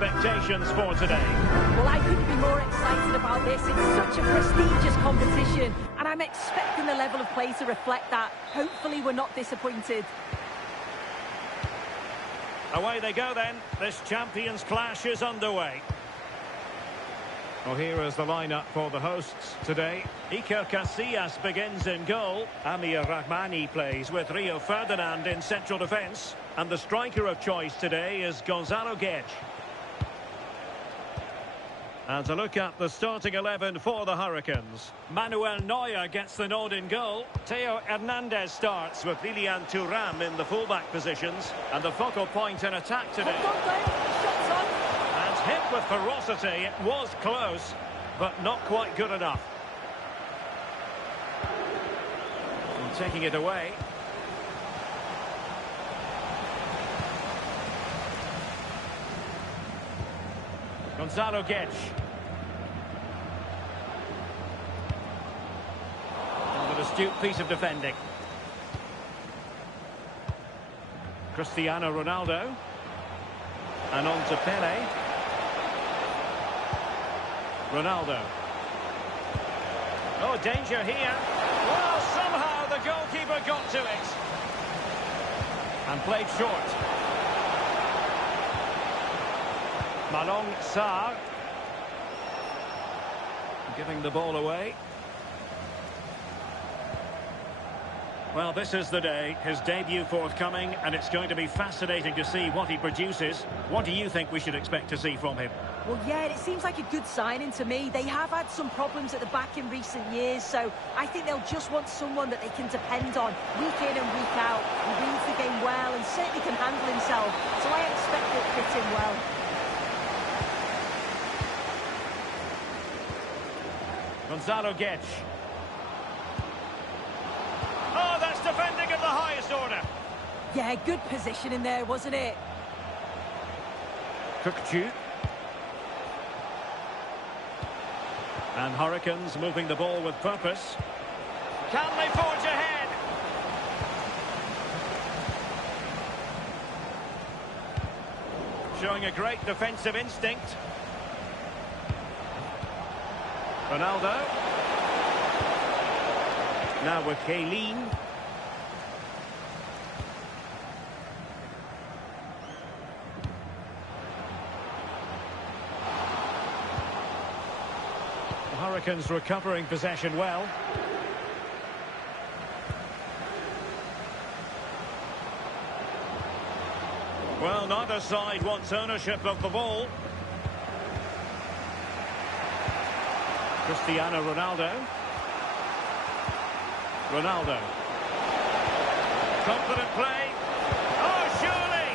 expectations for today? Well, I couldn't be more excited about this. It's such a prestigious competition, and I'm expecting the level of play to reflect that. Hopefully we're not disappointed. Away they go then. This Champions clash is underway. Well, here is the lineup for the hosts today. Iker Casillas begins in goal. Amir Rahmani plays with Rio Ferdinand in central defence. And the striker of choice today is Gonzalo Guedes. And to look at the starting 11 for the Hurricanes. Manuel Neuer gets the nod in goal. Theo Hernandez starts with Lilian Thuram in the fullback positions. And the focal point in attack today. Shots on. And hit with ferocity. It was close, but not quite good enough. And taking it away. Gonzalo Guedes. And an astute piece of defending. Cristiano Ronaldo. And on to Pele. Ronaldo. Oh, danger here. Well, somehow the goalkeeper got to it. And played short. Malang Sarr. Giving the ball away. Well, this is the day. His debut forthcoming, and it's going to be fascinating to see what he produces. What do you think we should expect to see from him? Well, yeah, it seems like a good signing to me. They have had some problems at the back in recent years, so I think they'll just want someone that they can depend on week in and week out. He reads the game well and certainly can handle himself, so I expect he'll fit in well. Gonzalo Guedes. Oh, that's defending of the highest order. Yeah, good position in there, wasn't it? Kökçü. And Hurricanes moving the ball with purpose. Can they forge ahead? Showing a great defensive instinct. Ronaldo. Now with Kaylin. The Hurricanes recovering possession well. Well, neither side wants ownership of the ball. Cristiano Ronaldo. Ronaldo. Confident play. Oh, surely!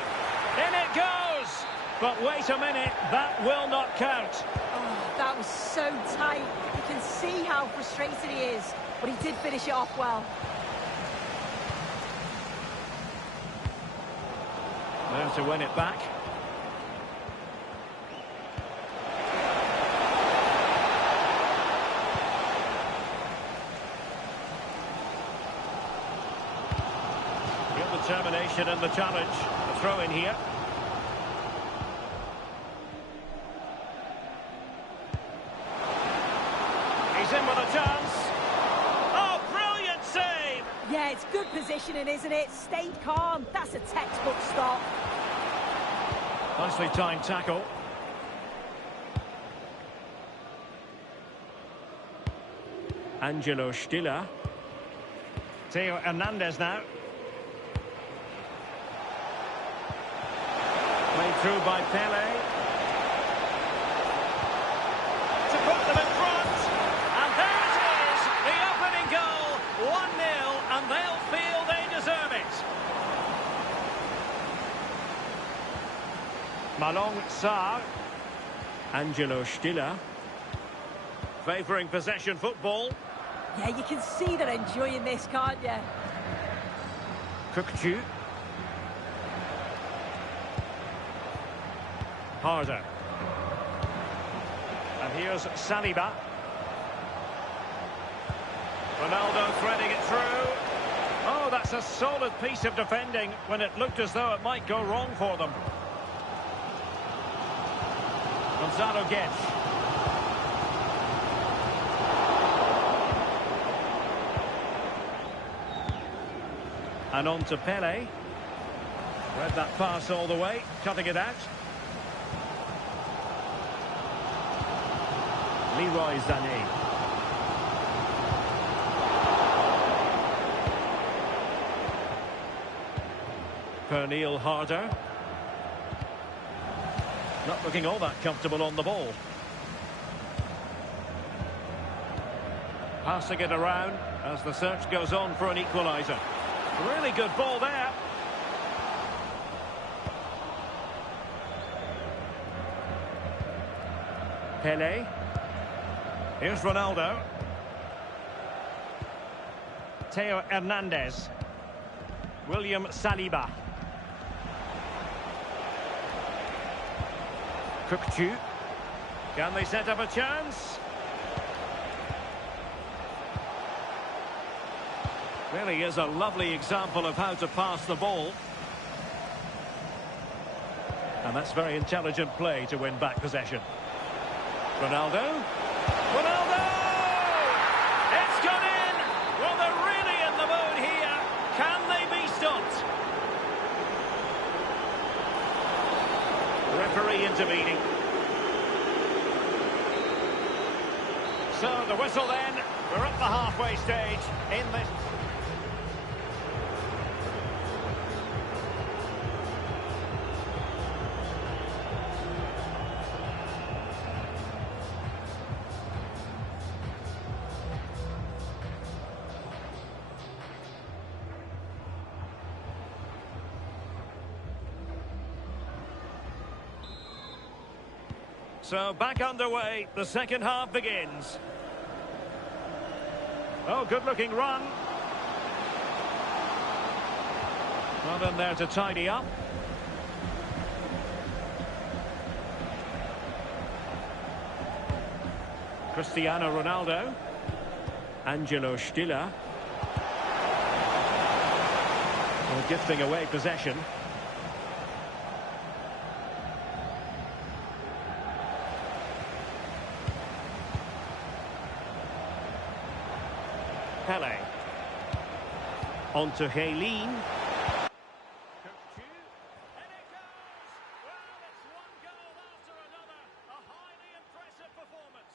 In it goes! But wait a minute, that will not count. Oh, that was so tight. You can see how frustrated he is, but he did finish it off well. There to win it back. Determination in the challenge. A throw in here. He's in with a chance. Oh, brilliant save! Yeah, it's good positioning, isn't it? Stayed calm. That's a textbook stop. Nicely timed tackle. Angelo Stiller. Theo Hernandez now. Played through by Pele. To put them in front. And there it is. The opening goal. 1-0. And they'll feel they deserve it. Malang Sarr. Angelo Stiller. Favouring possession football. Yeah, you can see they're enjoying this, can't you? Kökçü. Harder. And here's Saliba. Ronaldo threading it through. Oh, that's a solid piece of defending when it looked as though it might go wrong for them. Zarogic. And on to Pele. Read that pass all the way, cutting it out. Leroy Sané. Pernille Harder. Not looking all that comfortable on the ball. Passing it around as the search goes on for an equaliser. Really good ball there. Pele. Here's Ronaldo. Theo Hernandez. William Saliba. Kökçü. Can they set up a chance? Really is a lovely example of how to pass the ball. And that's very intelligent play to win back possession. Ronaldo. Ronaldo! It's gone in! Well, they're really in the mood here. Can they be stopped? Referee intervening. So the whistle then. We're at the halfway stage in this. So back underway, the second half begins. Oh, good-looking run. Not in there to tidy up. Cristiano Ronaldo. Angelo Stiller. Well, gifting away possession. Pele. On to Haylin. Kökçü. And it goes! Well, it's one goal after another. A highly impressive performance.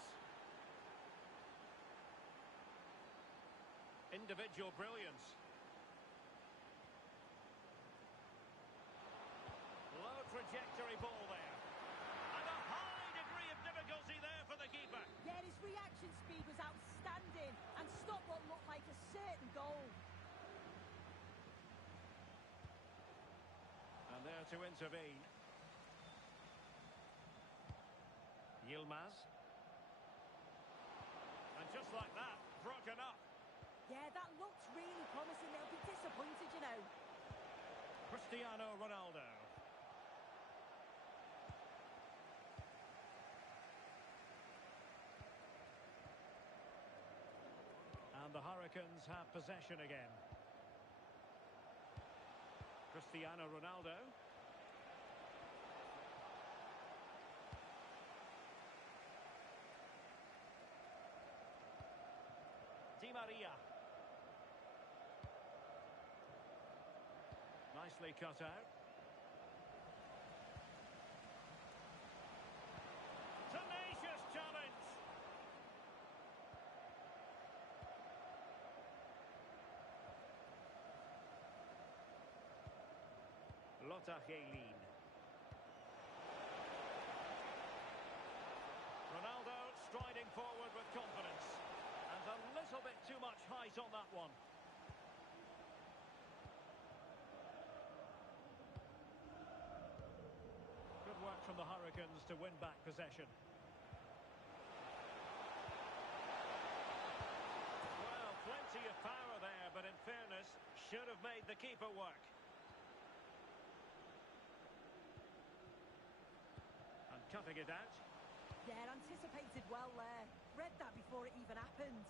Individual brilliance. Low trajectory ball there. And a high degree of difficulty there for the keeper. Yeah, his reaction speed was outstanding and stopped what looked like a certain goal. And there to intervene. Yilmaz. And just like that, broken up. Yeah, that looks really promising. They'll be disappointed, you know. Cristiano Ronaldo. And the Hurricanes have possession again. Cristiano Ronaldo. Di Maria. Nicely cut out. Tenacious challenge. Lothar Haylin. Ronaldo striding forward with confidence. And a little bit too much height on that one. Good work from the Hurricanes to win back possession. Well, plenty of power there, but in fairness, should have made the keeper work. And cutting it out. Yeah, anticipated well there. Read that before it even happened.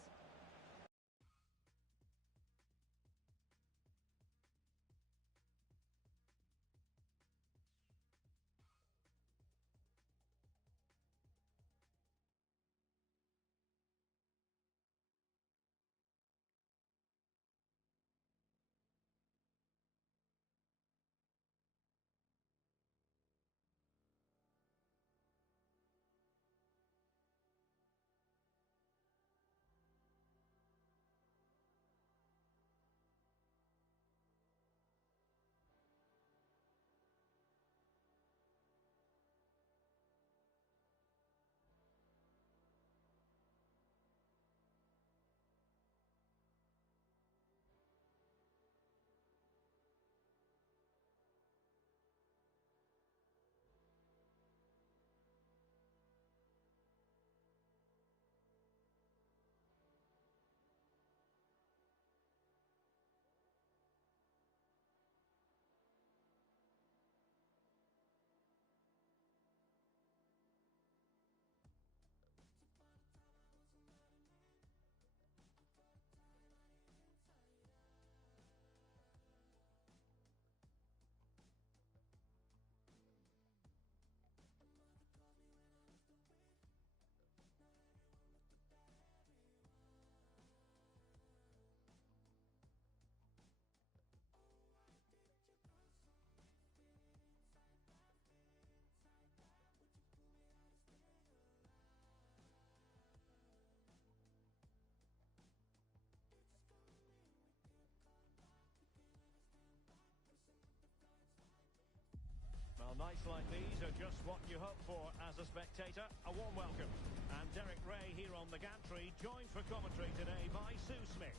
Nights like these are just what you hope for as a spectator. A warm welcome. And Derek Ray here on the gantry, joined for commentary today by Sue Smith.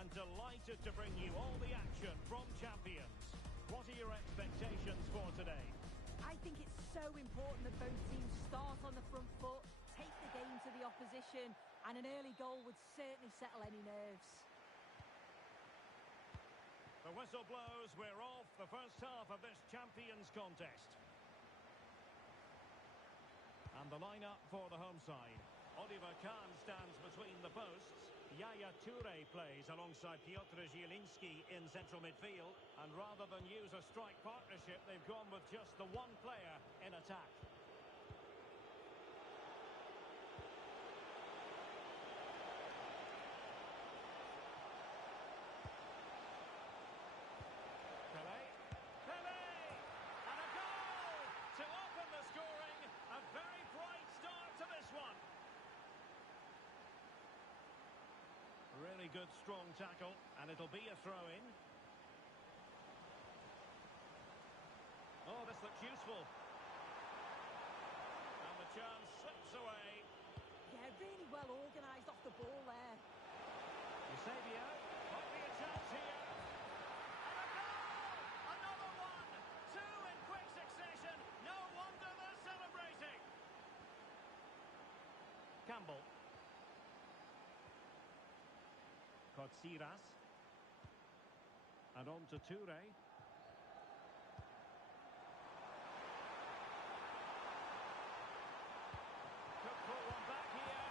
And delighted to bring you all the action from Champions. What are your expectations for today? I think it's so important that both teams start on the front foot, take the game to the opposition, and an early goal would certainly settle any nerves. The whistle blows, we're off the first half of this Champions contest. And the lineup for the home side. Oliver Kahn stands between the posts. Yaya Toure plays alongside Piotr Zielinski in central midfield. And rather than use a strike partnership, they've gone with just the one player in attack. Pele! And a goal to open the scoring. A very bright start to this one. Really good, strong tackle, and it'll be a throw-in. Oh, this looks useful. And the chance slips away. Yeah, really well organised off the ball there. Eusebio, might be a chance here. And a goal! Another one! Two in quick succession. No wonder they're celebrating. Campbell. Kotsiras. And on to Toure. Could pull one back here.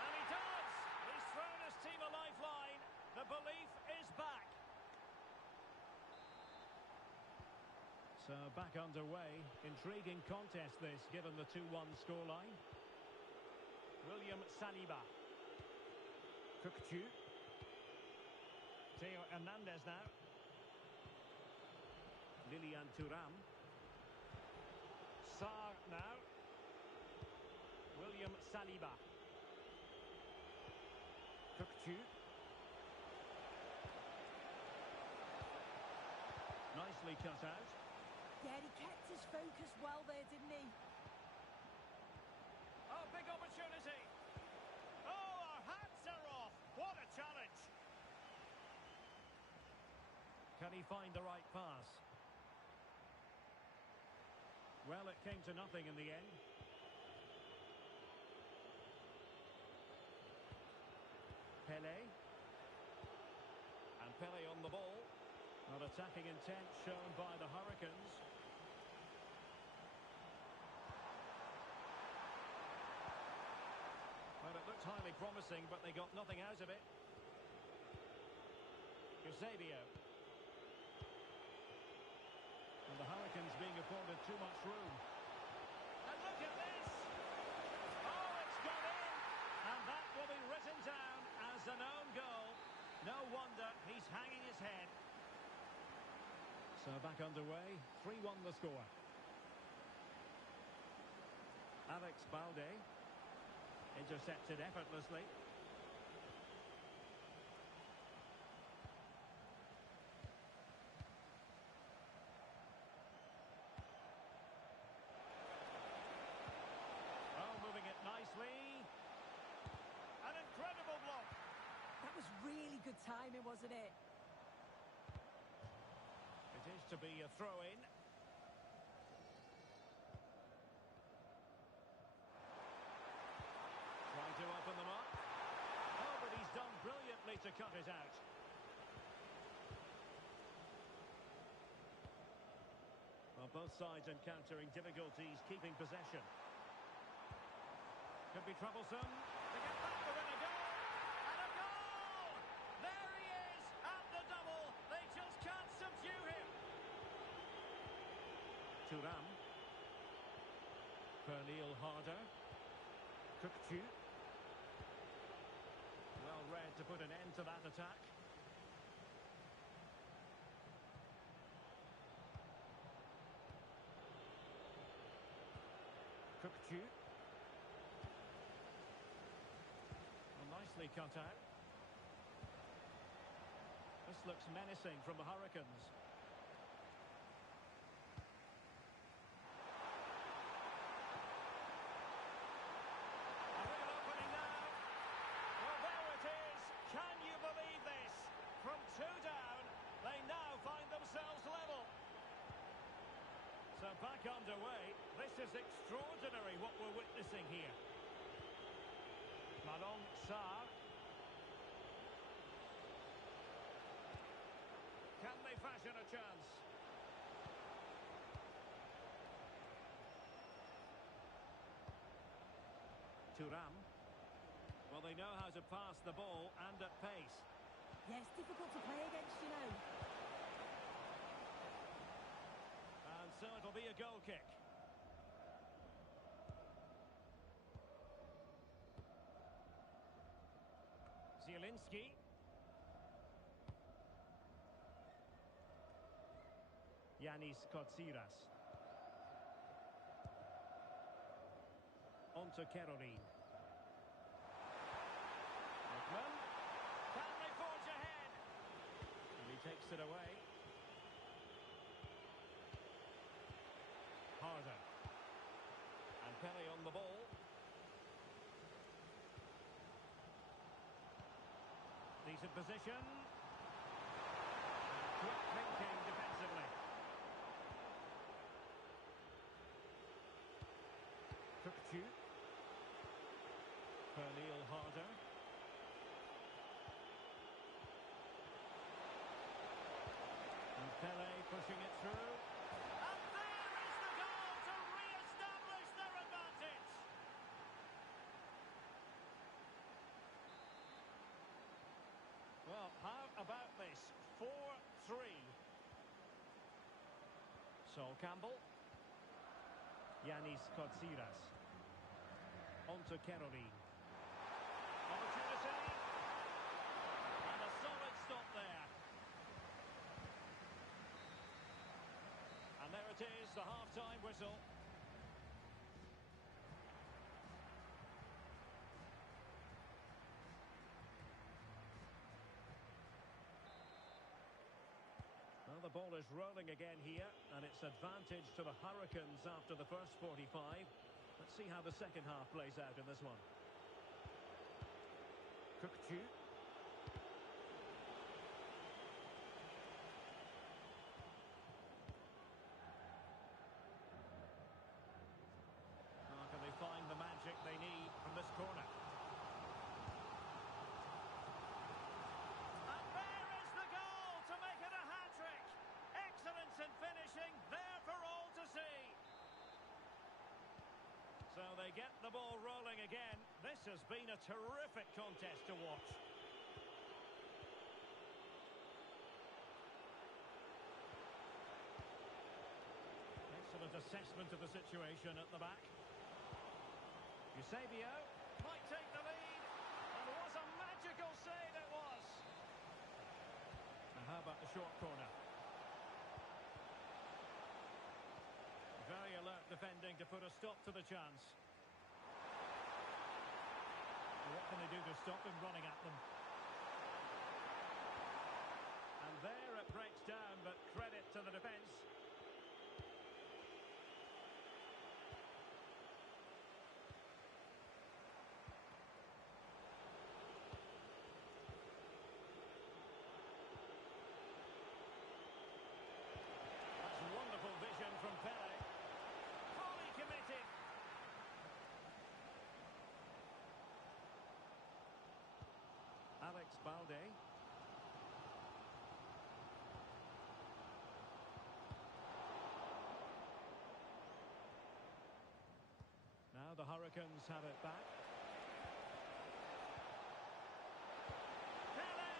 And he does! He's thrown his team a lifeline. The belief is back. So back underway. Intriguing contest this, given the 2-1 scoreline. William Saliba. Kukçu. Theo Hernandez now. Lilian Thuram. Sarr now. William Saliba. Kukçu. Nicely cut out. Yeah, he kept his focus well there, didn't he? Oh, big opportunity. Oh, our hats are off. What a challenge. Can he find the right pass? Well, it came to nothing in the end. Pele. And Pele on the ball. Not attacking intent shown by the Hurricanes. Well, it looked highly promising, but they got nothing out of it. Eusebio. And the Hurricanes being afforded too much room. And look at this! Oh, it's gone in! And that will be written down as an own goal. No wonder he's hanging his head. So back underway, 3-1 the score. Alex Balde. Intercepted effortlessly. Oh, moving it nicely. An incredible block. That was really good timing, wasn't it? It is to be a throw-in. Trying to open them up. Oh, but he's done brilliantly to cut it out. Well, both sides encountering difficulties keeping possession. Could be troublesome. They get back within a goal. And a goal! There he is at the double. They just can't subdue him. Thuram. Pernille Harder. Kukçu. Well read to put an end to that attack. Kukçu. Well, nicely cut out. This looks menacing from the Hurricanes. So back underway. This is extraordinary what we're witnessing here. Malang Sarr. Can they fashion a chance? Thuram. Well, they know how to pass the ball and at pace. Yes, difficult to play against, you know. And so it'll be a goal kick. Zielinski. Yanis Kotsiras. On to Kerorin. Ekman. Can they forge ahead? And he takes it away. Harder. And Pele on the ball. Decent position. And quick thinking defensively. Kukçu. Pernille Harder. And Pele pushing it through. And there is the goal to re-establish their advantage. Well, how about this? 4-3. Sol Campbell. Yanis Kotsiras. On to Kerorin. Opportunity. And a solid stop there. And there it is, the half-time whistle. Well, the ball is rolling again here, and it's advantage to the Hurricanes after the first 45. Let's see how the second half plays out in this one. Kukçu. How can they find the magic they need from this corner? And there is the goal to make it a hat-trick. Excellence in finishing, there for all to see. So they get the ball rolling again. This has been a terrific contest to watch. Excellent assessment of the situation at the back. Eusebio might take the lead. And what a magical save it was. Now how about the short corner? Very alert defending to put a stop to the chance. What can they do to stop him running at them? And there it breaks down, but credit to the defence. That's wonderful vision from Pele. Fully committed. Alex Balde. Now the Hurricanes have it back. Pele!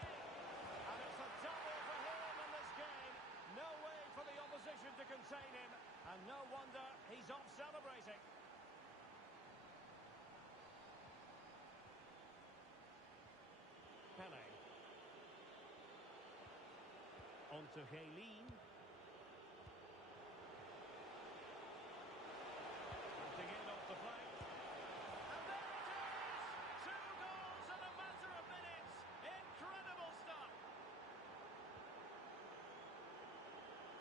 And it's a double for him in this game. No way for the opposition to contain him. And no wonder he's off celebrating. Pele. On to Gaylene. Cutting in off the flank. And there it is! 2 goals in a matter of minutes. Incredible stuff.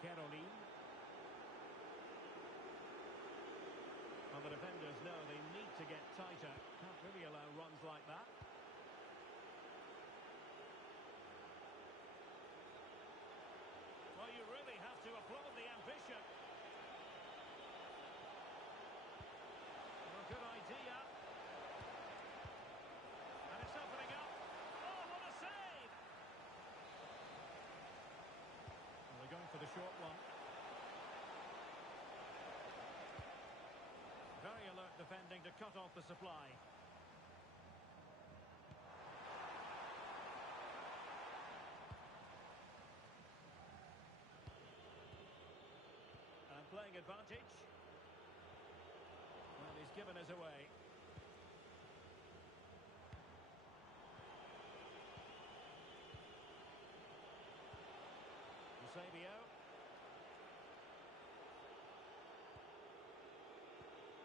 Kerorin. Well, the defenders know they need to get tighter. Can't really allow runs like that. Well, you really a short one. Very alert defending to cut off the supply. And playing advantage. Well, he's given us away. Eusebio.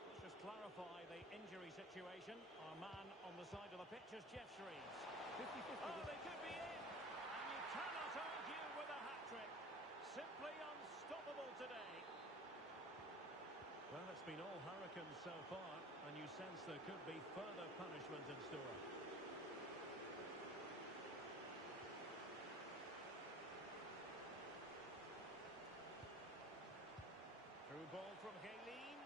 Let's just clarify the injury situation. Our man on the side of the pitch is Geoff Shreeves. 50-50. Oh, they could be in! And you cannot argue with a hat-trick. Simply unstoppable today. Well, it's been all hurricanes so far, and you sense there could be further punishment in store. Through ball from Gaylene.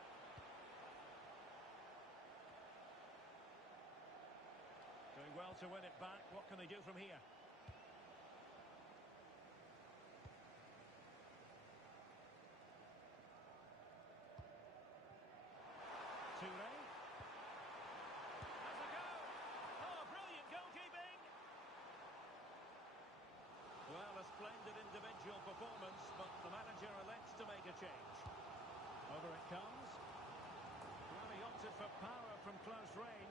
Doing well to win it back. What can they do from here? Touré. Has a go. Oh, brilliant goalkeeping. Well, a splendid individual performance, but the manager elects to make a change. Over it comes. Well, he opted for power from close range.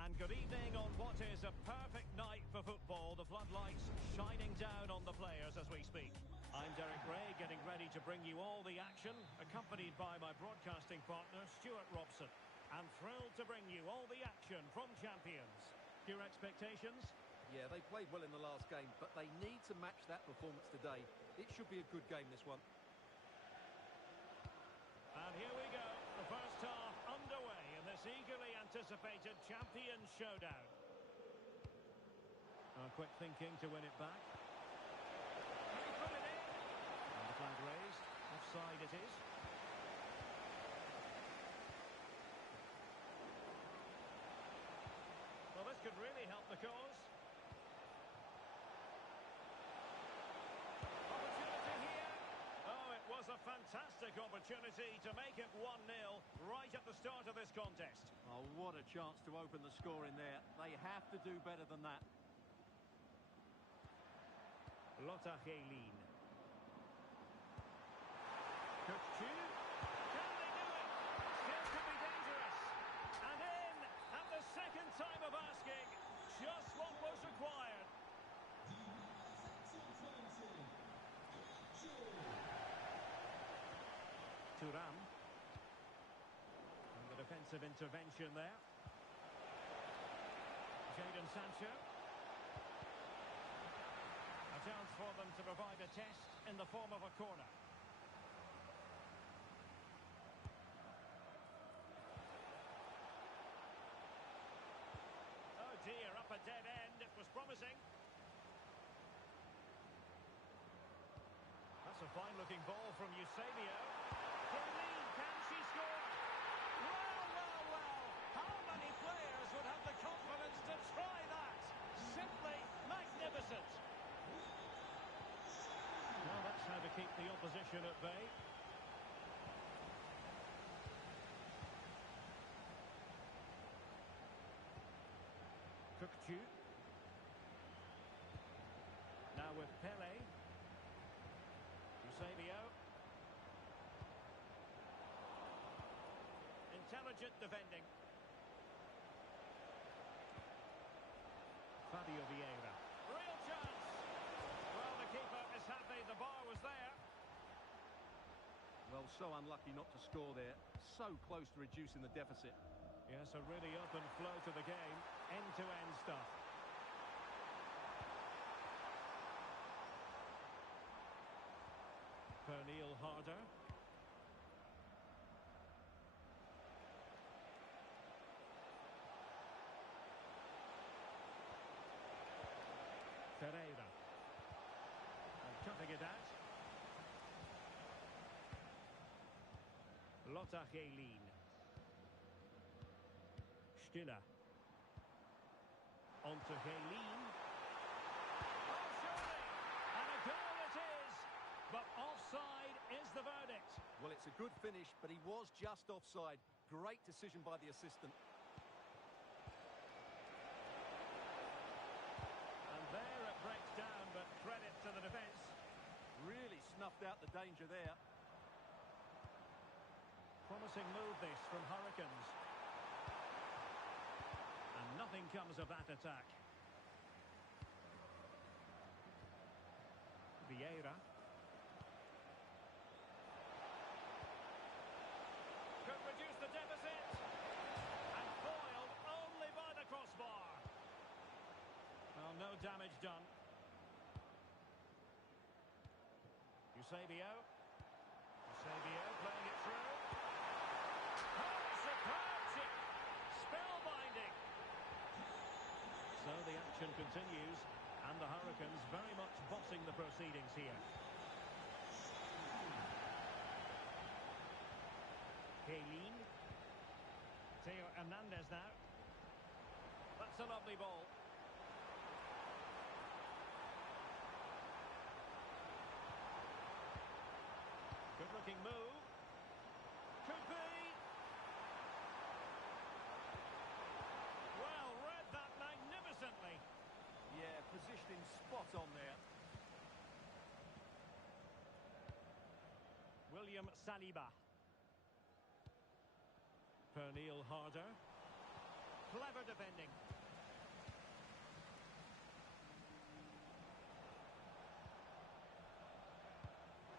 And good evening on what is a perfect night for football. The floodlights shining down on the players as we speak. I'm Derek Ray, getting ready to bring you all the action, accompanied by my broadcasting partner, Stuart Robson. And thrilled to bring you all the action from Champions. Your expectations? Yeah, they played well in the last game, but they need to match that performance today. It should be a good game, this one. And here we go, the first half underway in this eagerly anticipated Champions showdown. Quick thinking to win it back. And he put it in. And the flag raised. Offside it is. Well, this could really help the cause. Was a fantastic opportunity to make it 1-0 right at the start of this contest. Oh, what a chance to open the score in there. They have to do better than that. Lotta Gaylene. Kukçu. Can they do it? Still could be dangerous. And in at the second time of asking. Just what was required. Thuram. And the defensive intervention there. Jadon Sancho. A chance for them to provide a test in the form of a corner. Oh dear, up a dead end. It was promising. That's a fine-looking ball from Eusebio. Gaylene, can she score? Well, well, well. How many players would have the confidence to try that? Simply magnificent. Well, that's how to keep the opposition at bay. Kökçü. Now with Pele. Eusebio. Intelligent defending. Fabio Vieira. Real chance. Well, the keeper is happy the bar was there. Well, so unlucky not to score there. So close to reducing the deficit. Yes, a really open flow to the game. End-to-end stuff. Pernille Harder. Ferreira. And cutting it out. Lotta Gaylene. Stiller. On to Gaylene. Oh, surely! And a goal it is! But offside is the verdict. Well, it's a good finish, but he was just offside. Great decision by the assistant. And there it breaks down, but credit to the defence. Really snuffed out the danger there. Promising move this from Hurricanes. And nothing comes of that attack. Vieira. Could reduce the deficit. And foiled only by the crossbar. Well, no damage done. Eusebio. Eusebio playing it through. Oh, superb chip! Spellbinding! So the action continues, and the Hurricanes very much bossing the proceedings here. Gaylene. Theo Hernandez now. That's a lovely ball. Good-looking move. Could be. Well, read that magnificently. Yeah, positioning spot on there. William Saliba. Pernille Harder. Clever defending.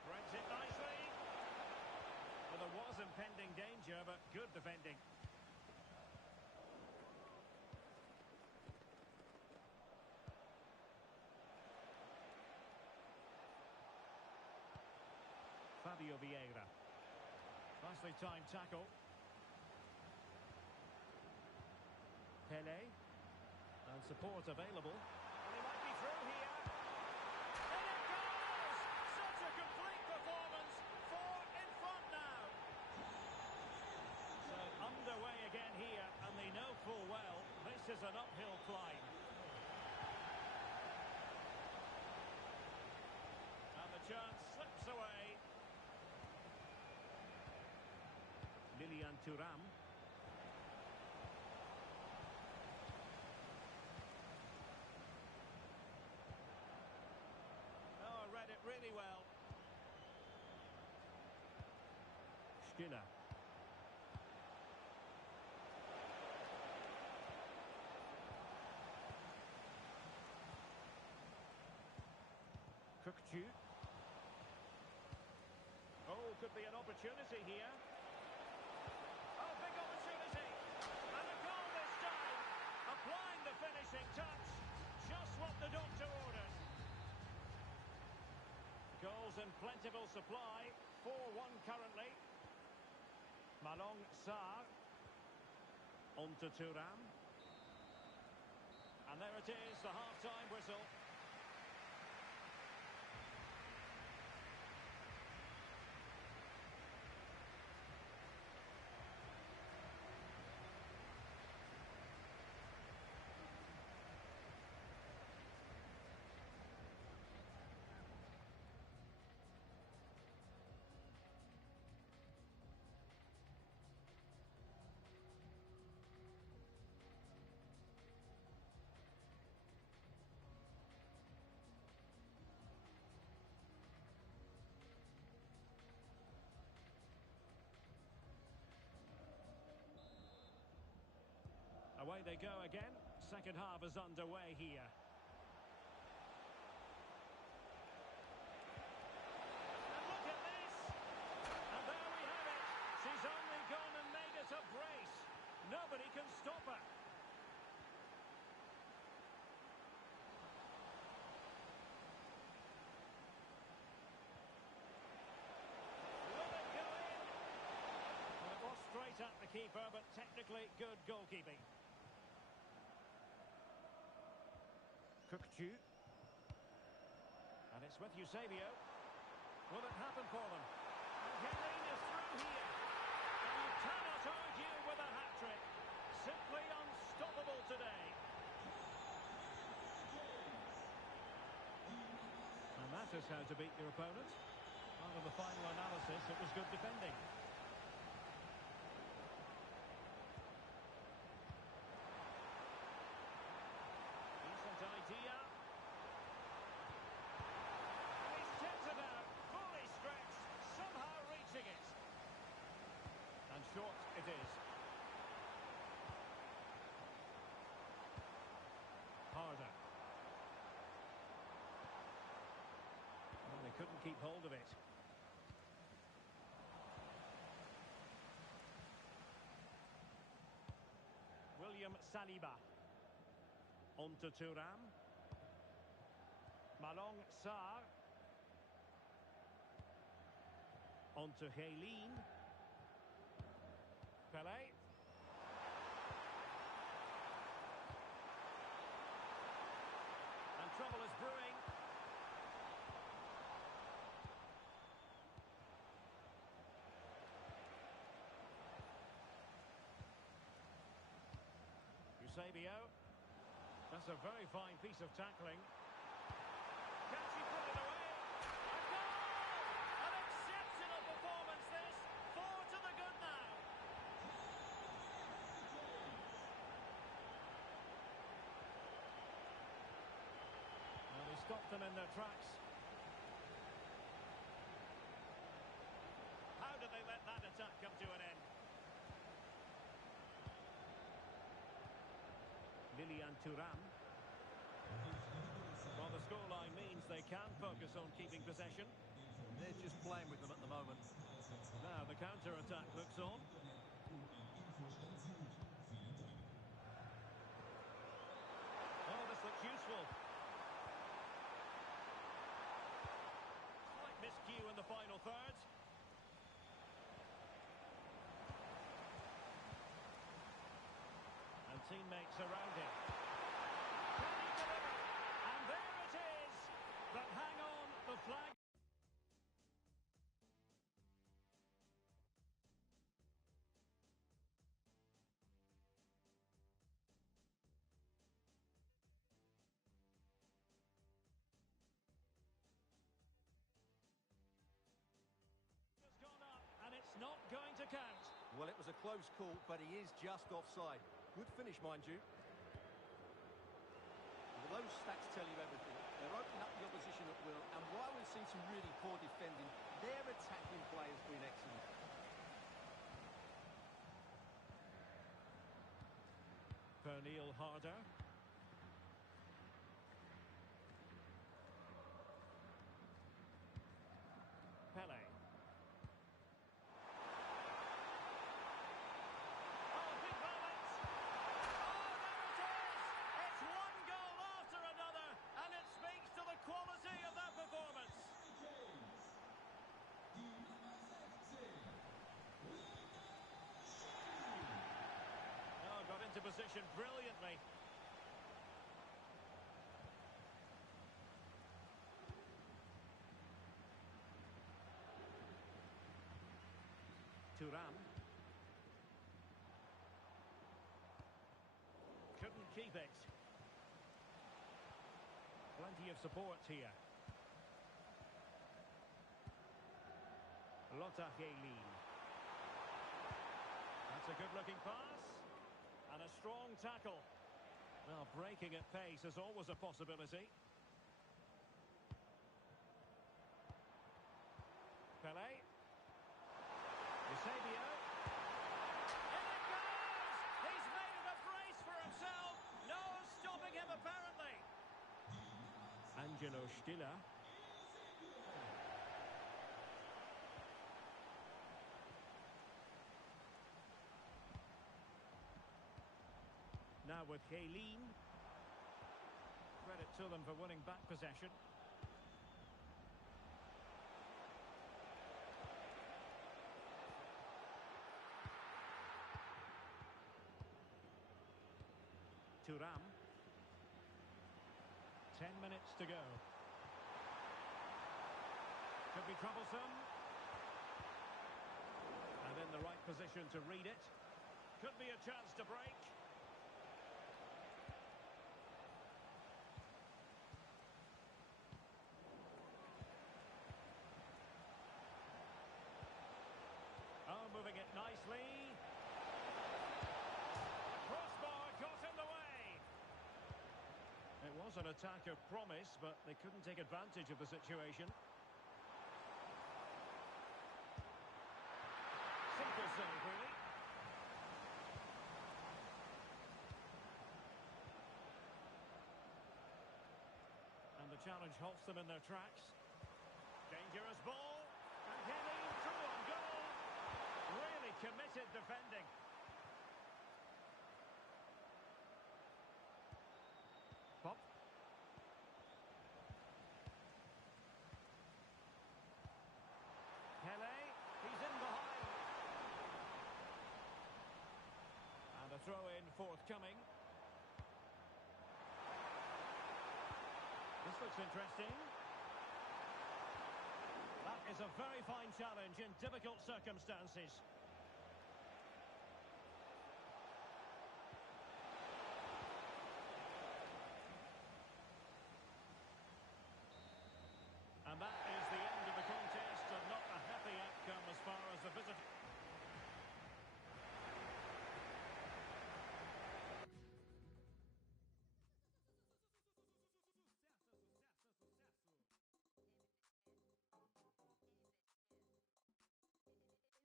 Threads it nicely. Well, there was impending danger, but good defending. Fabio Vieira. Nicely timed tackle. Pele. And support available. And he might be through here. And it goes! Such a complete performance. 4 in front now. So underway again here, and they know full well this is an uphill climb. And the chance slips away. Lilian Thuram. Oh, read it really well. Stiller. Kökçü. Oh, could be an opportunity here. Oh, big opportunity. And a goal this time. Applying the the finishing touch. Just what the doctor ordered. Goals in plentiful supply. 4-1 currently. Malang Sarr. On to Thuram. And there it is, the half-time whistle. Away they go again. Second half is underway here. And look at this! And there we have it. She's only gone and made it a brace. Nobody can stop her. Will it go in? Well, it was straight at the keeper, but technically good goalkeeping. Cookchu. And it's with Eusebio. Will it happen for them? And Helene is through here. And you cannot argue with a hat-trick. Simply unstoppable today. And that is how to beat your opponent. Part of the final analysis, it was good defending. Idea. And he's tipped it out, fully stretched, somehow reaching it. And short it is. Harder. Well, they couldn't keep hold of it. William Saliba. On to Thuram. Malang Sarr. On to Helene. Pelé. And trouble is brewing. Eusebio. That's a very fine piece of tackling. Can she put it away? A goal! An exceptional performance this. 4 to the good now. Well, they stopped them in their tracks. How did they let that attack come to an end? Lilian Thuram. Well, the scoreline means they can focus on keeping possession. They're just playing with them at the moment. Now the counter-attack looks on. Oh, this looks useful. Slight miscue in the final third. And teammates around him. Can he deliver? And there it is. But hang on, the flag. Has gone up, and it's not going to count. Well, it was a close call, but he is just offside. Good finish, mind you. Well, those stats tell you everything. They're opening up the opposition at will, and while we've seen some really poor defending, their attacking play has been excellent. Pernille Harder. Pelé. Oh, big moment! Oh, there it is! possession brilliantly. Thuram. Couldn't keep it. Plenty of support here. Lothar Jehlin. That's a good-looking pass. And a strong tackle. Well, breaking at pace is always a possibility. Pelé. Eusebio. In it goes! He's made it a brace for himself. No stopping him, apparently. Angelo Stiller. Now with Jehlin. Credit to them for winning back possession. Thuram. 10 minutes to go. Could be troublesome. And in the right position to read it. Could be a chance to break. Oh, moving it nicely. Crossbar got in the way. It was an attack of promise, but they couldn't take advantage of the situation. Simple save, really. And the challenge halts them in their tracks. Dangerous ball. And Jehlin through on goal. Really committed defending. Pop. Pelé, he's in behind. And a throw-in forthcoming. This looks interesting. That is a very fine challenge in difficult circumstances. And that is the end of the contest, and not a happy outcome as far as the visitor.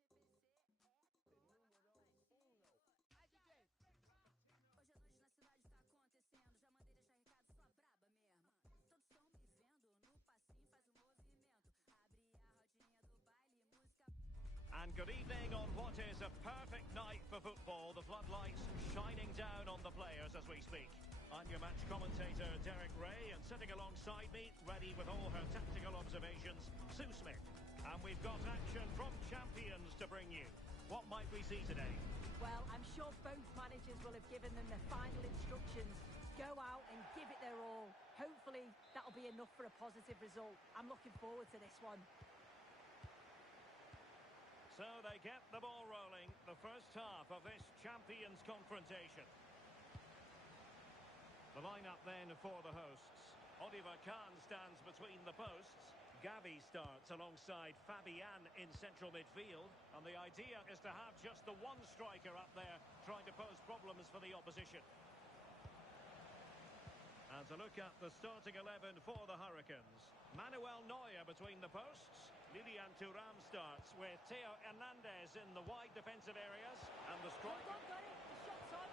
Hoje à noite na cidade tá acontecendo. Já mandei deixar recado, sua braba mesmo. Todos estão me vendo no passinho, faz o movimento. Abre a rodinha do baile, música. And good evening on what is a perfect night for football. The floodlights shining down on the players as we speak. I'm your match commentator, Derek Ray, and sitting alongside me, ready with all her tactical observations, Sue Smith. And we've got action from Champions to bring you. What might we see today? Well, I'm sure both managers will have given them their final instructions. Go out and give it their all. Hopefully, that'll be enough for a positive result. I'm looking forward to this one. So they get the ball rolling, the first half of this Champions confrontation. The lineup then for the hosts. Oliver Kahn stands between the posts. Gavi starts alongside Fabian in central midfield. And the idea is to have just the one striker up there trying to pose problems for the opposition. And to look at the starting 11 for the Hurricanes. Manuel Neuer between the posts. Lilian Thuram starts with Theo Hernandez in the wide defensive areas. And the striker... Got it. The shot's on.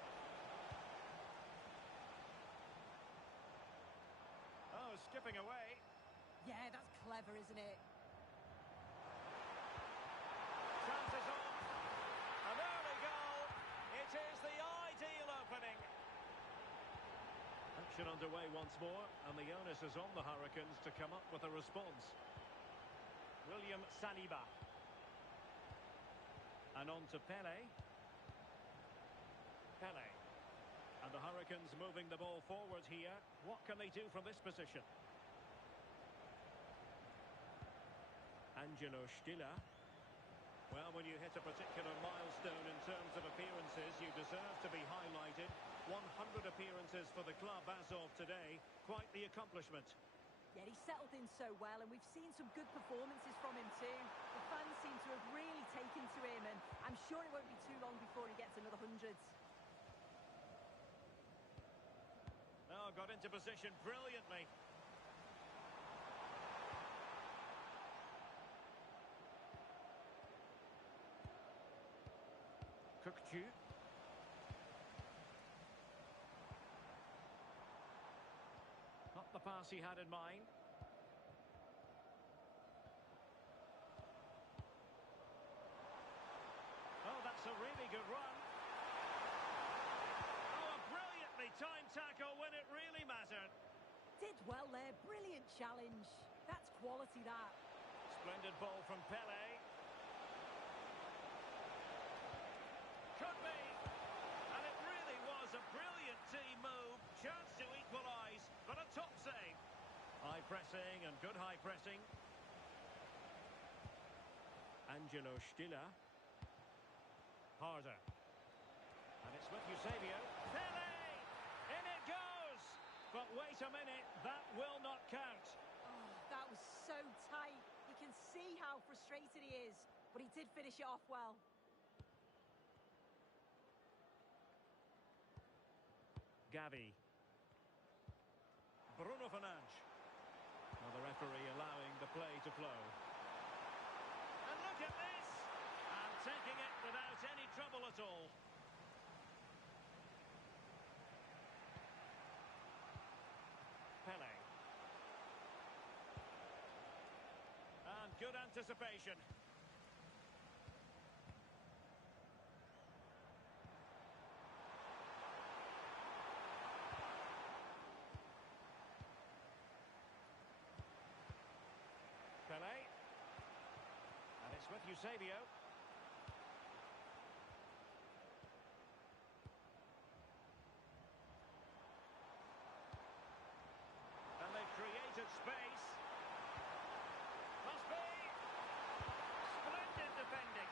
Oh, skipping away. Yeah, that's clever, isn't it? Chances on. An early goal. It is the ideal opening. Action underway once more, and the onus is on the Hurricanes to come up with a response. William Saliba. And on to Pelé. Pelé. And the Hurricanes moving the ball forward here. What can they do from this position? Angelo Stiller. Well, when you hit a particular milestone in terms of appearances, you deserve to be highlighted. 100 appearances for the club as of today. Quite the accomplishment. Yeah, he's settled in so well, and we've seen some good performances from him too. The fans seem to have really taken to him, and I'm sure it won't be too long before he gets another hundreds. Oh, got into position brilliantly. Kökçü. Not the pass he had in mind. Oh, that's a really good run. Oh, a brilliantly timed tackle when it really mattered. Did well there, brilliant challenge. That's quality, that. Splendid ball from Pele. Could be. And it really was a brilliant team move. Chance to equalise, but a top save. High pressing and good high pressing. Angelo Stiller. Harder. And it's with Eusebio. Pele! In it goes! But wait a minute, that will not count. Oh, that was so tight. You can see how frustrated he is, but he did finish it off well. Gavi. Bruno Fernandes. Well, the referee allowing the play to flow. And look at this! And taking it without any trouble at all. Pele. And good anticipation. Pele. And it's with Eusebio. And they've created space. Must be. Splendid defending.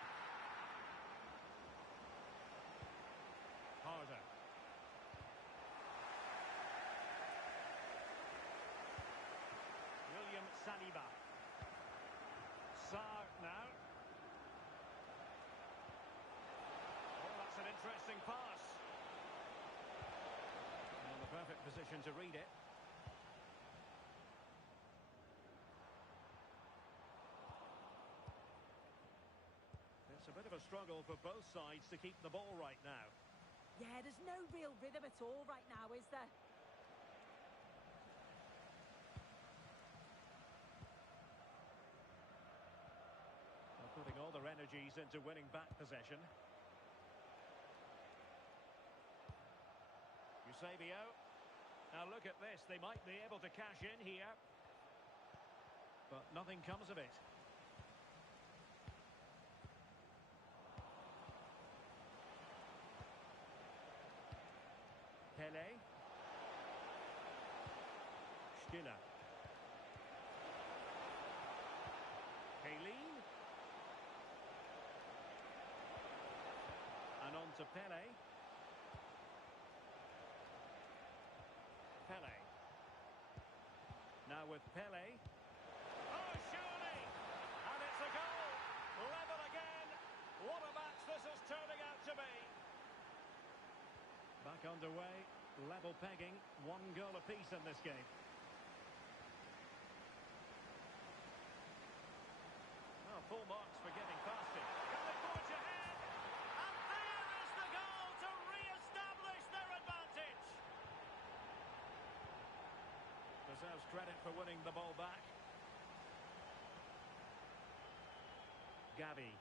Harder. William Saliba. Sarr now. Oh, that's an interesting pass. And in the perfect position to read it. It's a bit of a struggle for both sides to keep the ball right now. Yeah, there's no real rhythm at all right now, is there? They're putting all their energies into winning back possession. Eusebio. Now look at this. They might be able to cash in here. But nothing comes of it. Pele. Stiller. Hayley. And on to Pele. Pele. Now with Pele. Oh, surely! And it's a goal! Level again! What a match this is turning out to be! Back underway, level pegging, 1 goal apiece in this game. Oh, full marks for getting past it. Can they forge ahead? And there is the goal to re-establish their advantage! Deserves credit for winning the ball back. Gavi.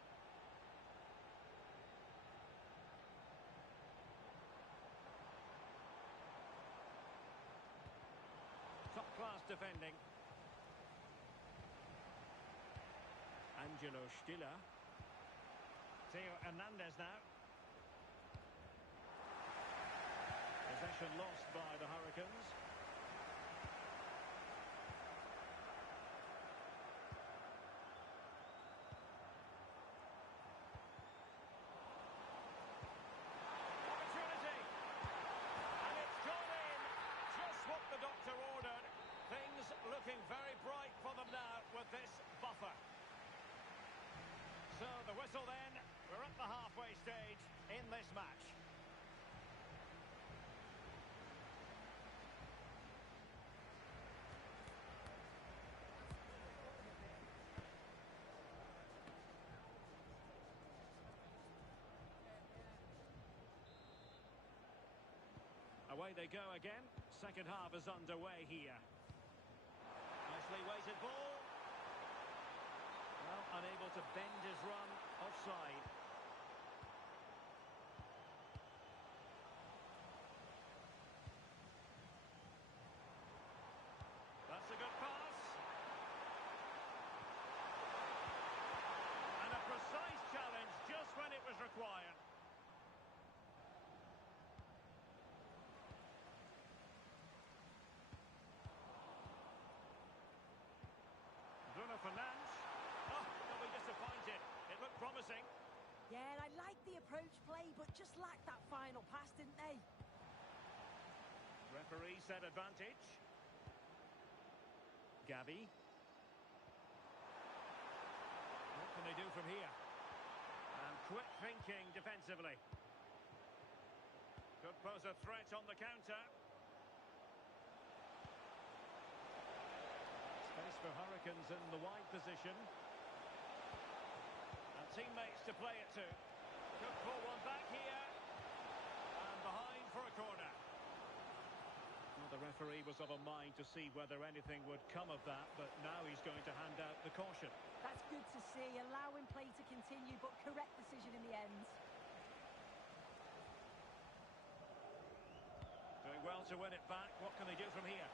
Top-class defending. Angelo Stiller. Theo Hernandez now. Possession lost by the Hurricanes. Opportunity! And it's gone in! Just what the doctor ordered. Things looking very bright for them now with this buffer. So the whistle then. We're at the halfway stage in this match. Away they go again. Second half is underway here. Nicely weighted ball. Well, unable to bend his run. Offside. That's a good pass. And a precise challenge just when it was required. Bruno Fernandes. Oh, they'll be disappointed. It looked promising. Yeah, I like the approach play, but just lacked that final pass, didn't they? Referee said advantage. Gavi. What can they do from here? And quick thinking defensively. Could pose a threat on the counter. Space for Hurricanes in the wide position. And teammates to play it to. Could pull one back here. And behind for a corner. Well, the referee was of a mind to see whether anything would come of that, but now he's going to hand out the caution. That's good to see, allowing play to continue, but correct decision in the end. Doing well to win it back. What can they do from here?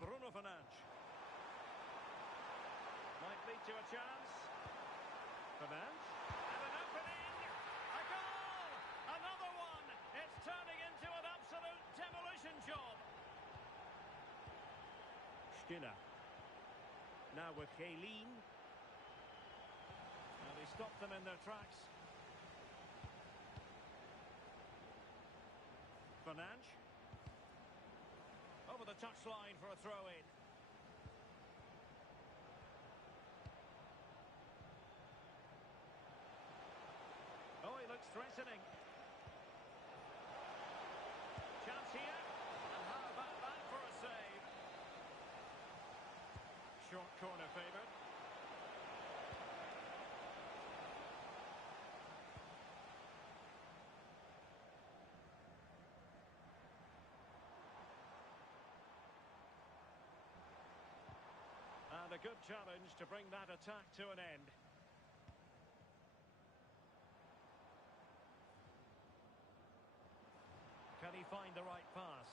Bruno Fernandes. Might lead to a chance. Fernandes. And an opening. A goal! Another one! It's turning into an absolute demolition job. Stiller. Now with Kaylin. And he stopped them in their tracks. Fernandes. Over the touchline for a throw-in. Oh, he looks threatening. Chance here. And how about that for a save? Short corner favoured. And a good challenge to bring that attack to an end. Can he find the right pass?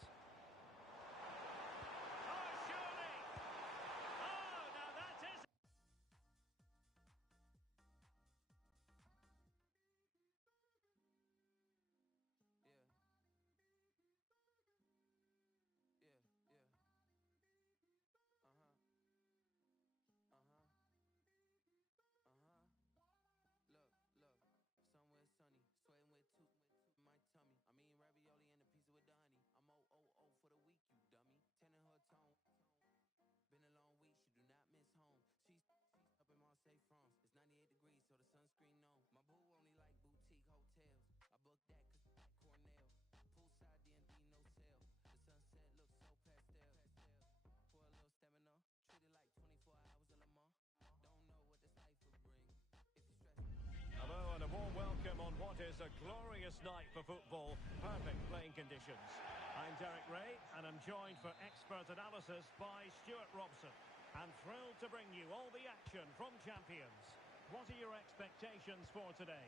Oh, surely! Oh, now that is... Yeah. Yeah, yeah. Uh-huh. Uh-huh. Uh-huh. Look. Somewhere sunny. Sweating with two my tummy. I mean ravioli and a pizza with the honey. I'm O-O-O for the week, you dummy. Tending her tone. Been a long week, she do not miss home. She's up in Marseille, France. It's 98 degrees, so the sunscreen on. My boo only like boutique hotels. I booked that cause I like Cornell. Poolside D&D, no sale. The sunset looks so pastel. For a little stamina, treat it like 24 hours of Le Mans. Don't know what this life will bring. If you stress. Hello and a warm welcome on what is a glorious night for football. Perfect playing conditions. I'm Derek Ray and I'm joined for expert analysis by Stuart Robson. And thrilled to bring you all the action from Champions. What are your expectations for today?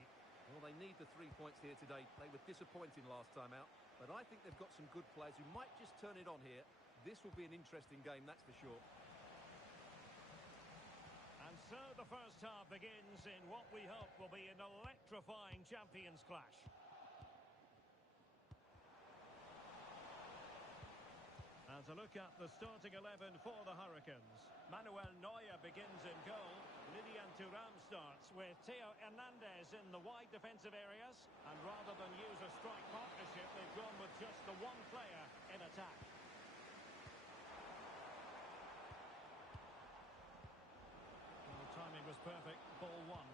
Well, they need the 3 points here today. They were disappointing last time out, but I think they've got some good players who might just turn it on here. This will be an interesting game, that's for sure. So the first half begins in what we hope will be an electrifying champions clash. And to look at the starting 11 for the Hurricanes. Manuel Neuer begins in goal. Lilian Thuram starts with Theo Hernandez in the wide defensive areas. And rather than use a strike partnership, they've gone with just the one player in attack. Well, the timing was perfect. Ball one.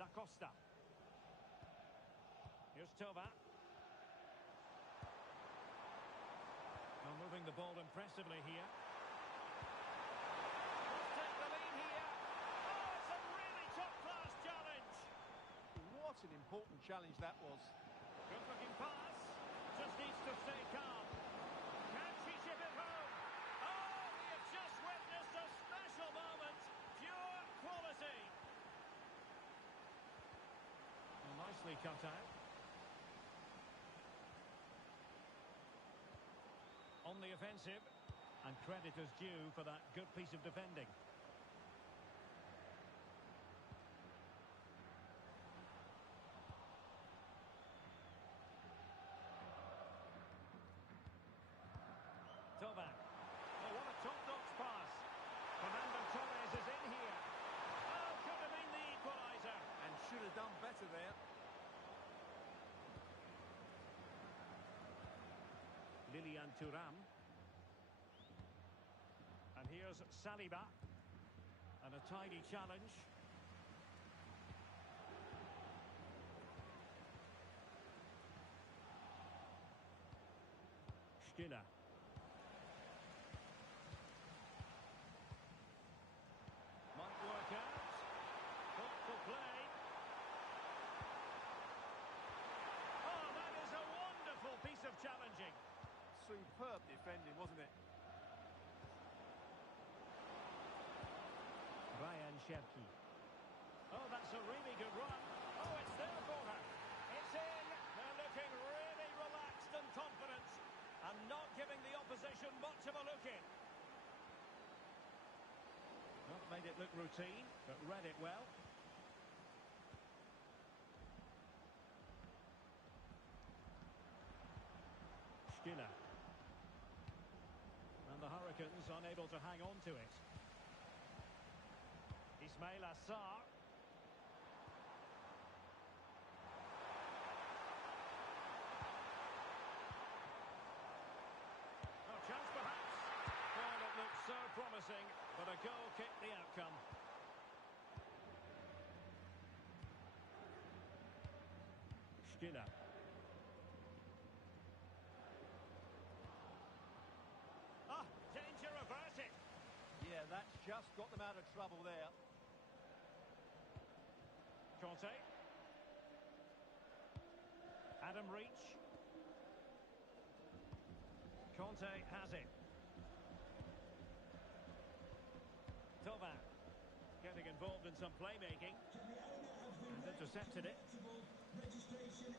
Da Costa. Here's Tova. Now moving the ball impressively here. Let's take the lead here. Oh, it's a really top-class challenge. What an important challenge that was. Good-looking pass. Just needs to stay calm. Can she ship it home? Oh, we have just witnessed a special moment. Pure quality. Well, nicely cut out. On the offensive, and credit is due for that good piece of defending. Tova. Oh, what a top-notch pass. Fernando Torres is in here. Oh, could have been the equaliser. And should have done better there. Lilian Thuram. And here's Saliba. And a tidy challenge. Stiller. Might work out. Thoughtful play. Oh, that is a wonderful piece of challenging. Superb defending, wasn't it? Ryan Cherki. Oh, that's a really good run. Oh, it's there for her. It's in. They're looking really relaxed and confident. And not giving the opposition much of a look in. Not made it look routine, but read it well. Stiller. And the Hurricanes unable to hang on to it. Ismail Assar. Oh, chance perhaps. Well, it looked so promising, but a goal kicked the outcome. Stiller. Ah, danger averted. Yeah, that's just got them out of trouble there. Conte. Adam Reach. Conte has it. Tova getting involved in some playmaking. And intercepted it. Registration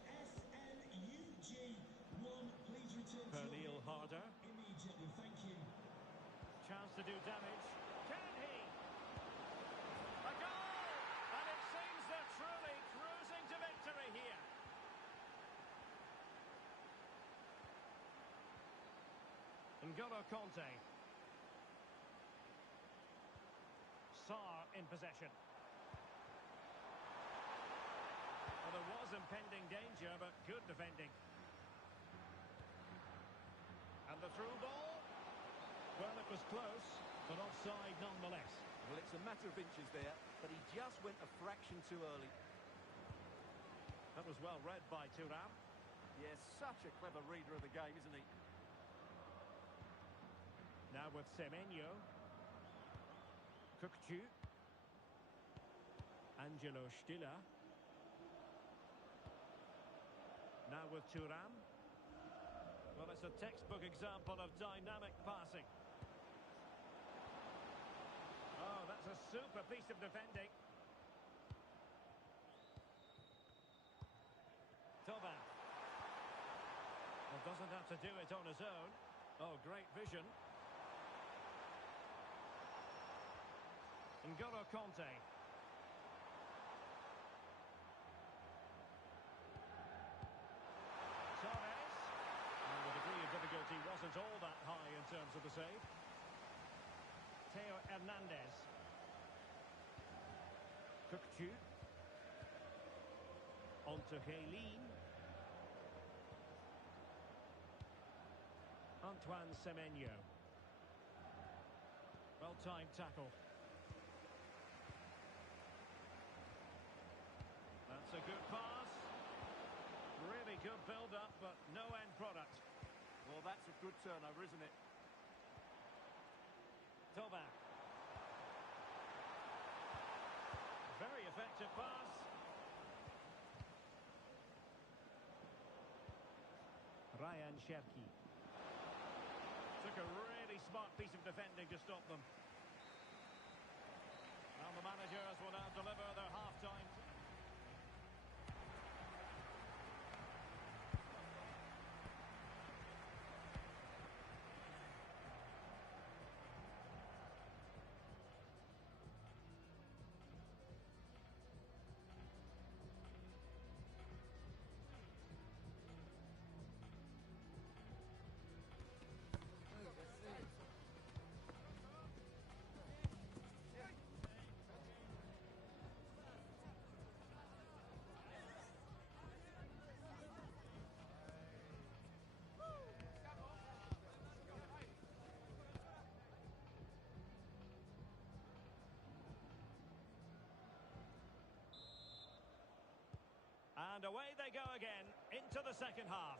SNUG1. Please return Pernille Harder. immediately. Thank you. Chance to do damage. Can he? A goal! And it seems they're truly cruising to victory here. N'Golo Conte. Sarr in possession. Well, there was impending danger, but good defending. And the through ball. Well, it was close, but offside nonetheless. Well, it's a matter of inches there, but he just went a fraction too early. That was well read by Thuram. Yes, such a clever reader of the game, isn't he? Now with Semenyo. Kukçu. Angelo Stiller. Now with Thuram. Well, it's a textbook example of dynamic passing. Oh, that's a super piece of defending. Tova. Well, Doesn't have to do it on his own. Oh, great vision. N'Golo Kanté. Torres. And the degree of difficulty wasn't all that high in terms of the save. Theo Hernandez. Kukçu. On to Heylin. Antoine Semenyo. Well-timed tackle. That's a good pass. Really good build-up, but no end product. Well, that's a good turnover, isn't it? Toba. Very effective pass. Ryan Cherki. Took a really smart piece of defending to stop them. Well, the managers will now deliver their half-time. And away they go again into the second half.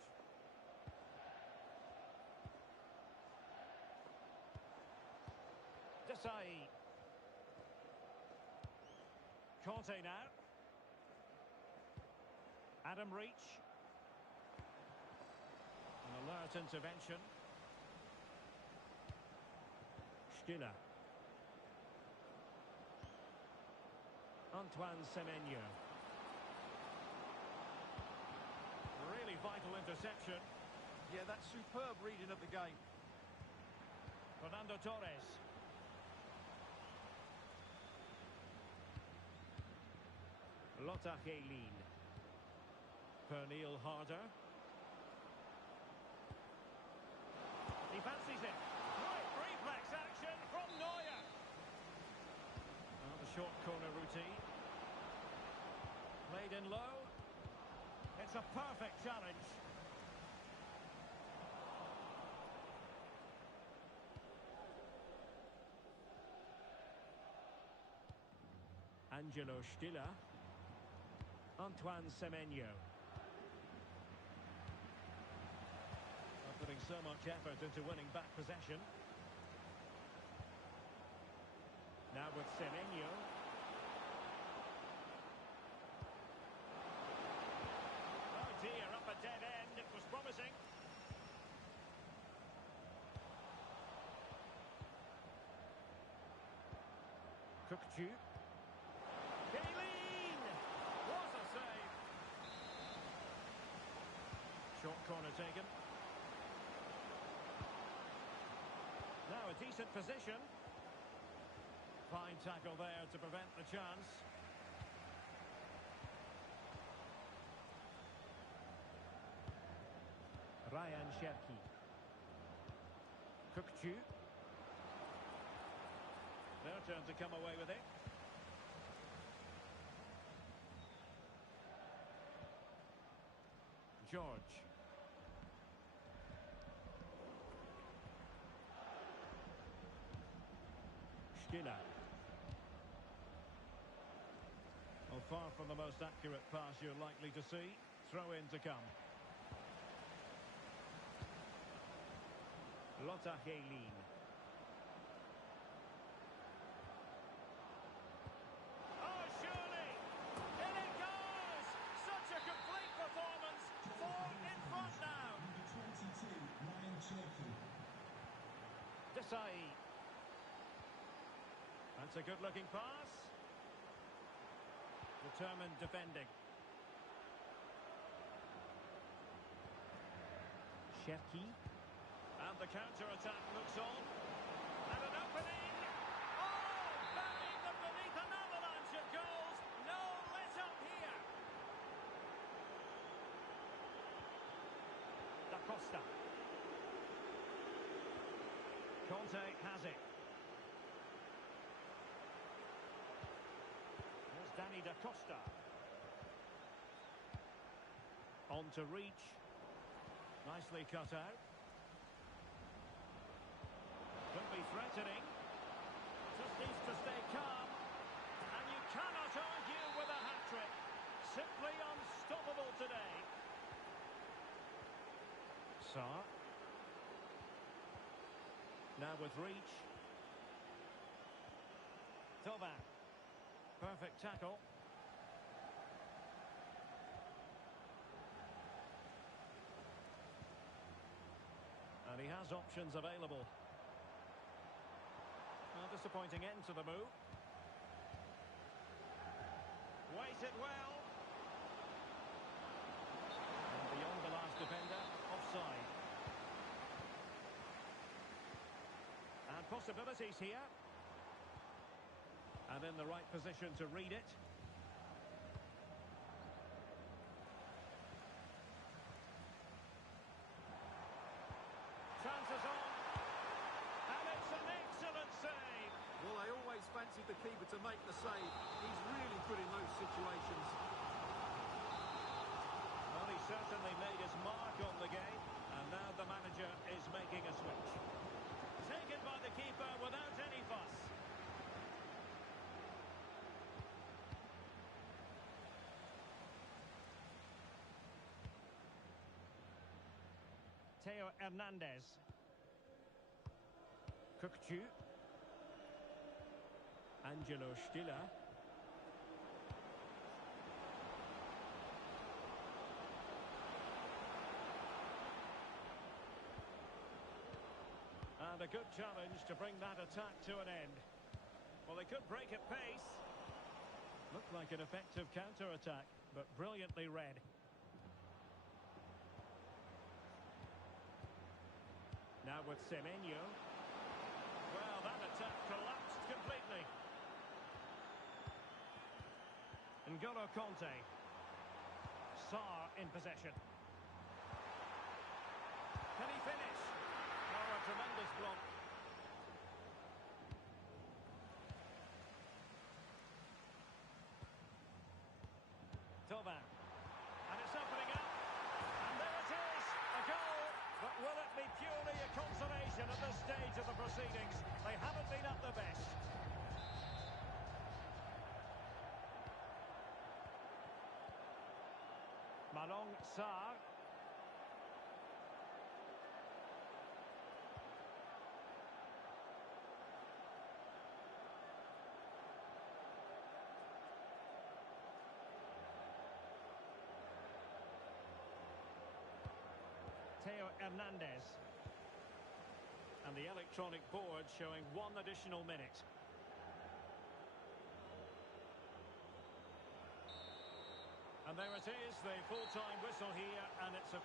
Desai. Kanté now. Adam Reach. An alert intervention. Stiller. Antoine Semenyo. Really vital interception. Yeah, that's superb reading of the game. Fernando Torres. Lotta Heylin. Pernille Harder. He fancies it. Great reflex action from Neuer. Now the short corner routine. Played in low. It's a perfect challenge. Angelo Stiller. Antoine Semenyo. Putting so much effort into winning back possession. Now with Semenyo. Oh dear, up a dead end. It was promising. Kukçu. Heylin! What a save! Short corner taken. Now a decent position. Fine tackle there to prevent the chance. Ryan Cherki. Kukçu. Their turn to come away with it. George. Stiller. Well, far from the most accurate pass you're likely to see. Throw in to come. Lotta Heylin. Oh, surely! In it goes! Such a complete performance. 4 in front now. Number 22, Ryan Cherki. Desai. That's a good-looking pass. Determined defending. Cherki. And the counter-attack looks on. And an opening. Oh, buried them beneath an avalanche of goals. No let up here. Da Costa. Conte has it. Here's Danny Da Costa. On to reach. Nicely cut out. Could be threatening. Just needs to stay calm. And you cannot argue with a hat-trick. Simply unstoppable today. Sarr. Now with reach. Thauvin. Perfect tackle. And he has options available. A disappointing end to the move. Waited well. And beyond the last defender, offside. And possibilities here. And in the right position to read it. Chances on. And it's an excellent save. Well, they always fancied the keeper to make the save. He's really good in those situations. Well, he certainly made his mark on the game. And now the manager is making a switch. Taken by the keeper without any fuss. Theo Hernandez. Kökçü. Angelo Stiller. And a good challenge to bring that attack to an end. Well, they could break at pace. Looked like an effective counter-attack, but brilliantly read. Now with Semenyo. Well, that attack collapsed completely. N'Golo Kanté. Sarr in possession. Can he finish? Oh, a tremendous block. Thauvin. And it's opening up. And there it is. A goal. But will it be purely a consolation at this stage of the proceedings? They haven't been at their best. Malang Sarr. Theo Hernandez. And the electronic board showing 1 additional minute. And there it is, the full-time whistle here, and it's a...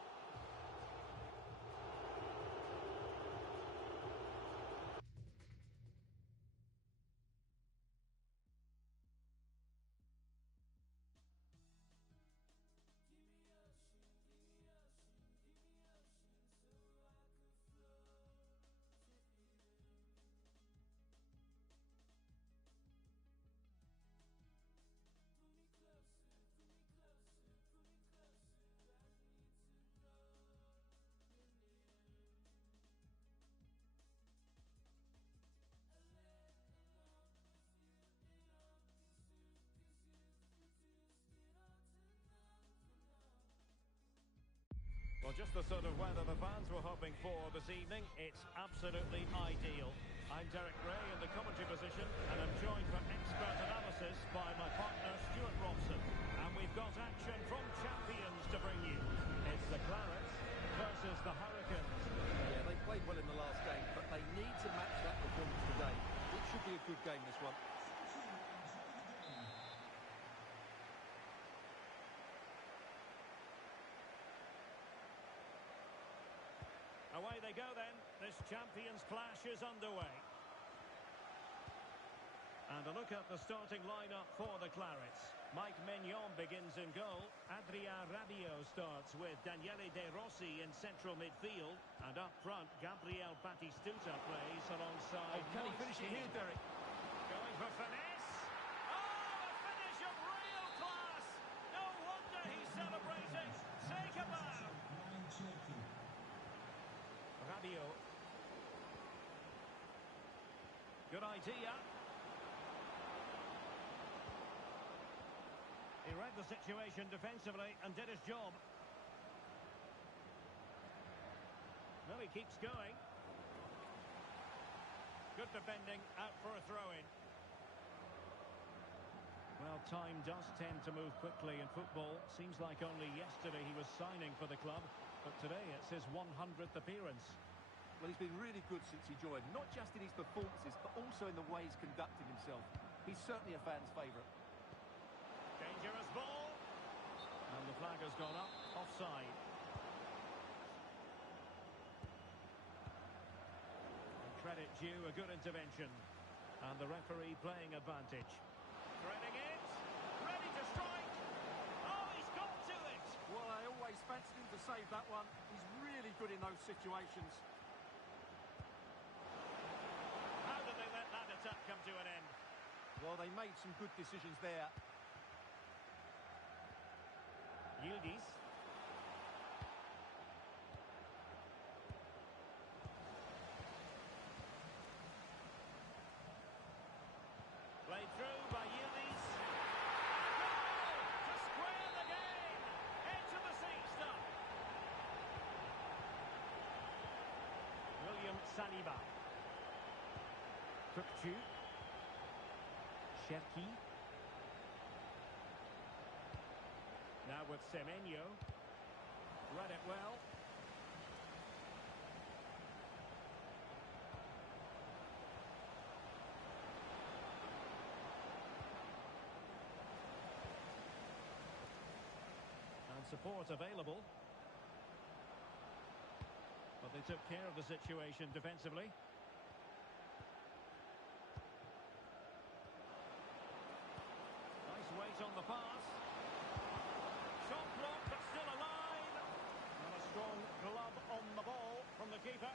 Well, just the sort of weather the fans were hoping for this evening. It's absolutely ideal. I'm Derek Ray in the commentary position, and I'm joined for expert analysis by my partner Stuart Robson. And we've got action from champions to bring you. It's the Clarets versus the Hurricanes. Yeah, they played well in the last game, but they need to match that performance today. It should be a good game, this one. Away they go then. This Champions clash is underway. And a look at the starting lineup for the Clarets. Mike Maignan begins in goal. Adrien Rabiot starts with Daniele De Rossi in central midfield. And up front, Gabriel Batistuta plays alongside... Oh, can he finish it here, Derek? Going for finesse. Oh, a finish of real class. No wonder he's celebrating. Take a bow. Ryan Cherky. Rabiot. Good idea. He read the situation defensively and did his job. Well, he keeps going. Good defending, out for a throw-in. Well, time does tend to move quickly in football. Seems like only yesterday he was signing for the club, but today it's his 100th appearance. Well, he's been really good since he joined, not just in his performances, but also in the way he's conducted himself. He's certainly a fan's favourite. Dangerous ball. And the flag has gone up. Offside. And credit due, a good intervention. And the referee playing advantage. Threading it. Ready to strike. Oh, he's got to it. Well, I always fancied him to save that one. He's really good in those situations. How did they let that attack come to an end? Well, they made some good decisions there. Yildiz. Played through by Yildiz. A goal to square the game. Into the sea stuff. William Saliba. Kökçü. Cherki. Now with Semenyo. Read it well. And support available. But they took care of the situation defensively. Nice weight on the pass. Shot blocked, but still alive. And a strong glove on the ball from the keeper.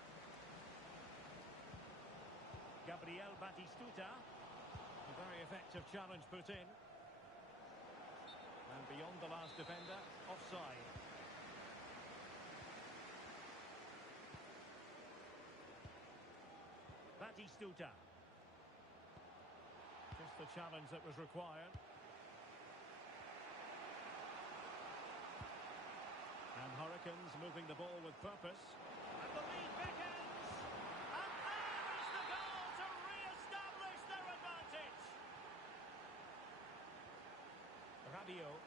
Gabriel Batistuta. A very effective challenge put in. And beyond the last defender, offside. Batistuta. Just the challenge that was required. And Hurricanes moving the ball with purpose. And the lead beckons. And there is the goal to re-establish their advantage. Rabiot.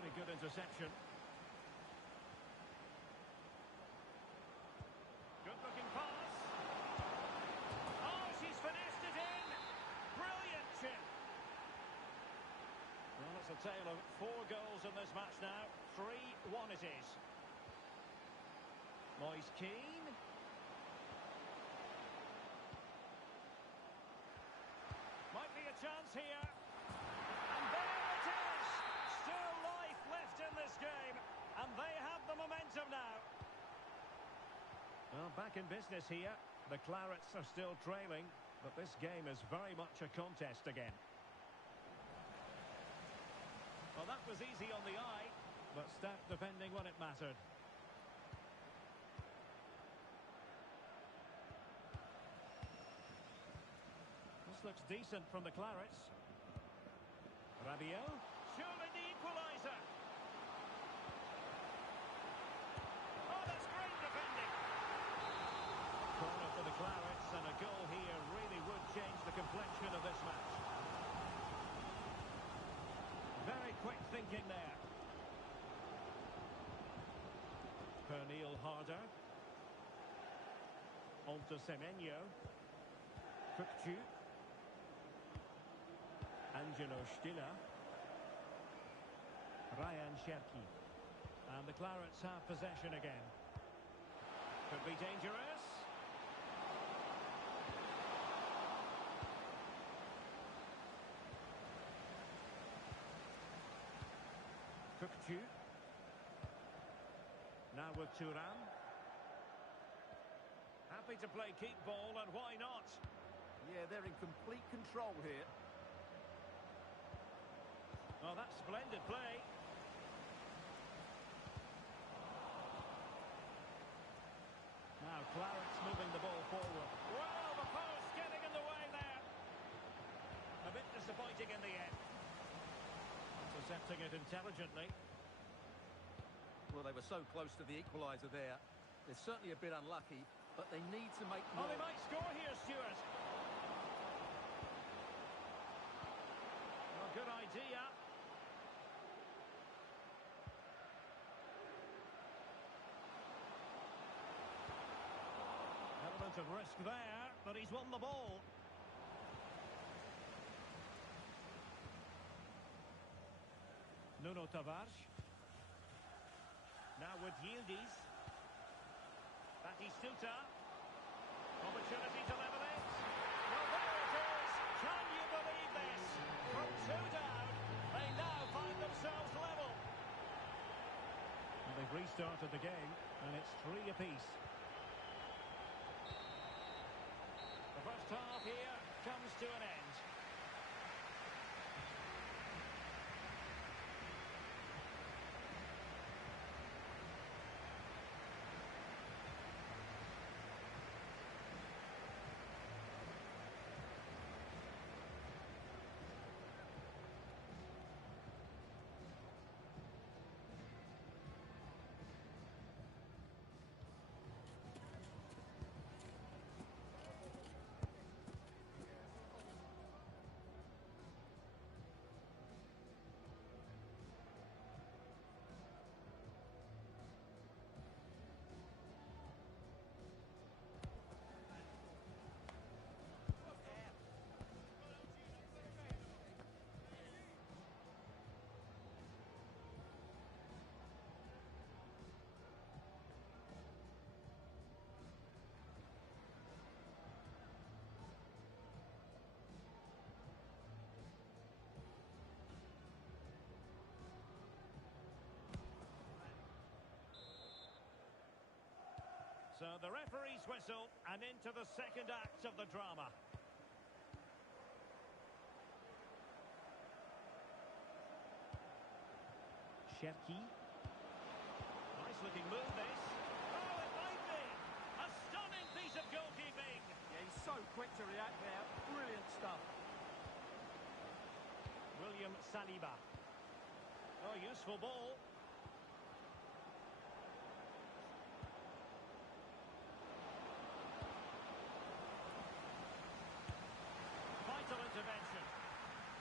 Really good interception. Good-looking pass. Oh, she's finessed it in. Brilliant chip. Well, it's a tale of 4 goals in this match now. 3-1 it is. Moise Kean. Might be a chance here. And there it is. Still life left in this game. And they have the momentum now. Well, back in business here. The Clarets are still trailing. But this game is very much a contest again. Well, that was easy on the eye, but stout defending when it mattered. This looks decent from the Clarets. Rabiot, surely the equaliser. Oh, that's great defending. Corner for the Clarets, and a goal here really would change the complexion of this match. Very quick thinking there. Pernille Harder. On to Semenyo. Kökçü. Angelo Stiller. Ryan Cherki. And the Clarets have possession again. Could be dangerous. Kukçu. Now with Thuram. Happy to play keep ball, and why not? Yeah, they're in complete control here. Oh, that's splendid play. Now Clarence moving the ball forward. Well, the post getting in the way there. A bit disappointing in the end. Intercepting it intelligently. Well, they were so close to the equaliser there. They're certainly a bit unlucky, but they need to make Oh, more. they might score here, Stuart. Well, good idea. Element of risk there, but he's won the ball. Nuno Tavares. Now with Yildiz. Batistuta. Opportunity to level it. Well, there it is. Can you believe this? From two down, they now find themselves level. Well, they've restarted the game, and it's 3 apiece. The first half here comes to an end. So the referee's whistle, and into the second act of the drama. Cherki. Nice looking move this. Oh, it might be! A stunning piece of goalkeeping! Yeah, he's so quick to react there. Brilliant stuff. William Saliba. Oh, useful ball. Vital intervention.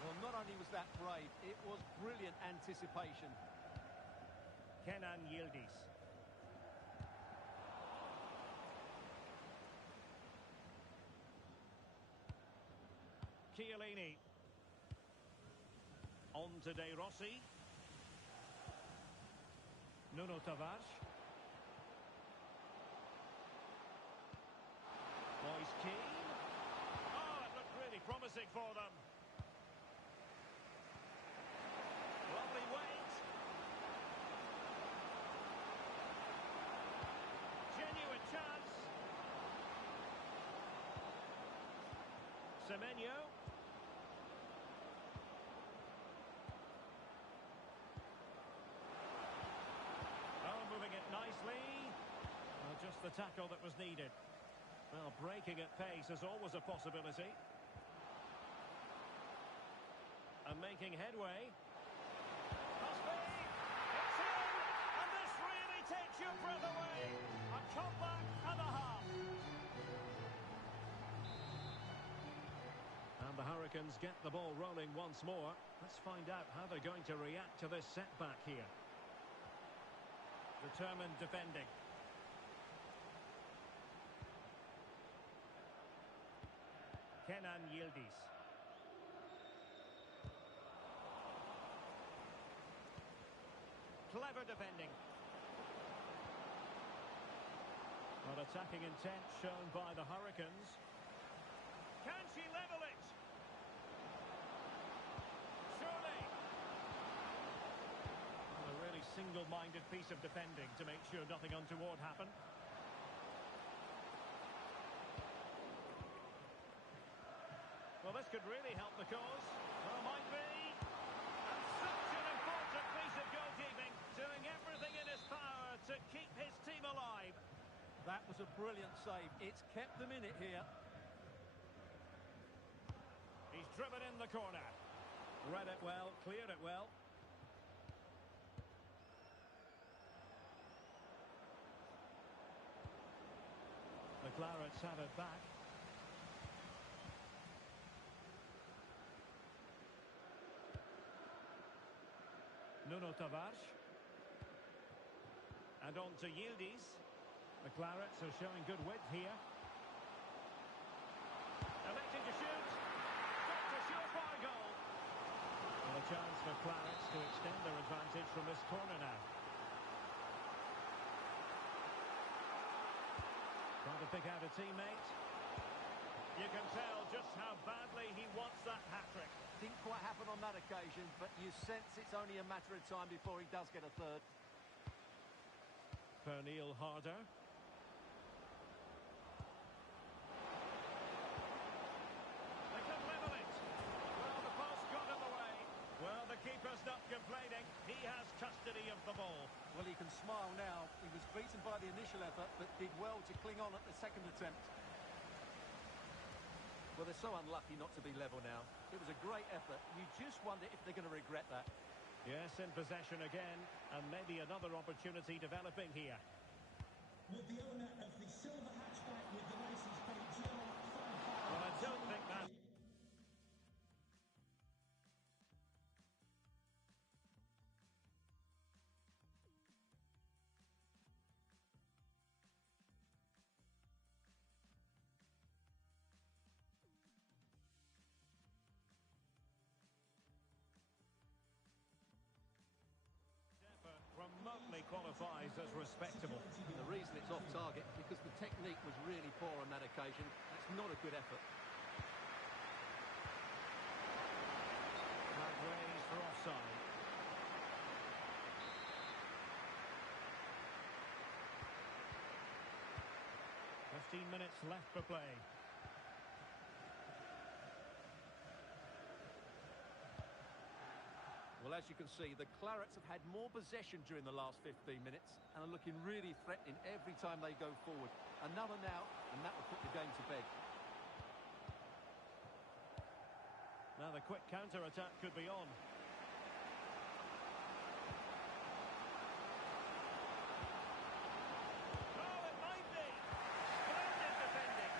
Well, not only was that brave, it was brilliant anticipation. Kenan Yildiz. Chiellini. On to De Rossi. Nuno Tavares. Moise Keane. Oh, it looked really promising for them. Lovely wait. Genuine chance. Semenyo. Oh, moving it nicely. Well, just the tackle that was needed. Well, breaking at pace is always a possibility. And making headway. Must be! It's in! And this really takes your breath away! A comeback and a half! And the Hurricanes get the ball rolling once more. Let's find out how they're going to react to this setback here. Determined defending. Kenan Yildiz. Clever defending. Well, attacking intent shown by the Hurricanes. Can she level it? Surely. Well, a really single-minded piece of defending to make sure nothing untoward happened. Well, this could really help the cause. Well, might be. And such an important piece of goalkeeping, doing everything in his power to keep his team alive. That was a brilliant save. It's kept them in it here. He's driven in the corner. Read it well, cleared it well. The Clarets have it back. Nuno Tavares. And on to Yildiz. The Clarets are showing good width here. Electing to shoot. That's a surefire goal. And a chance for Clarets to extend their advantage from this corner now. Trying to pick out a teammate. You can tell just how badly he wants that hat-trick. Didn't quite happen on that occasion, but you sense it's only a matter of time before he does get a third. Pernille Harder. They can level it. Well, the post got in the way. Well, the keeper's not complaining. He has custody of the ball. Well, he can smile now. He was beaten by the initial effort, but did well to cling on at the second attempt. Well, they're so unlucky not to be level now. It was a great effort. You just wonder if they're going to regret that. Yes, in possession again, and maybe another opportunity developing here. With the owner of the silver hatchback with the license plate GR55. Well, I don't think that... remotely qualifies as respectable. The reason it's off target, because the technique was really poor on that occasion. That's not a good effort. Flag raised for offside. "15 minutes left for play. Well, as you can see, the Clarets have had more possession during the last 15 minutes and are looking really threatening every time they go forward. Another now, and that will put the game to bed. Now the quick counter-attack could be on. Oh, it might be! Splendid defending!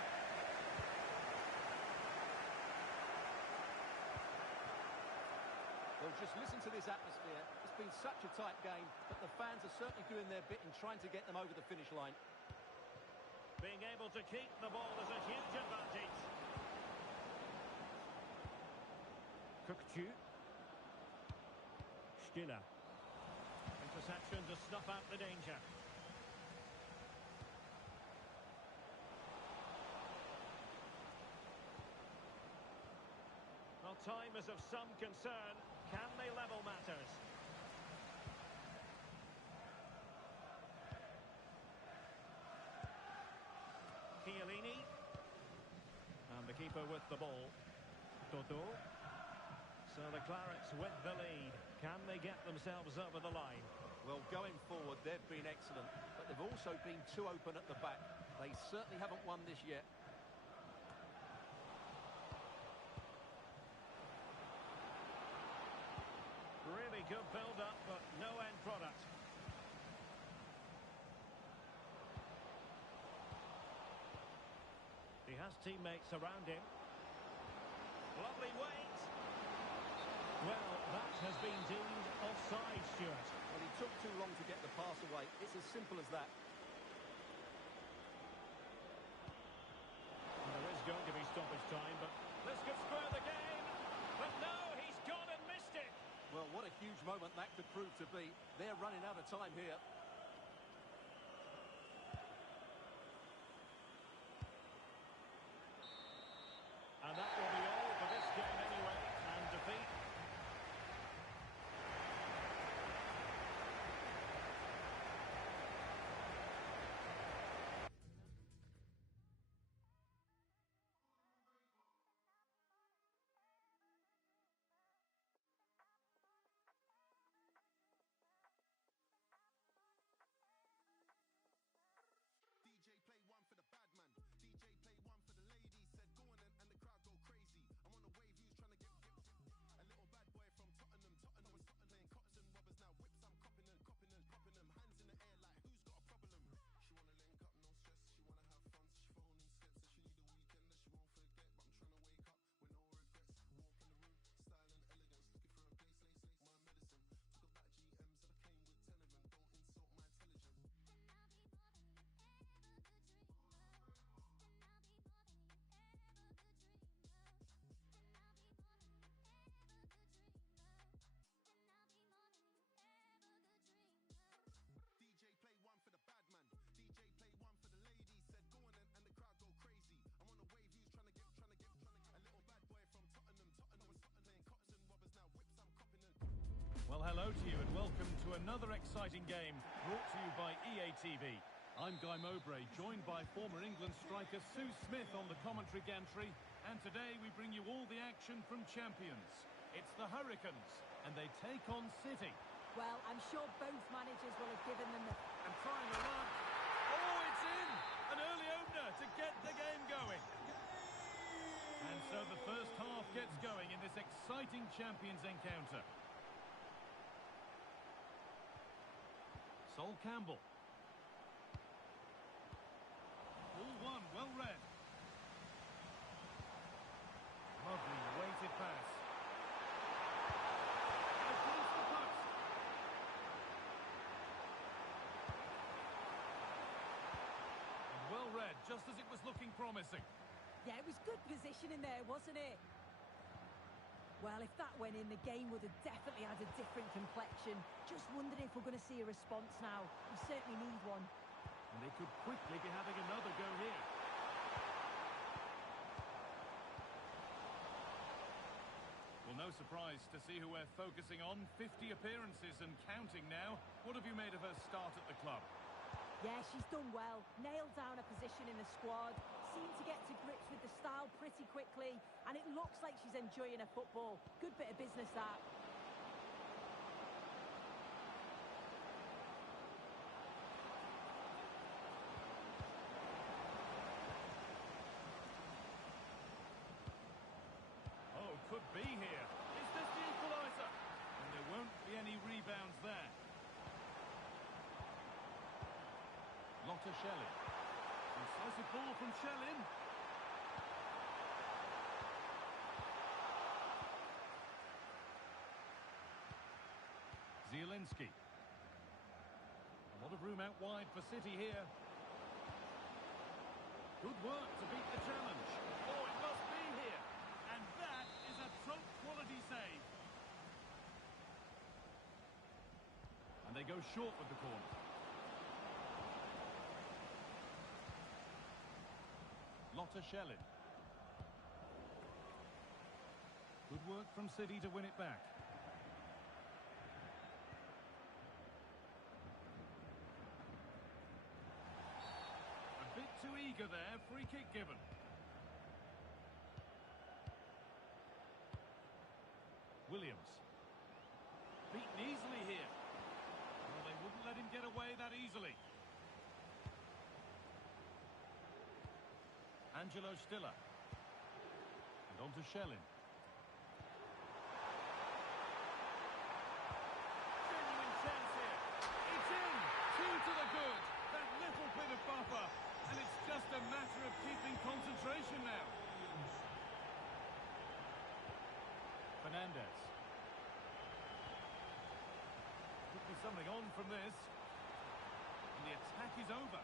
Well, just listen to this atmosphere. It's been such a tight game, but the fans are certainly doing their bit in trying to get them over the finish line. Being able to keep the ball is a huge advantage. Kukçu. Stiller. Interception to snuff out the danger. Well, time is of some concern. Can they level matters? Chiellini. And the keeper with the ball. Toto. So the Clarets with the lead. Can they get themselves over the line? Well, going forward, they've been excellent, but they've also been too open at the back. They certainly haven't won this yet. Really good build-up, but no end product. He has teammates around him. Lovely weight. Well, that has been deemed offside, Stuart. Well, he took too long to get the pass away. It's as simple as that. And there is going to be stoppage time, but this could square the game. But no, he's gone and missed it. Well, what a huge moment that could prove to be. They're running out of time here. hello to you and welcome to another exciting game brought to you by EA TV. I'm Guy Mowbray, joined by former England striker Sue Smith on the commentary gantry, and today we bring you all the action from Champions. It's the Hurricanes, and they take on City. Well, I'm sure both managers will have given them the... And trying a run. Oh, it's in! An early opener to get the game going. And so the first half gets going in this exciting Champions encounter. Sol Campbell. Ball one, well read. Lovely weighted pass. Against the post. And well read, just as it was looking promising. Yeah, it was good positioning there, wasn't it? Well, if that went in, the game would have definitely had a different complexion. Just wondering if we're going to see a response now. We certainly need one. And they could quickly be having another go here. Well, no surprise to see who we're focusing on. 50 appearances and counting now. What have you made of her start at the club? Yeah, she's done well. Nailed down a position in the squad. Seemed to get to grips with the style pretty quickly. And it looks like she's enjoying her football. Good bit of business, that. Oh, could be here. Is this the equaliser? And there won't be any rebounds there. Lotta Schellin. Incisive ball from Schellin. Zielinski. A lot of room out wide for City here. Good work to beat the challenge. Oh, it must be here. And that is a top quality save. And they go short with the corner. Lotta Schellin. Good work from City to win it back. A bit too eager there. Free kick given. Williams. Beaten easily here. Well, they wouldn't let him get away that easily. Angelo Stiller. And on to Schellin. Genuine chance here. It's in. Two to the good. That little bit of buffer. And it's just a matter of keeping concentration now. Fernandez. Could be something on from this. And the attack is over.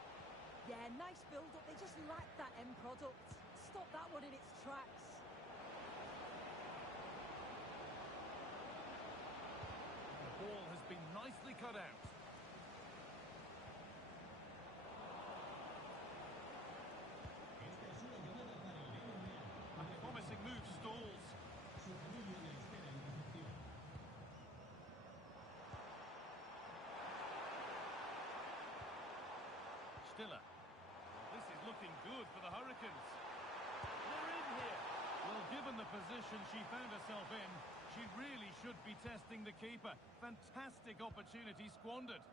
Yeah, nice build-up. They just lack that end product. Stop that one in its tracks. The ball has been nicely cut out. A promising move stalls. Stiller. This is looking good for the Hurricanes. They're in here. Well, given the position she found herself in, she really should be testing the keeper. Fantastic opportunity squandered.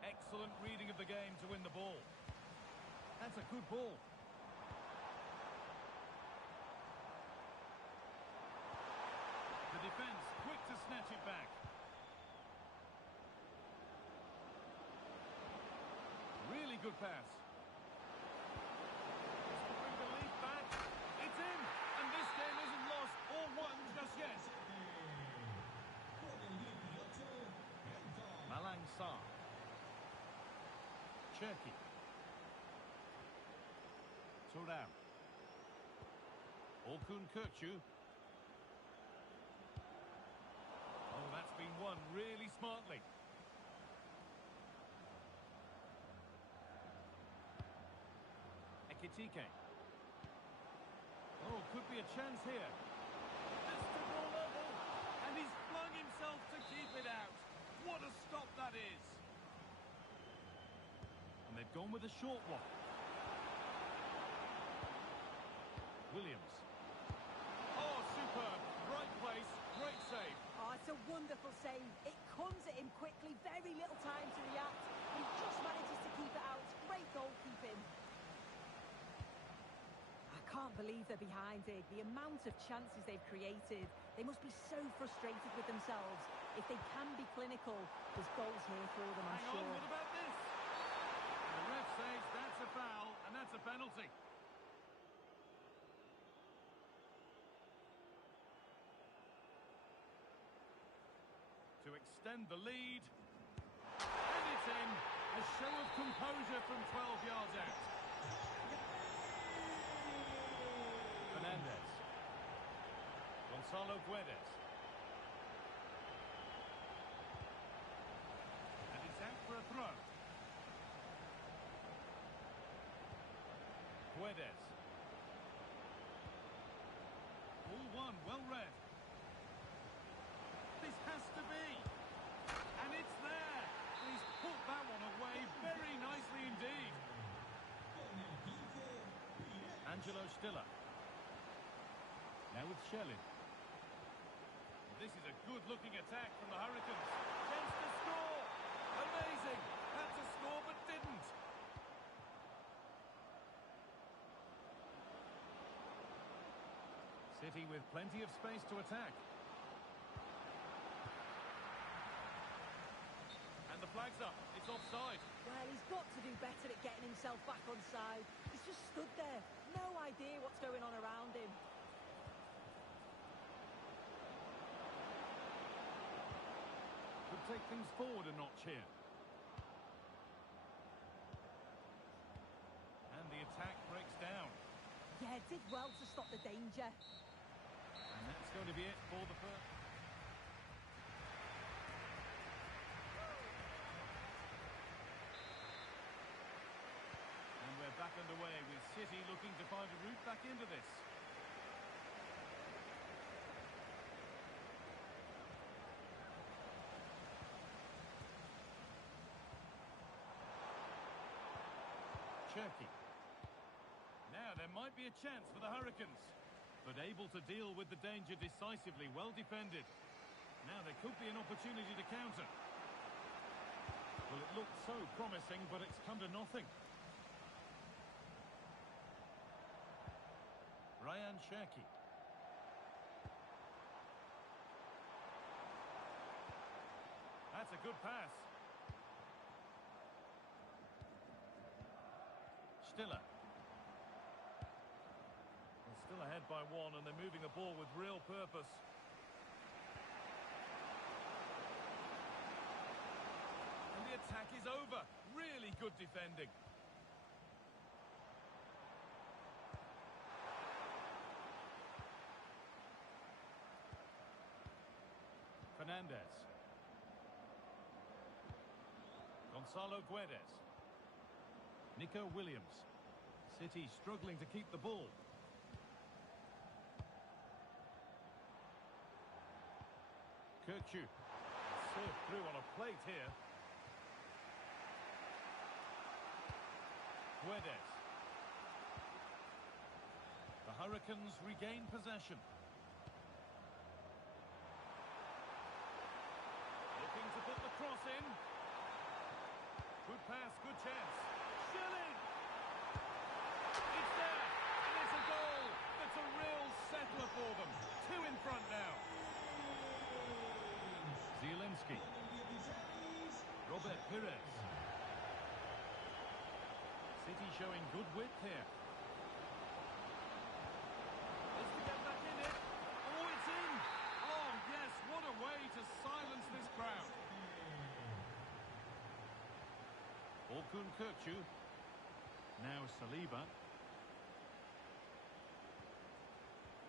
Excellent reading of the game to win the ball. That's a good ball. The defence quick to snatch it back. Really good pass. This will bring the lead back. It's in, and this game isn't lost or won just yet. Malang Sarr. Cherki. Thuram. Orkun Kökçü. Oh, that's been won really smartly. Ekitike. Oh, could be a chance here. This to ball level, and he's flung himself gone with a short one. Williams. Oh, superb. Right place, great save. Oh, it's a wonderful save. It comes at him quickly, very little time to react. He just manages to keep it out. Great goalkeeping. I can't believe they're behind it. The amount of chances they've created. They must be so frustrated with themselves. If they can be clinical, there's goals here for them, I'm Hang sure. on, what about this? The ref says that's a foul, and that's a penalty. To extend the lead. And it's in. A show of composure from 12 yards out. Fernandez. Gonzalo Guedes. And it's out for a throw. Guedes. All one, well read. This has to be. And it's there. And he's put that one away very nicely indeed. Angelo Stiller. Now with Shelley. This is a good-looking attack from the Hurricanes. Chance to score. Amazing. Had to score but didn't. City with plenty of space to attack. And the flag's up. It's offside. Well, he's got to do better at getting himself back on side. He's just stood there. No idea what's going on around him. Could take things forward a notch here. And the attack breaks down. Yeah, did well to stop the danger. And that's going to be it for the first. And we're back underway with City looking to find a route back into this. Cherki. Now there might be a chance for the Hurricanes, but able to deal with the danger decisively, well defended. Now there could be an opportunity to counter. Well, it looked so promising, but it's come to nothing. Ryan Cherki. That's a good pass. Stiller. They're still ahead by one, and they're moving the ball with real purpose. And the attack is over. Really good defending. Fernandez. Gonzalo Guedes. Nico Williams. City struggling to keep the ball. Kirkju. Served through on a plate here. Guedes. The Hurricanes regain possession. Looking to put the cross in. Good pass, good chance. Shelley! It's there! And it's a goal! It's a real settler for them. Two in front now. Zielinski. Robert Pires. City showing good width here. Is to get back in it. Oh, it's in! Oh, yes, what a way to silence this crowd. Orkun Kökçü. Now Saliba.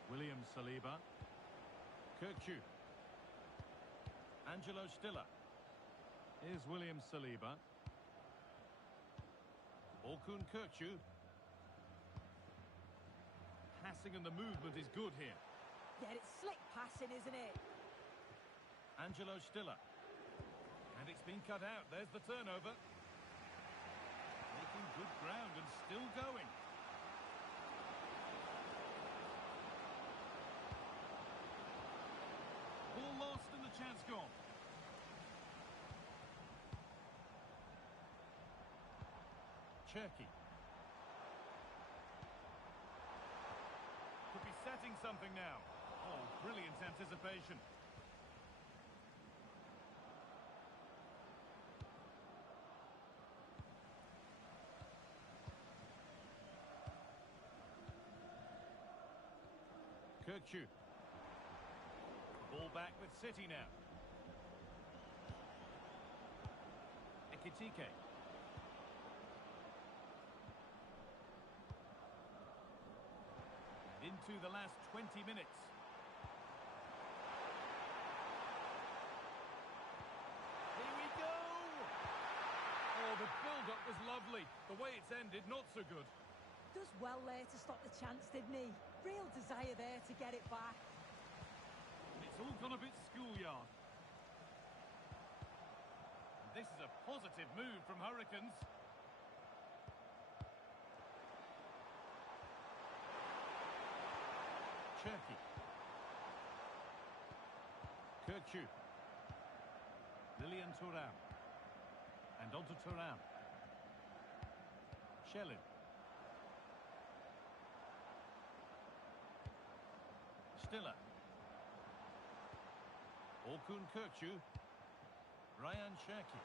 William Saliba. Kökçü. Angelo Stiller. Here's William Saliba. Orkun Kökçü. Passing and the movement is good here. Yeah, it's slick passing, isn't it? Angelo Stiller. And it's been cut out. There's the turnover. Making Good ground and still going. Ball lost and the chance gone. Cherki. Could be setting something now. Oh, brilliant anticipation. Kirkju. Ball back with City now. Ekitike. Into the last 20 minutes. Here we go! Oh, the build-up was lovely. The way it's ended, not so good. Does well there to stop the chance, didn't he? Real desire there to get it back. It's all gone a bit schoolyard. And this is a positive move from Hurricanes. Cherki. Kirkju. Lilian Thuram. And on to Thuram. Shellin. Stiller. Orkun Kirkju. Ryan Cherki.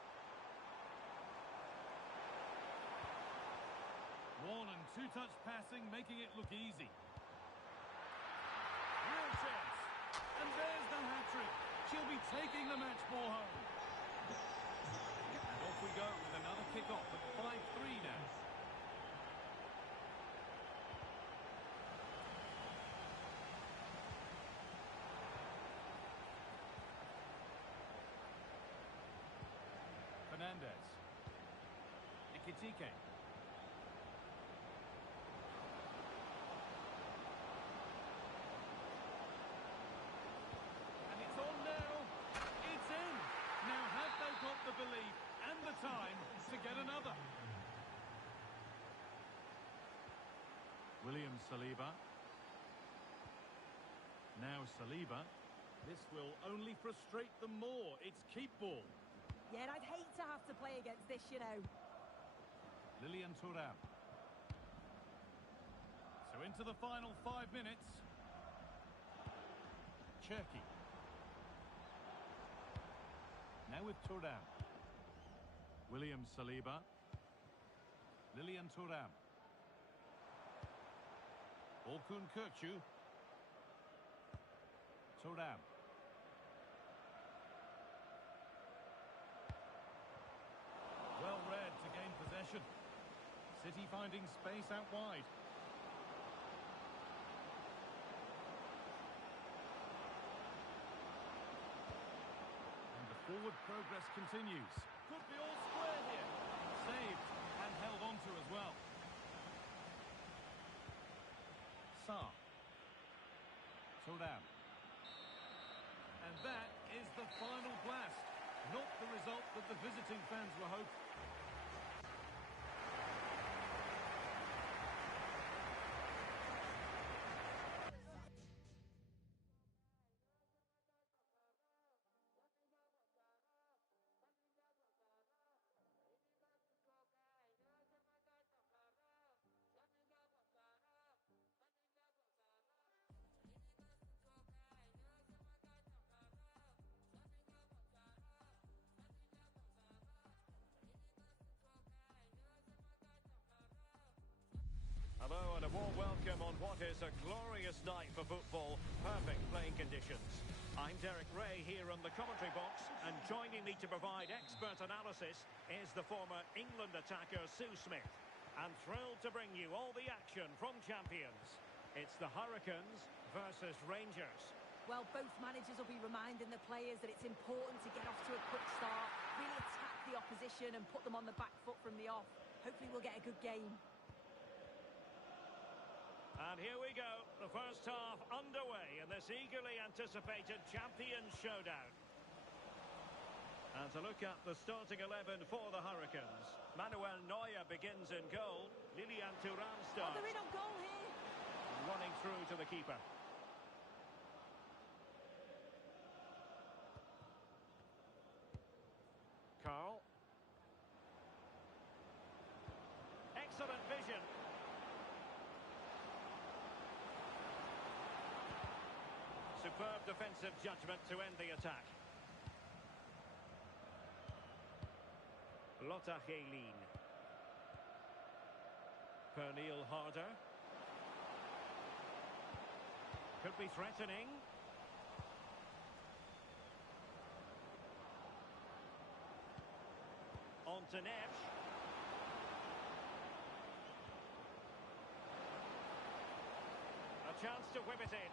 One and two-touch passing, making it look easy. Real chance. And there's the hat-trick. She'll be taking the match ball home. And off we go with another kick-off at 5-3 now. Fernandez. Ekitike. And it's on now. It's in. Now have they got the belief and the time to get another? William Saliba. Now Saliba. This will only frustrate them more. It's keep ball. Yeah, and I'd hate to have to play against this, you know. Lilian Thuram. So into the final 5 minutes. Cherki. Now with Thuram. William Saliba. Lilian Thuram. Orkun Kirkju. Thuram. Well read to gain possession. City finding space out wide. And the forward progress continues. Could be all square here. Saved and held on to as well. Sarr. Thuram. And that is the final blast. Not the result that the visiting fans were hoping. Hello and a warm welcome on what is a glorious night for football. Perfect playing conditions. I'm Derek Ray here on the commentary box, and joining me to provide expert analysis is the former England attacker Sue Smith. And thrilled to bring you all the action from champions. It's the Hurricanes versus Rangers. Well, both managers will be reminding the players that it's important to get off to a quick start, really attack the opposition and put them on the back foot from the off. Hopefully we'll get a good game. And here we go, the first half underway in this eagerly anticipated Champions Showdown. And to look at the starting 11 for the Hurricanes. Manuel Neuer begins in goal. Lilian Thuram Oh, starts. they're in on goal here. Running through to the keeper. Carl. Excellent vision. Superb defensive judgment to end the attack. Lotta Heylin. Pernille Harder. Could be threatening. On to Neves. A chance to whip it in.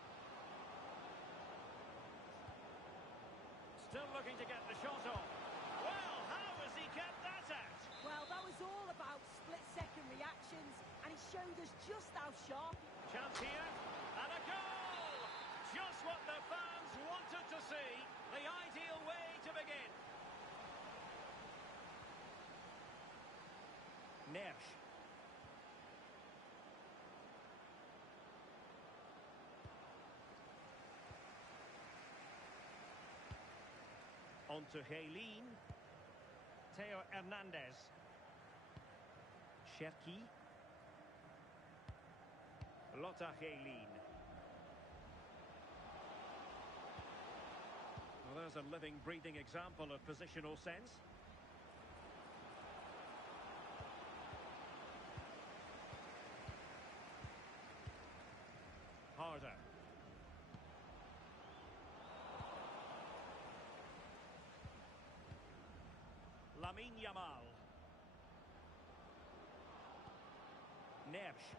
Still looking to get the shot off. Well, how has he kept that out? Well, that was all about split-second reactions, and he showed us just how sharp. Chance here, and a goal! Just what the fans wanted to see. The ideal way to begin. Neves. On to Heylin. Theo Hernandez. Cherki. Lotta Heylin. Well, there's a living, breathing example of positional sense. Harder. Lamine Yamal. Neves.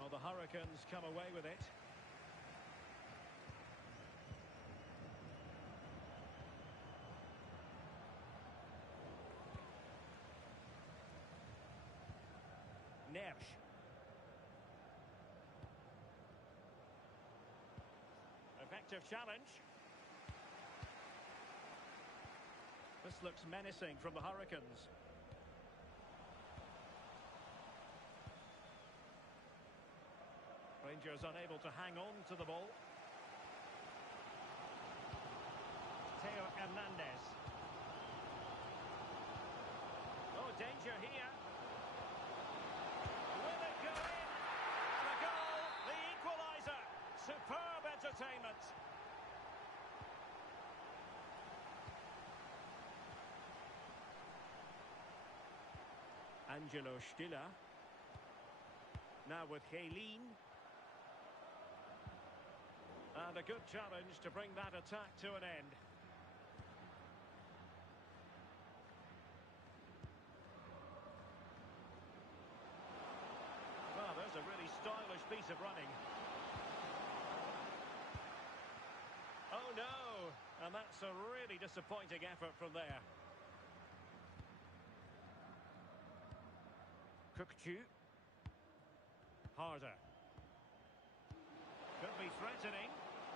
Well, the Hurricanes come away with it. Neves. Effective challenge. This looks menacing from the Hurricanes. Rangers unable to hang on to the ball. Theo Hernandez. Oh, danger here. Will it go in? And a goal, the equaliser. Superb entertainment. Angelo Stiller. Now with Heylin. And a good challenge to bring that attack to an end. Well, there's a really stylish piece of running. Oh no! And that's a really disappointing effort from there. Kukçu. Harder. Could be threatening.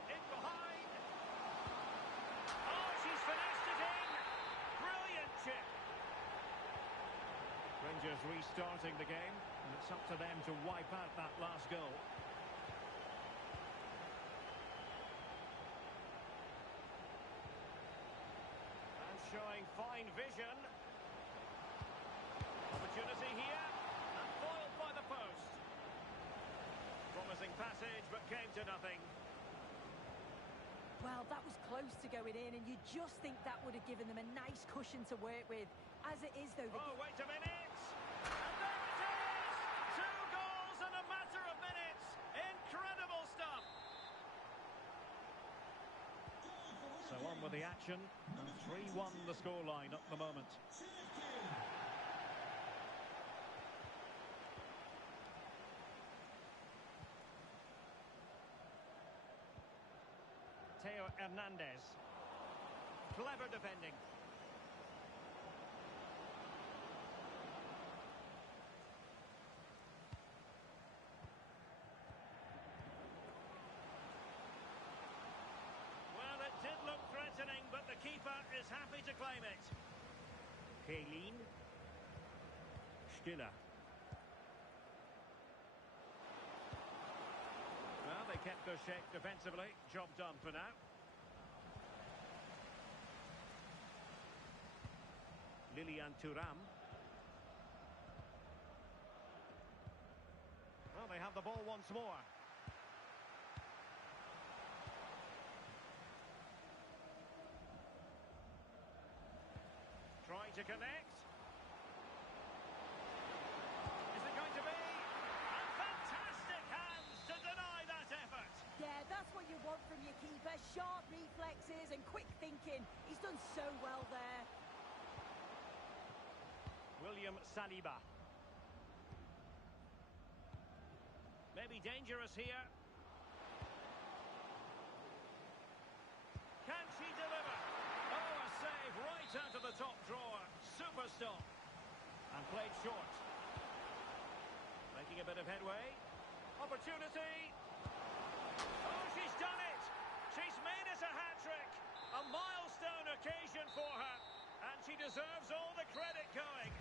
In behind. Oh, she's finessed it in. Brilliant chip. Rangers restarting the game, and it's up to them to wipe out that last goal. And showing fine vision. Opportunity here, and foiled by the post. Promising passage, but came to nothing. Well, that was close to going in, and you just think that would have given them a nice cushion to work with. As it is, though... Oh, wait a minute! And there it is! 2 goals in a matter of minutes! Incredible stuff! So on with the action, and 3-1 the scoreline at the moment. Theo Hernandez. Clever defending. Well, it did look threatening, but happy to claim it. Kaylin. Stiller. Well, they kept their shape defensively. Job done for now. Lilian Thuram. Well, they have the ball once more. Trying to connect. Is it going to be? And fantastic hands to deny that effort. Yeah, that's what you want from your keeper. Sharp reflexes and quick thinking. He's done so well there. William Saliba. Maybe dangerous here. Can she deliver? Oh, a save right out of the top drawer. Super stop. And played short. Making a bit of headway. Opportunity. Oh, she's done it. She's made it a hat-trick. A milestone occasion for her. And she deserves all the credit going.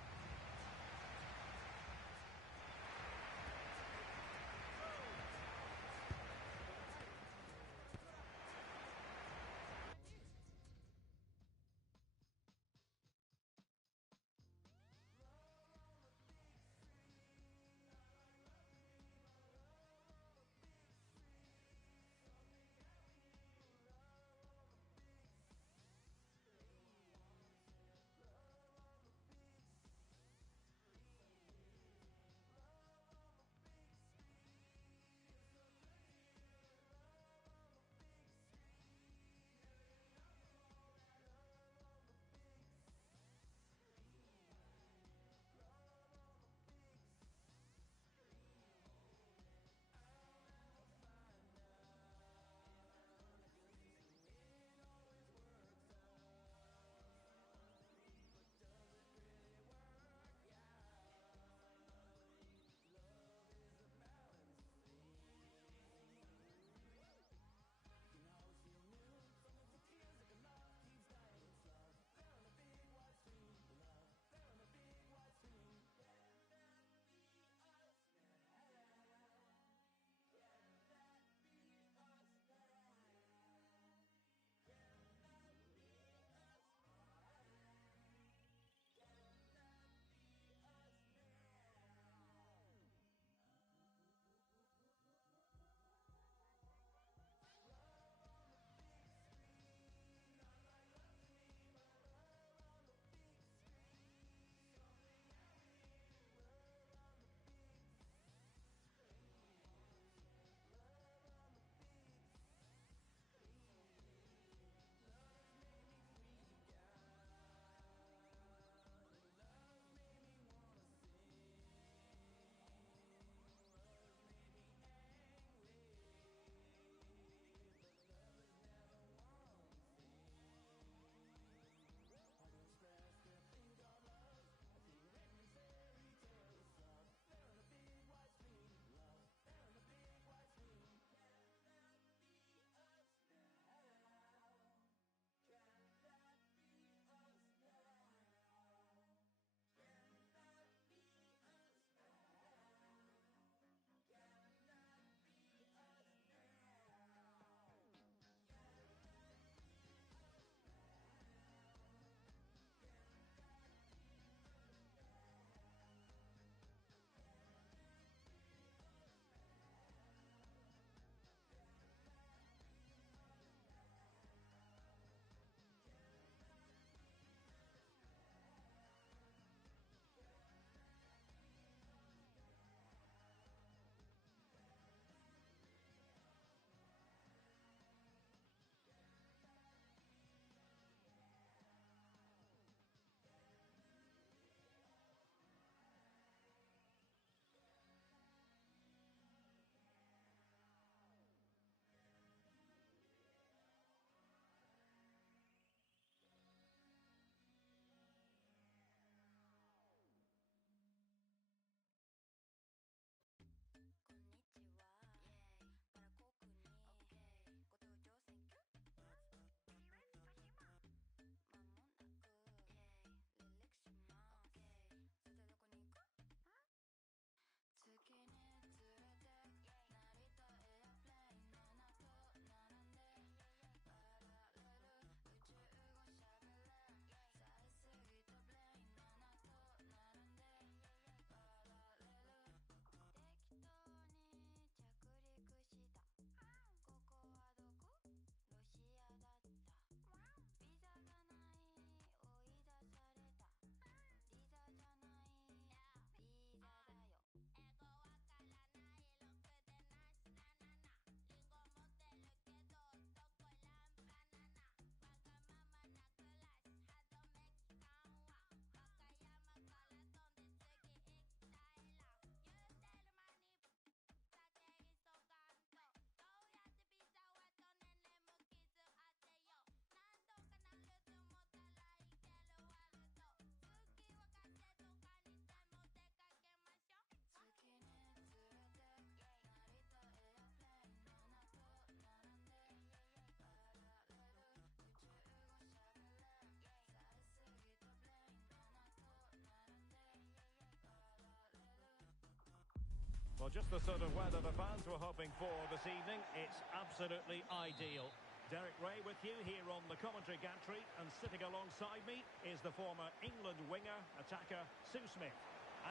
Well, just the sort of weather the fans were hoping for this evening. It's absolutely ideal. Derek Ray with you here on the commentary gantry, and sitting alongside me is the former England winger, attacker, Sue Smith.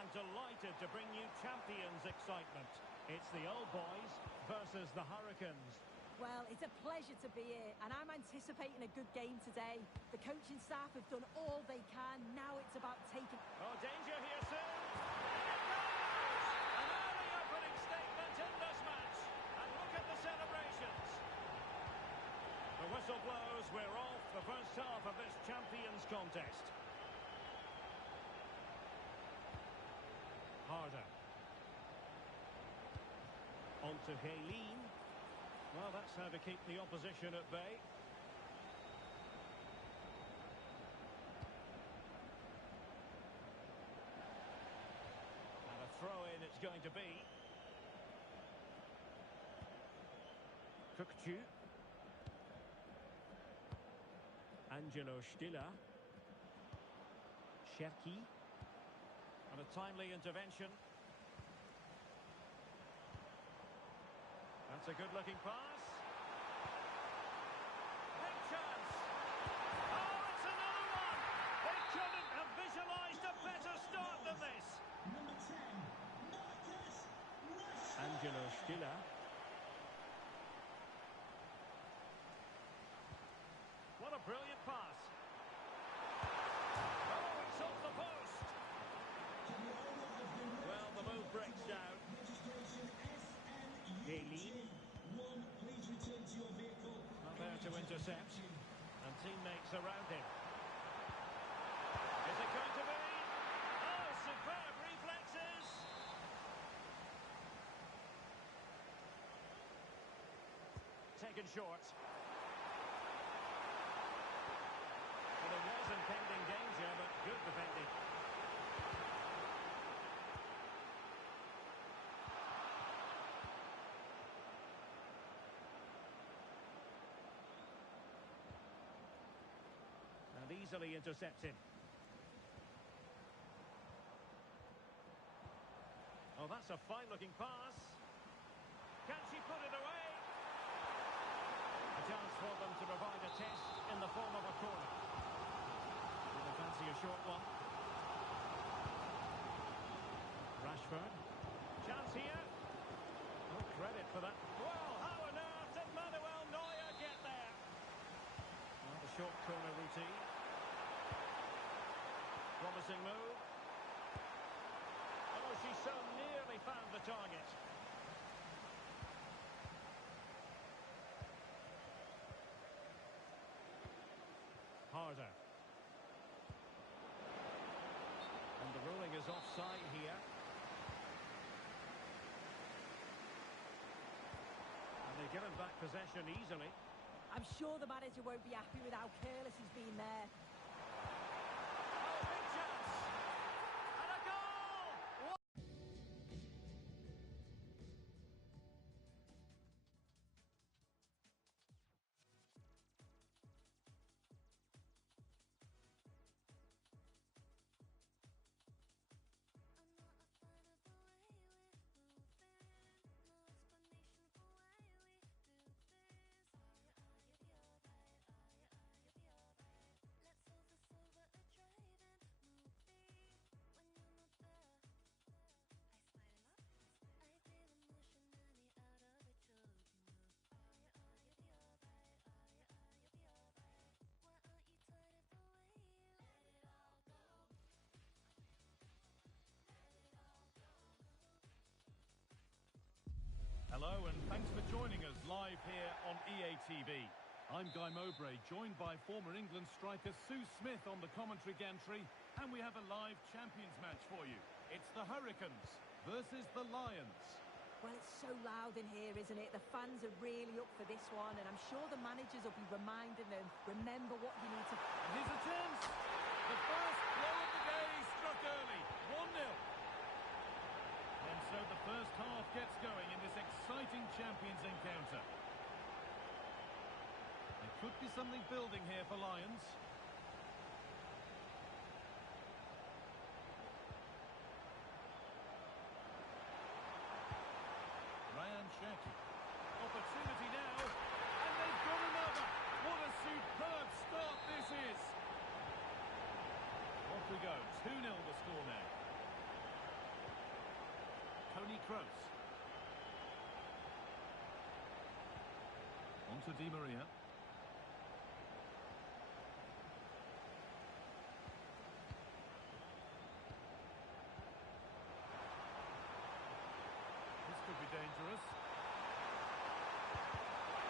And delighted to bring you champions excitement. It's the old boys versus the Hurricanes. Well, it's a pleasure to be here, and I'm anticipating a good game today. The coaching staff have done all they can. Now it's about taking... Oh, danger here soon. There it goes! An early opening statement in this match. And look at the celebrations. The whistle blows. We're off the first half of this champions contest. Harder. On to Haylene. Well, that's how to keep the opposition at bay. And a throw-in it's going to be. Kukcu. Angelo Stiller. Cherki. And a timely intervention. That's a good-looking pass. Big chance. Oh, it's another one. They couldn't have visualised a better start than this. Number 10, Marcus Rashford. Angelo Stiller. What a brilliant pass. Oh, it's off the post. To the owner of the Well, the move breaks down. registration Haylene. SN1, please return to your vehicle. Not there to intercept. And teammates around him. Is it going to be? Oh, superb reflexes. Taken short. Well, there was impending danger, but good defending. And easily intercepted. Oh, that's a fine-looking pass. Can she put it away? A chance for them to provide a test in the form of a corner. Do they fancy a short one? Rashford. Chance here. No credit for that. Well, how on earth did Manuel Neuer get there? Well, the short corner routine. Promising move. Oh, she so nearly found the target. Harder. And the ruling is offside here. And they're given back possession easily. I'm sure the manager won't be happy with how careless he's been there. Oh, big chance! And a goal! I'm not a fan of the way we're moving. No explanation for why we do this. You'll be alright. Let's solve this over a Trident movie. When you're not there, I smile a lot. I feel emotionally out of it, choking you. You'll be alright. Why aren't you tired of the way you let it all go? Hello and thanks for joining us live here on EA TV. I'm Guy Mowbray, joined by former England striker Sue Smith on the commentary gantry, and we have a live champions match for you. It's the Hurricanes versus the Lions. Well, it's so loud in here, isn't it? The fans are really up for this one, and I'm sure the managers will be reminding them, remember what you need to... And here's a chance. The first blow of the day struck early, 1-0. And so the first half gets going in this exciting champions encounter. There could be something building here for Lions. Kroos. On to Di Maria. This could be dangerous.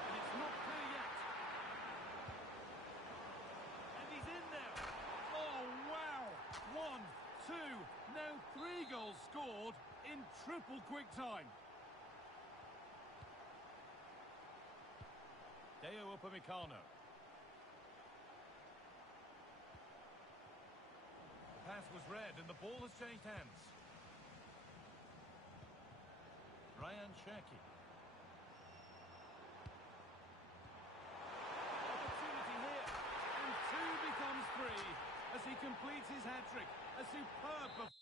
And it's not clear yet. And he's in there. Oh, wow. 1, 2, now 3 goals scored in triple quick time. Deo Upamecano. The pass was read and the ball has changed hands. Ryan Cherki. Opportunity here. And 2 becomes 3 as he completes his hat-trick. A superb performance.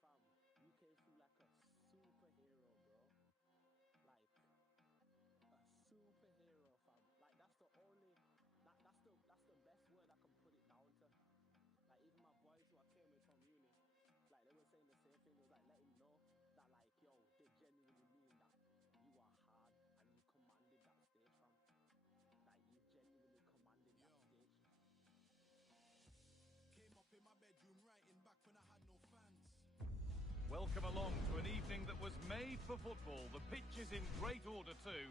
Fam, you came through like a superhero, bro. Like a superhero, fam. Like that's the only, that's the best word I can put it down to. Like even my boys who are teammates from uni, like they were saying the same thing. It was like let him know that like yo, they genuinely mean that you are hard and you commanded that stage, fam. Like you genuinely commanded that stage. Came up in my bedroom writing back when I had no fans. Welcome along to an evening that was made for football. The pitch is in great order too.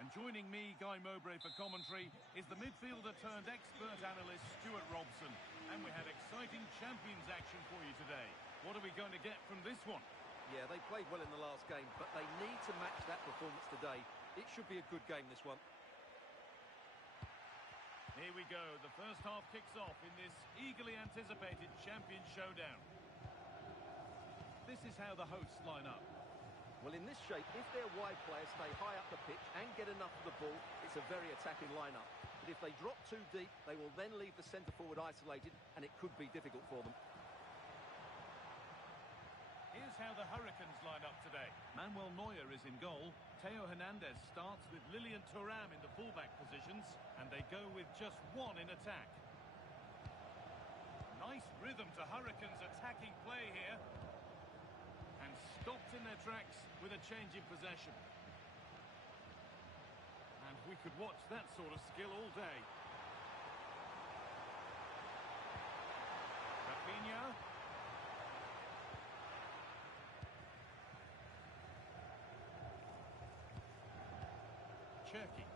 And joining me, Guy Mowbray, for commentary is the midfielder turned expert analyst Stuart Robson. And we had exciting Champions action for you today. What are we going to get from this one? Yeah, they played well in the last game, but they need to match that performance today. It should be a good game, this one. Here we go. The first half kicks off in this eagerly anticipated Champions showdown. This is how the hosts line up. Well, in this shape, if their wide players stay high up the pitch and get enough of the ball, it's a very attacking lineup. But if they drop too deep, they will then leave the centre-forward isolated, and it could be difficult for them. Here's how the Hurricanes line up today. Manuel Neuer is in goal. Theo Hernandez starts with Lilian Thuram in the fullback positions, and they go with just one in attack. Nice rhythm to Hurricanes' attacking play here. And stopped in their tracks with a change in possession. And we could watch that sort of skill all day. Rafinha. Cherki.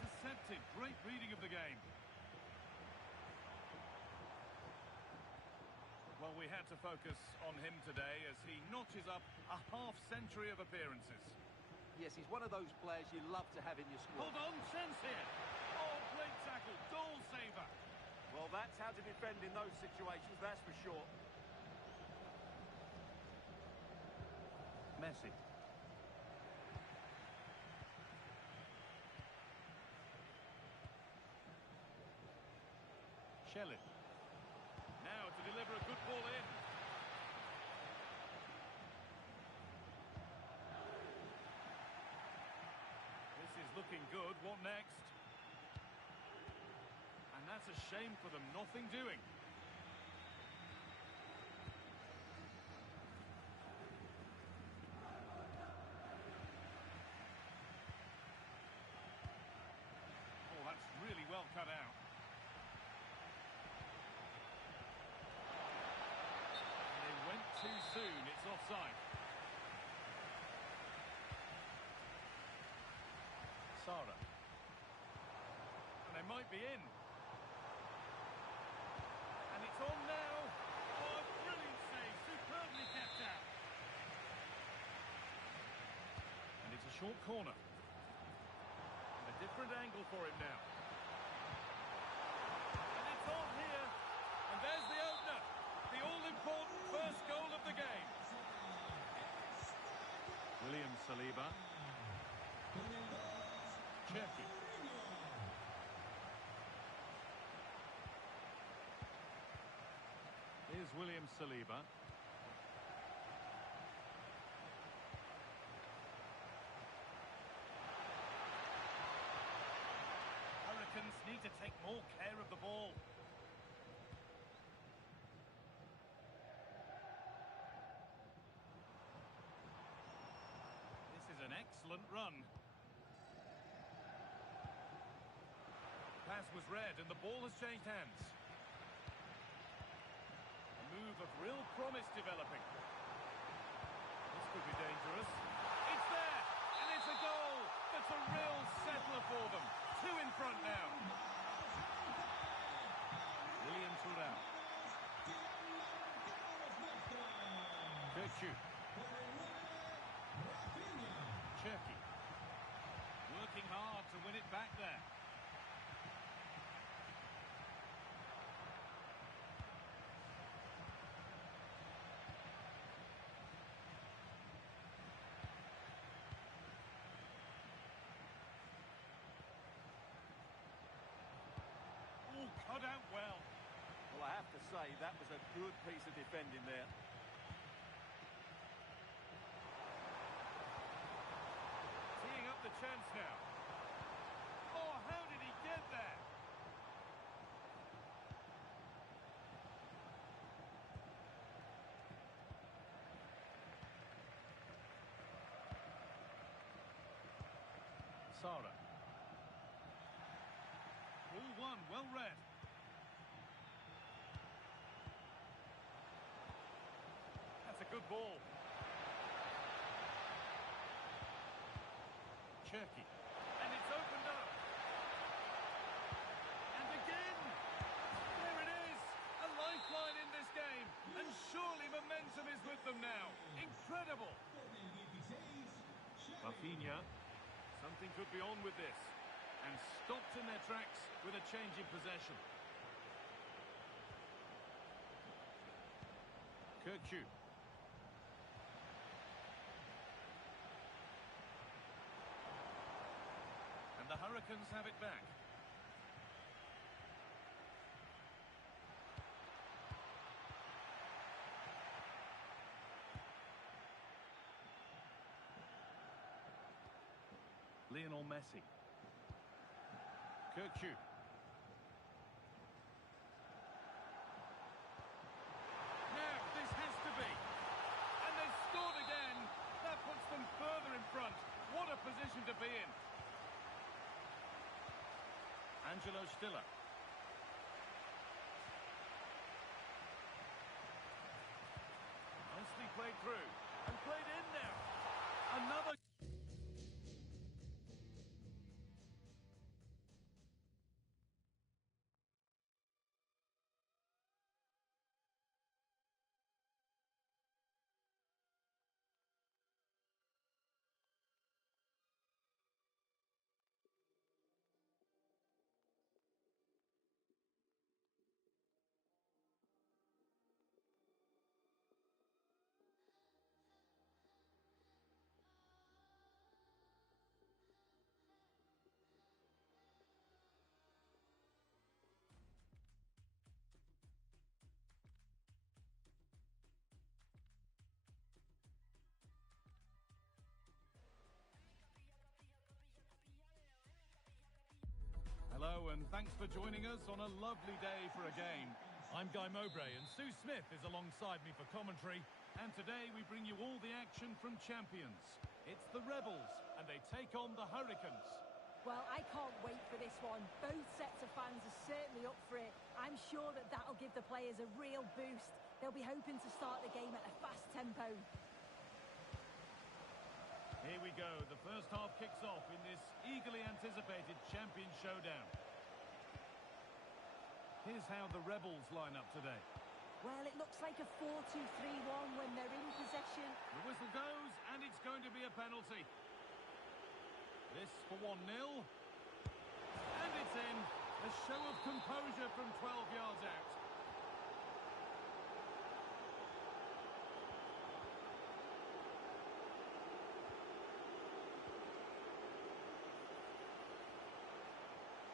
Intercepted. Great reading of the game. Well, we had to focus on him today as he notches up a half-century of appearances. Yes, he's one of those players you love to have in your squad. Hold on, chance here. Oh, great tackle, goal saver. Well, that's how to defend in those situations, that's for sure. Messi. Shelley. Now to deliver a good ball in. This is looking good. What next? And that's a shame for them. Nothing doing. Oh, that's really well cut out. Went too soon, it's offside. Sara. And they might be in. And it's on now. Oh, a brilliant save, superbly kept out. And it's a short corner. And a different angle for him now. And it's on here. And there's the opener. The all-important first goal of the game. William Saliba. Cherki. Here's William Saliba. excellent run. Pass was read and the ball has changed hands. A move of real promise developing. This could be dangerous. It's there! And it's a goal! That's a real settler for them. 2 in front now. William Thuram. Kökçü. Cherki. Working hard to win it back there. Cut out well. Well, I have to say, that was a good piece of defending there. Teeing up the chance now. Oh, how did he get there? Sara. Ball one, well read. That's a good ball. Cherki. And it's opened up. And again. There it is. A lifeline in this game. And surely momentum is with them now. Incredible. Rafinha. Something could be on with this. And stopped in their tracks with a change in possession. Kökçü. And the Hurricanes have it back. Lionel Messi. Kökçü. Now, this has to be. And they've scored again. That puts them further in front. What a position to be in. Angelo Stiller. Nicely played through. And played in now. Another... Hello and thanks for joining us on a lovely day for a game. I'm Guy Mowbray and Sue Smith is alongside me for commentary. And today we bring you all the action from Champions. It's the Rebels and they take on the Hurricanes. Well, I can't wait for this one. Both sets of fans are certainly up for it. I'm sure that that'll give the players a real boost. They'll be hoping to start the game at a fast tempo. Here we go. The first half kicks off in this eagerly anticipated champion showdown. Here's how the Rebels line up today. Well, it looks like a 4-2-3-1 when they're in possession. The whistle goes, and it's going to be a penalty. This for 1-0. And it's in. A show of composure from 12 yards out.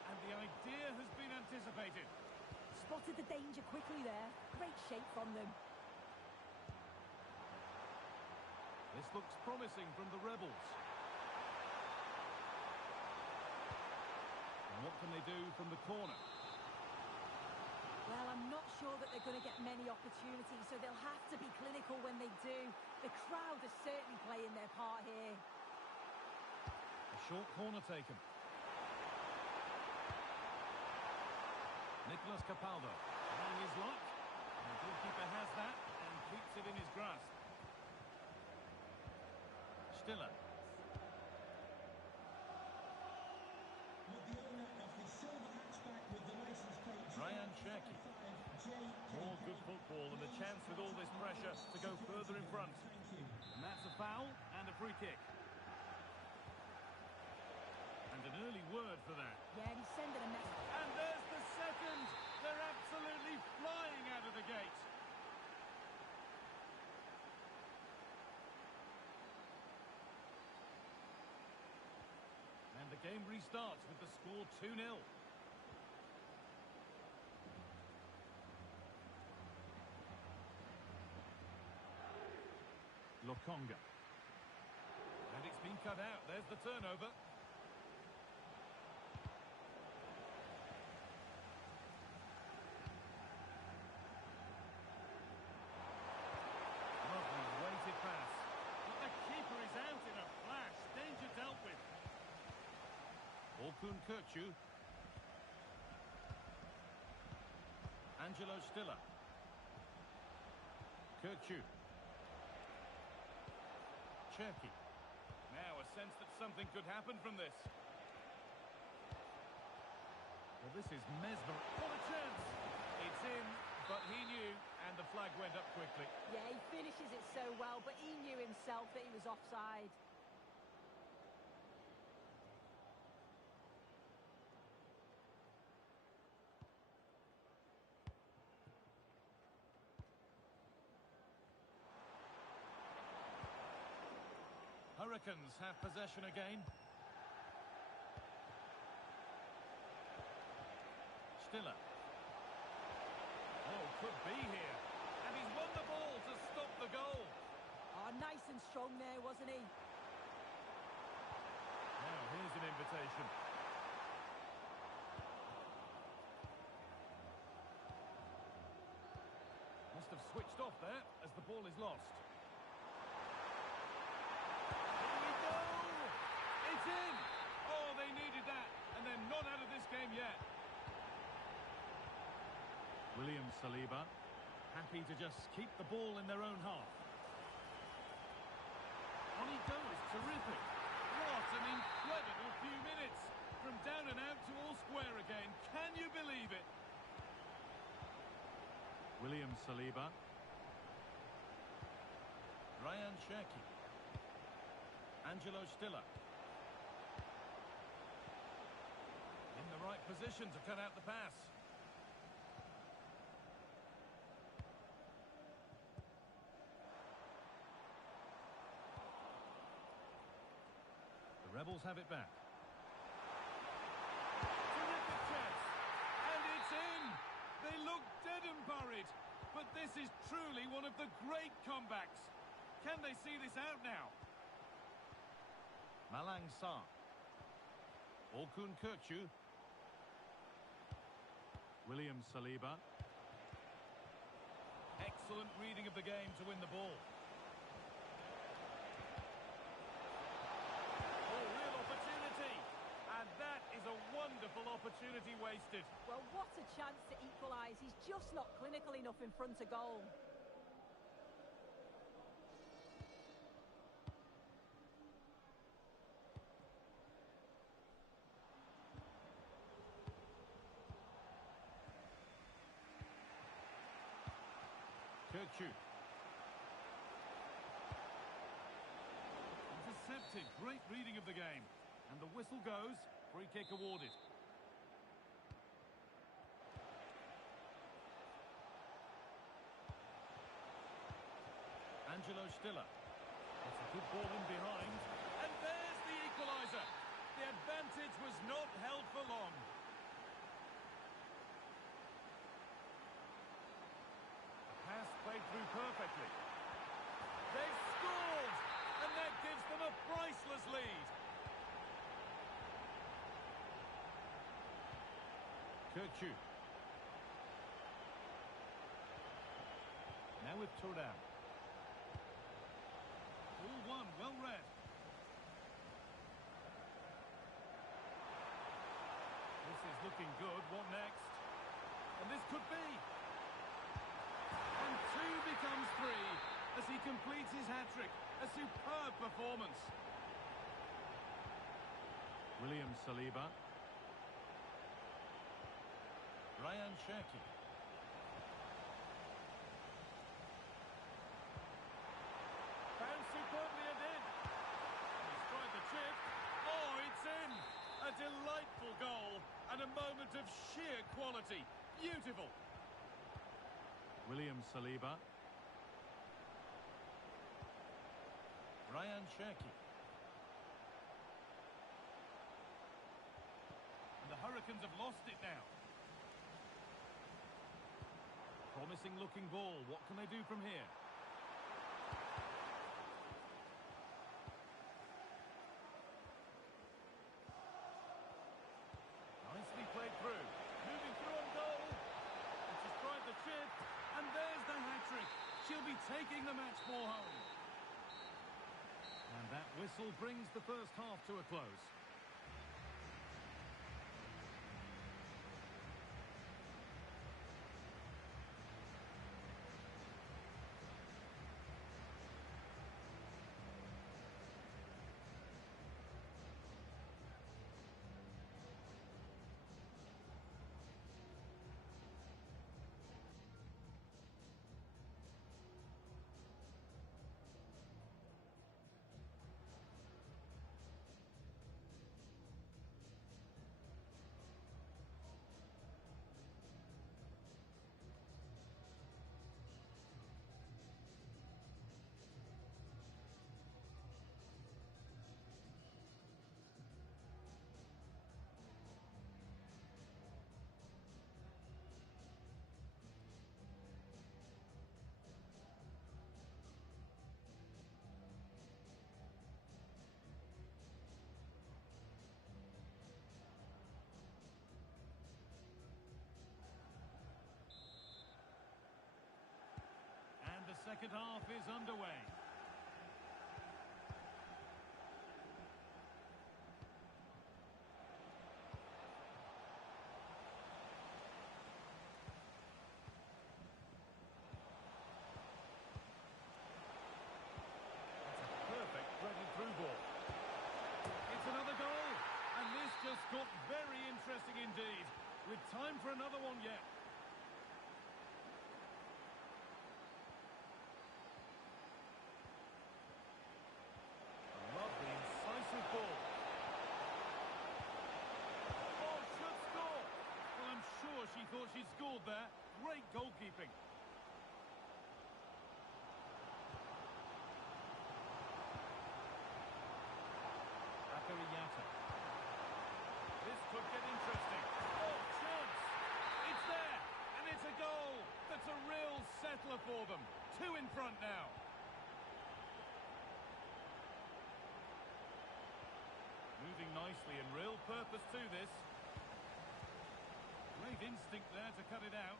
And the idea has been anticipated. Spotted the danger quickly there. Great shape from them. This looks promising from the Rebels. And what can they do from the corner? Well, I'm not sure that they're going to get many opportunities, so they'll have to be clinical when they do. The crowd are certainly playing their part here. Short corner taken. Nicolas Capaldo. Trying his luck. And the goalkeeper has that and keeps it in his grasp. Stiller. With the owner of the silver hatchback with the license plate Ryan Cherki. More good football and a chance with all this pressure to go further in front. And that's a foul and a free kick. And an early word for that. Yeah, and he's sending a message. And there's the second. They're absolutely flying out of the gate. And the game restarts with the score 2-0. Lokonga. And it's been cut out. There's the turnover. Lovely weighted pass. But the keeper is out in a flash. Danger dealt with. Orkun Kökçü. Angelo Stiller. Kökçü. Cherki. Now a sense that something could happen from this. Well, this is Mesmer. What a chance! It's in, but he knew, and the flag went up quickly. Yeah, he finishes it so well, but he knew himself that he was offside. Hurricanes have possession again. Stiller. Oh, could be here. And he's won the ball to stop the goal. Oh, nice and strong there, wasn't he? Now, here's an invitation. Must have switched off there as the ball is lost. It's in! Oh, they needed that, and they're not out of this game yet. William Saliba, happy to just keep the ball in their own half. On he goes, terrific. What an incredible few minutes. From down and out to all square again. Can you believe it? William Saliba. Ryan Cherki. Angelo Stiller. In the right position to cut out the pass. The Rebels have it back. Terrific chance. And it's in. They look dead and buried. But this is truly one of the great comebacks. Can they see this out now? Malang Sarr. Orkun Kökçü. William Saliba. Excellent reading of the game to win the ball. Oh, real opportunity. And that is a wonderful opportunity wasted. Well, what a chance to equalise. He's just not clinical enough in front of goal. Kökçü. Intercepted. Great reading of the game. And the whistle goes. Free kick awarded. Angelo Stiller. It's a good ball in behind. And there's the equaliser. The advantage was not held for long. Pass played through perfectly. They've scored! And that gives them a priceless lead. Kökçü. Now with Thuram. All one, well read. looking good. What next? And this could be. And two becomes three as he completes his hat-trick. A superb performance. William Saliba. Ryan Cherki. Found superbly and in. He's tried the chip. Oh, it's in. A delightful goal and a moment of sheer quality. Beautiful. William Saliba. Ryan Cherki. And the Hurricanes have lost it now. Promising looking ball. What can they do from here? Nicely played through. Moving through on goal. And she's tried the chip. And there's the hat-trick. She'll be taking the match ball home. And that whistle brings the first half to a close. The second half is underway. That's a perfect threaded through ball. It's another goal, and this just got very interesting indeed, with time for another one yet. She thought she'd scored there. Great goalkeeping. Akariata. This could get interesting. Oh, chance! It's there! And it's a goal! That's a real settler for them. Two in front now. Moving nicely and real purpose to this. Great instinct there to cut it out.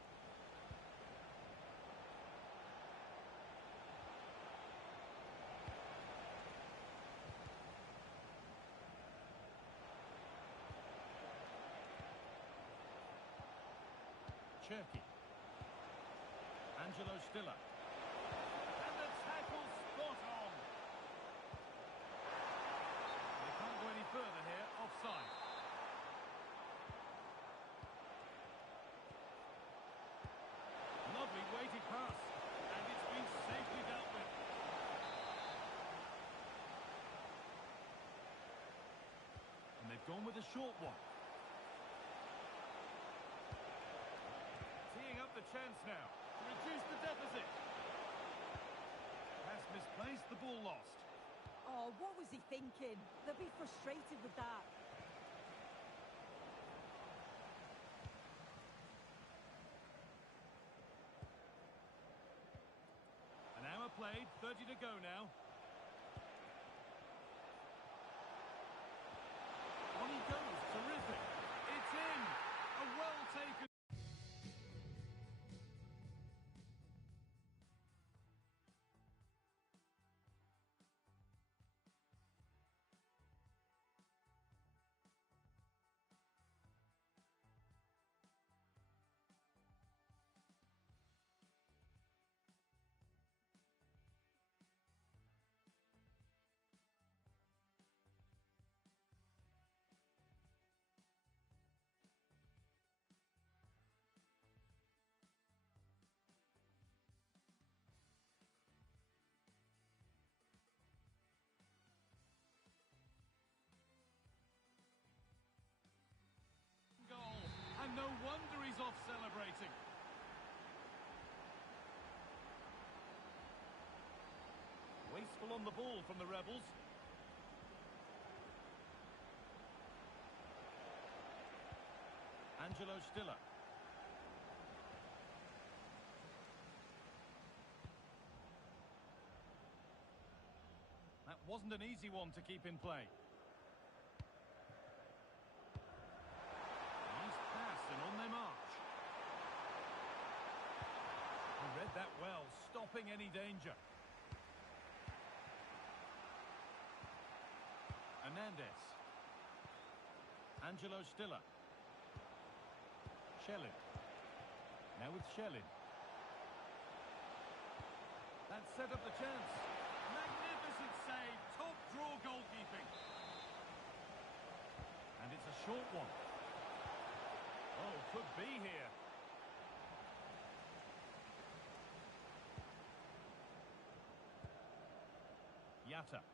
Cherki. Angelo Stiller. And the tackle spot on. They can't go any further here. Offside. Lovely weighted pass, and it's been safely dealt with. And they've gone with a short one. Teeing up the chance now to reduce the deficit. Pass misplaced, the ball lost. Oh, what was he thinking? They'll be frustrated with that. Played, 30 to go now. On he goes, terrific. It's in. A well-taken... on the ball from the Rebels. Angelo Stiller. That wasn't an easy one to keep in play. Nice pass and on their march. He read that well, stopping any danger. Hernandez. Angelo Stiller. Shellin. Now with Shellin. That set up the chance. Magnificent save. Top draw goalkeeping. And it's a short one. Oh, could be here. Yatta.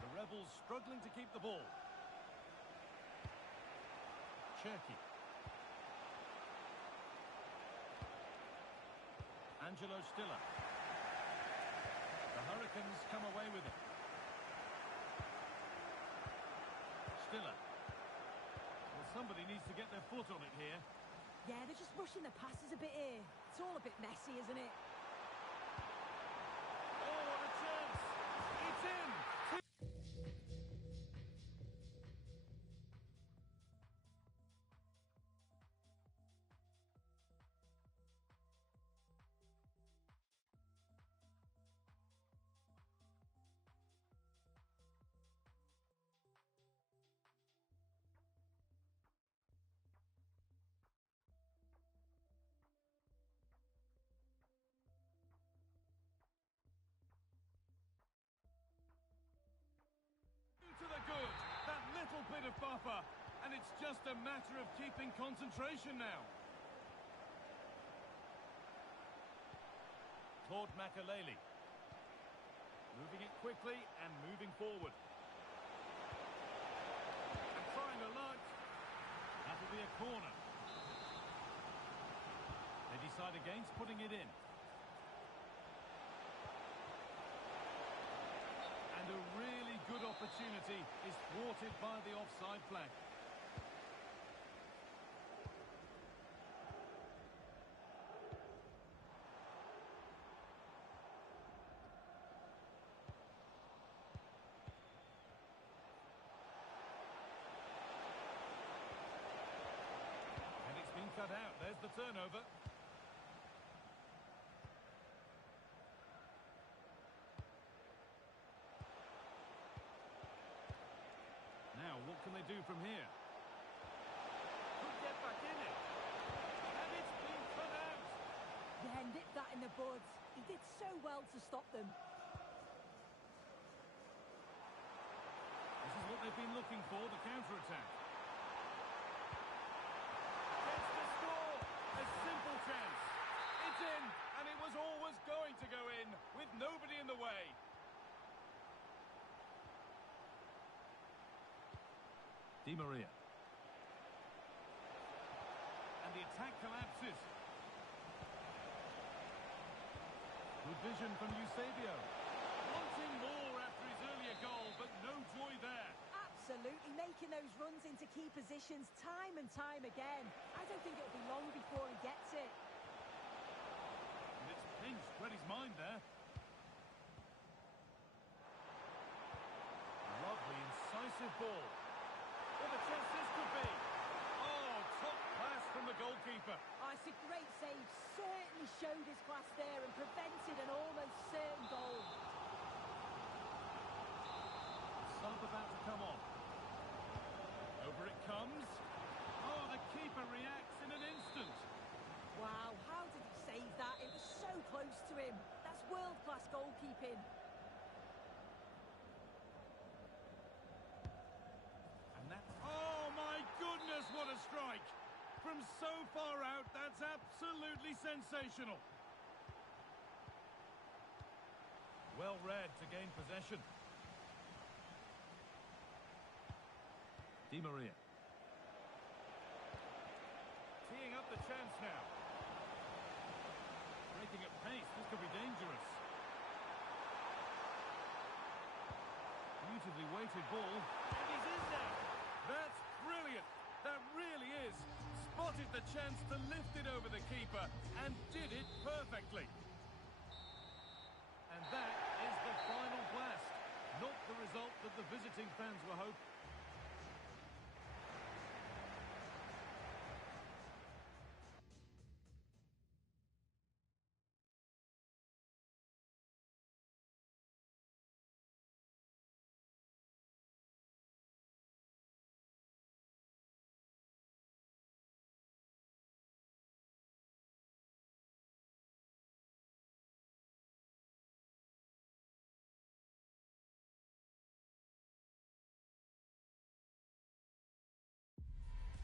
The Rebels struggling to keep the ball. Cherki. Angelo Stiller. The Hurricanes come away with it. Stiller. Well, somebody needs to get their foot on it here. Yeah, they're just rushing the passes a bit here. It's all a bit messy, isn't it? Oh, what a chance! It's in! To the good, that little bit of buffer, and it's just a matter of keeping concentration now. Toward Makaleli. Moving it quickly and moving forward. And trying a luck. That'll be a corner. They decide against putting it in. And a really good opportunity is thwarted by the offside flag. And it's been cut out. There's the turnover. Now, what can they do from here? Could get back in it. And it's been cut out. Yeah, nip that in the bud. He did so well to stop them. This is what they've been looking for, the counter-attack. Gets to score. A simple chance. It's in, and it was always going to go in, with nobody in the way. Di Maria. And the attack collapses. Good vision from Eusebio. Wanting more after his earlier goal, but no joy there. Absolutely, making those runs into key positions time and time again. I don't think it'll be long before he gets it. And it's pinched, read his mind there. Lovely, incisive ball. What a chance this could be. Oh, top class from the goalkeeper. Oh, it's a great save. Certainly showed his class there and prevented an almost certain goal. Sub about to come on. Over it comes. Oh, the keeper reacts in an instant. Wow, how did he save that? It was so close to him. That's world-class goalkeeping. And that... Oh, my goodness, what a strike! From so far out, that's absolutely sensational. Well read to gain possession. Di Maria. Teeing up the the chance now. Breaking at pace, this could be dangerous. Beautifully weighted ball. And he's in now. That's brilliant. That really is. Spotted the chance to lift it over the keeper and did it perfectly. And that is the final blast. Not the result that the visiting fans were hoping.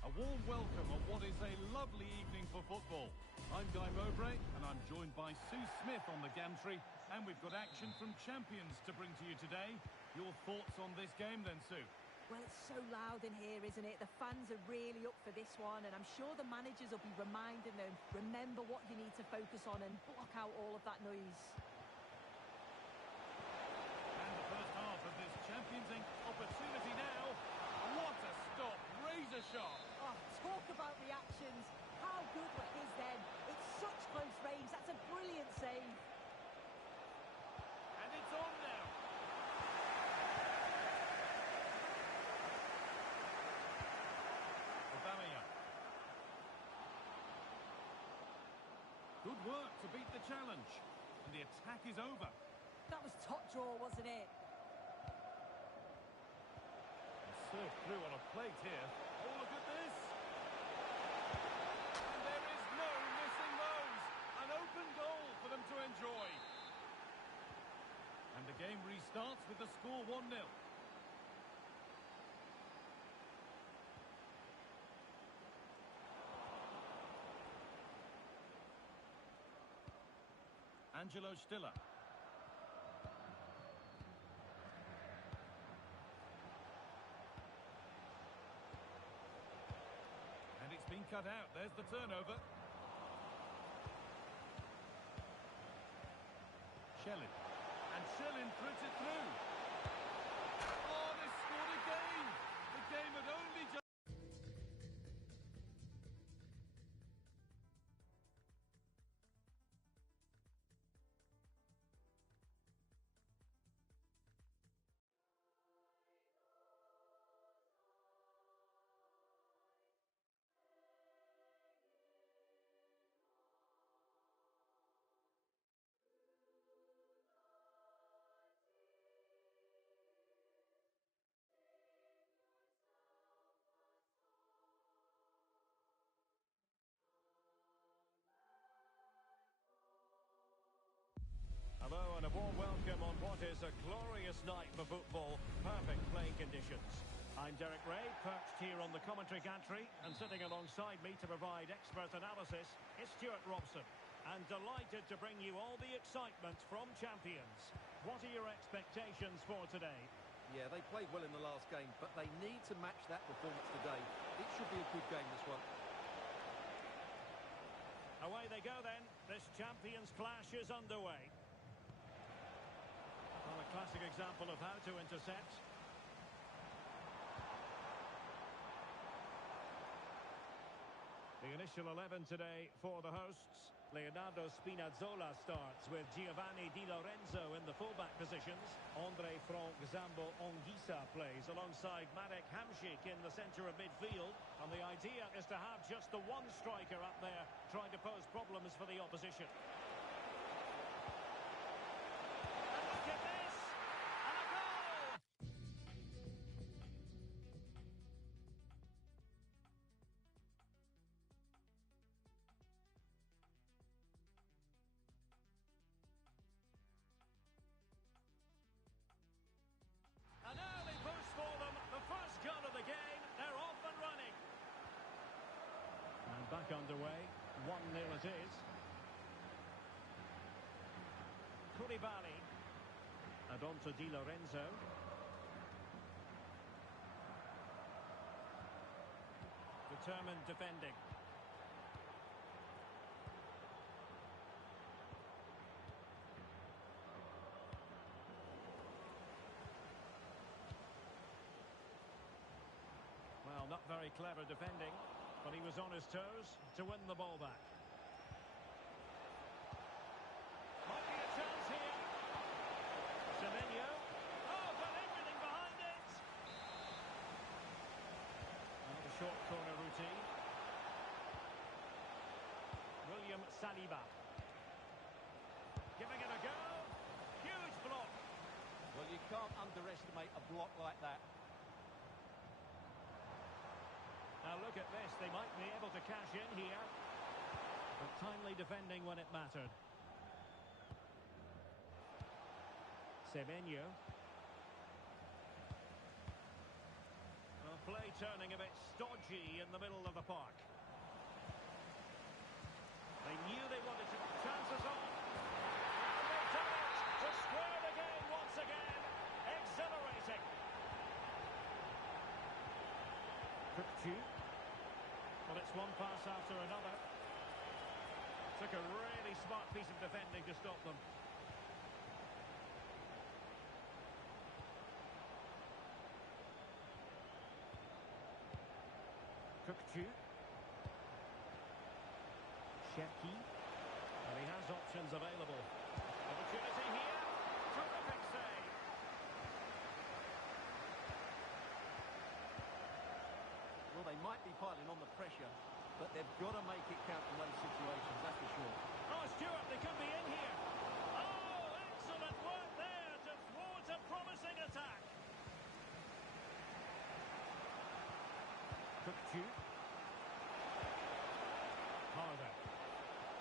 A warm welcome on what is a lovely evening for football. I'm Guy Mowbray and I'm joined by Sue Smith on the gantry, and we've got action from Champions to bring to you today. Your thoughts on this game then, Sue? Well, it's so loud in here, isn't it? The fans are really up for this one, and I'm sure the managers will be reminding them, remember what you need to focus on and block out all of that noise. And the first half of this Champions League opportunity now. What a stop, razor sharp. Oh, talk about reactions. How good were his then? It's such close range. That's a brilliant save. And it's on now. Aubameyang. Good work to beat the challenge. And the attack is over. That was top draw, wasn't it? Served through on a plate here. Oh, look at this! And there is no missing those! An open goal for them to enjoy. And the game restarts with the score 1-0. Angelo Stiller. Been cut out. There's the turnover. Shellin. And Shellin puts it through. Oh, they scored again. The game had only just... Hello and a warm welcome on what is a glorious night for football. Perfect playing conditions. I'm Derek Ray, perched here on the commentary gantry, and sitting alongside me to provide expert analysis is Stuart Robson. And delighted to bring you all the excitement from Champions. What are your expectations for today? Yeah, they played well in the last game, but they need to match that performance today. It should be a good game, this one. Away they go then. This Champions clash is underway. Well, a classic example of how to intercept. The initial 11 today for the hosts. Leonardo Spinazzola starts with Giovanni Di Lorenzo in the fullback positions. Andre Frank Zambo Anguissa plays alongside Marek Hamšík in the centre of midfield. And the idea is to have just the one striker up there trying to pose problems for the opposition. And look at this! And a goal! An early boost for them. The first goal of the game. They're off and running. And back underway. 1-0 it is. Koulibaly. And on to Di Lorenzo. Determined defending. very clever defending, but he was on his toes to win the ball back. Might be a chance here. Semenyo. Oh, got everything behind it. And the short corner routine. William Saliba. Giving it a go. Huge block. Well, you can't underestimate a block like that. Now look at this. They might be able to cash in here. But timely defending when it mattered. Semenyo. Well, play turning a bit stodgy in the middle of the park. They knew they wanted to... Chances on. And they've done it to square the game once again. Exhilarating. Kukçu. Well, it's one pass after another. Took a really smart piece of defending to stop them. Kukçu. Cherki. And he has options available. Opportunity here. Terrific save. Well, they might be piling on the pressure, but they've got to make it count in those situations, that's for sure. Oh, Stuart, they could be in here. Oh, excellent work there to thwart a promising attack. Kukçu. Harder.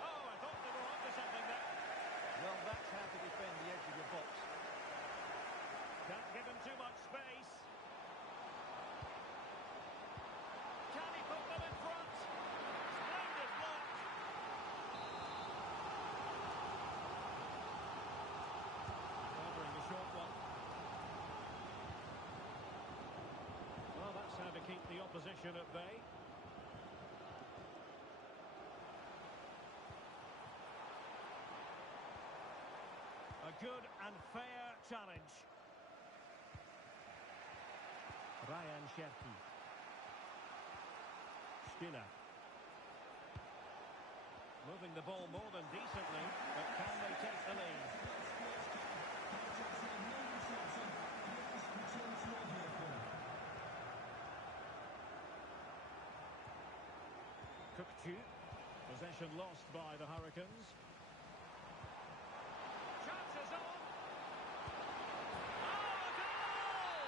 Oh, I thought they were onto something there. Well, that's how to defend the edge of your box. Can't give him too much space. Can he put them in front? Splendid block. Covering the short one. Well, that's how to keep the opposition at bay. A good and fair challenge. Ryan Cherki. Stiller. Moving the ball more than decently, but can they take the lead? Kukçu. Possession lost by the Hurricanes. Chances on. Oh, a goal!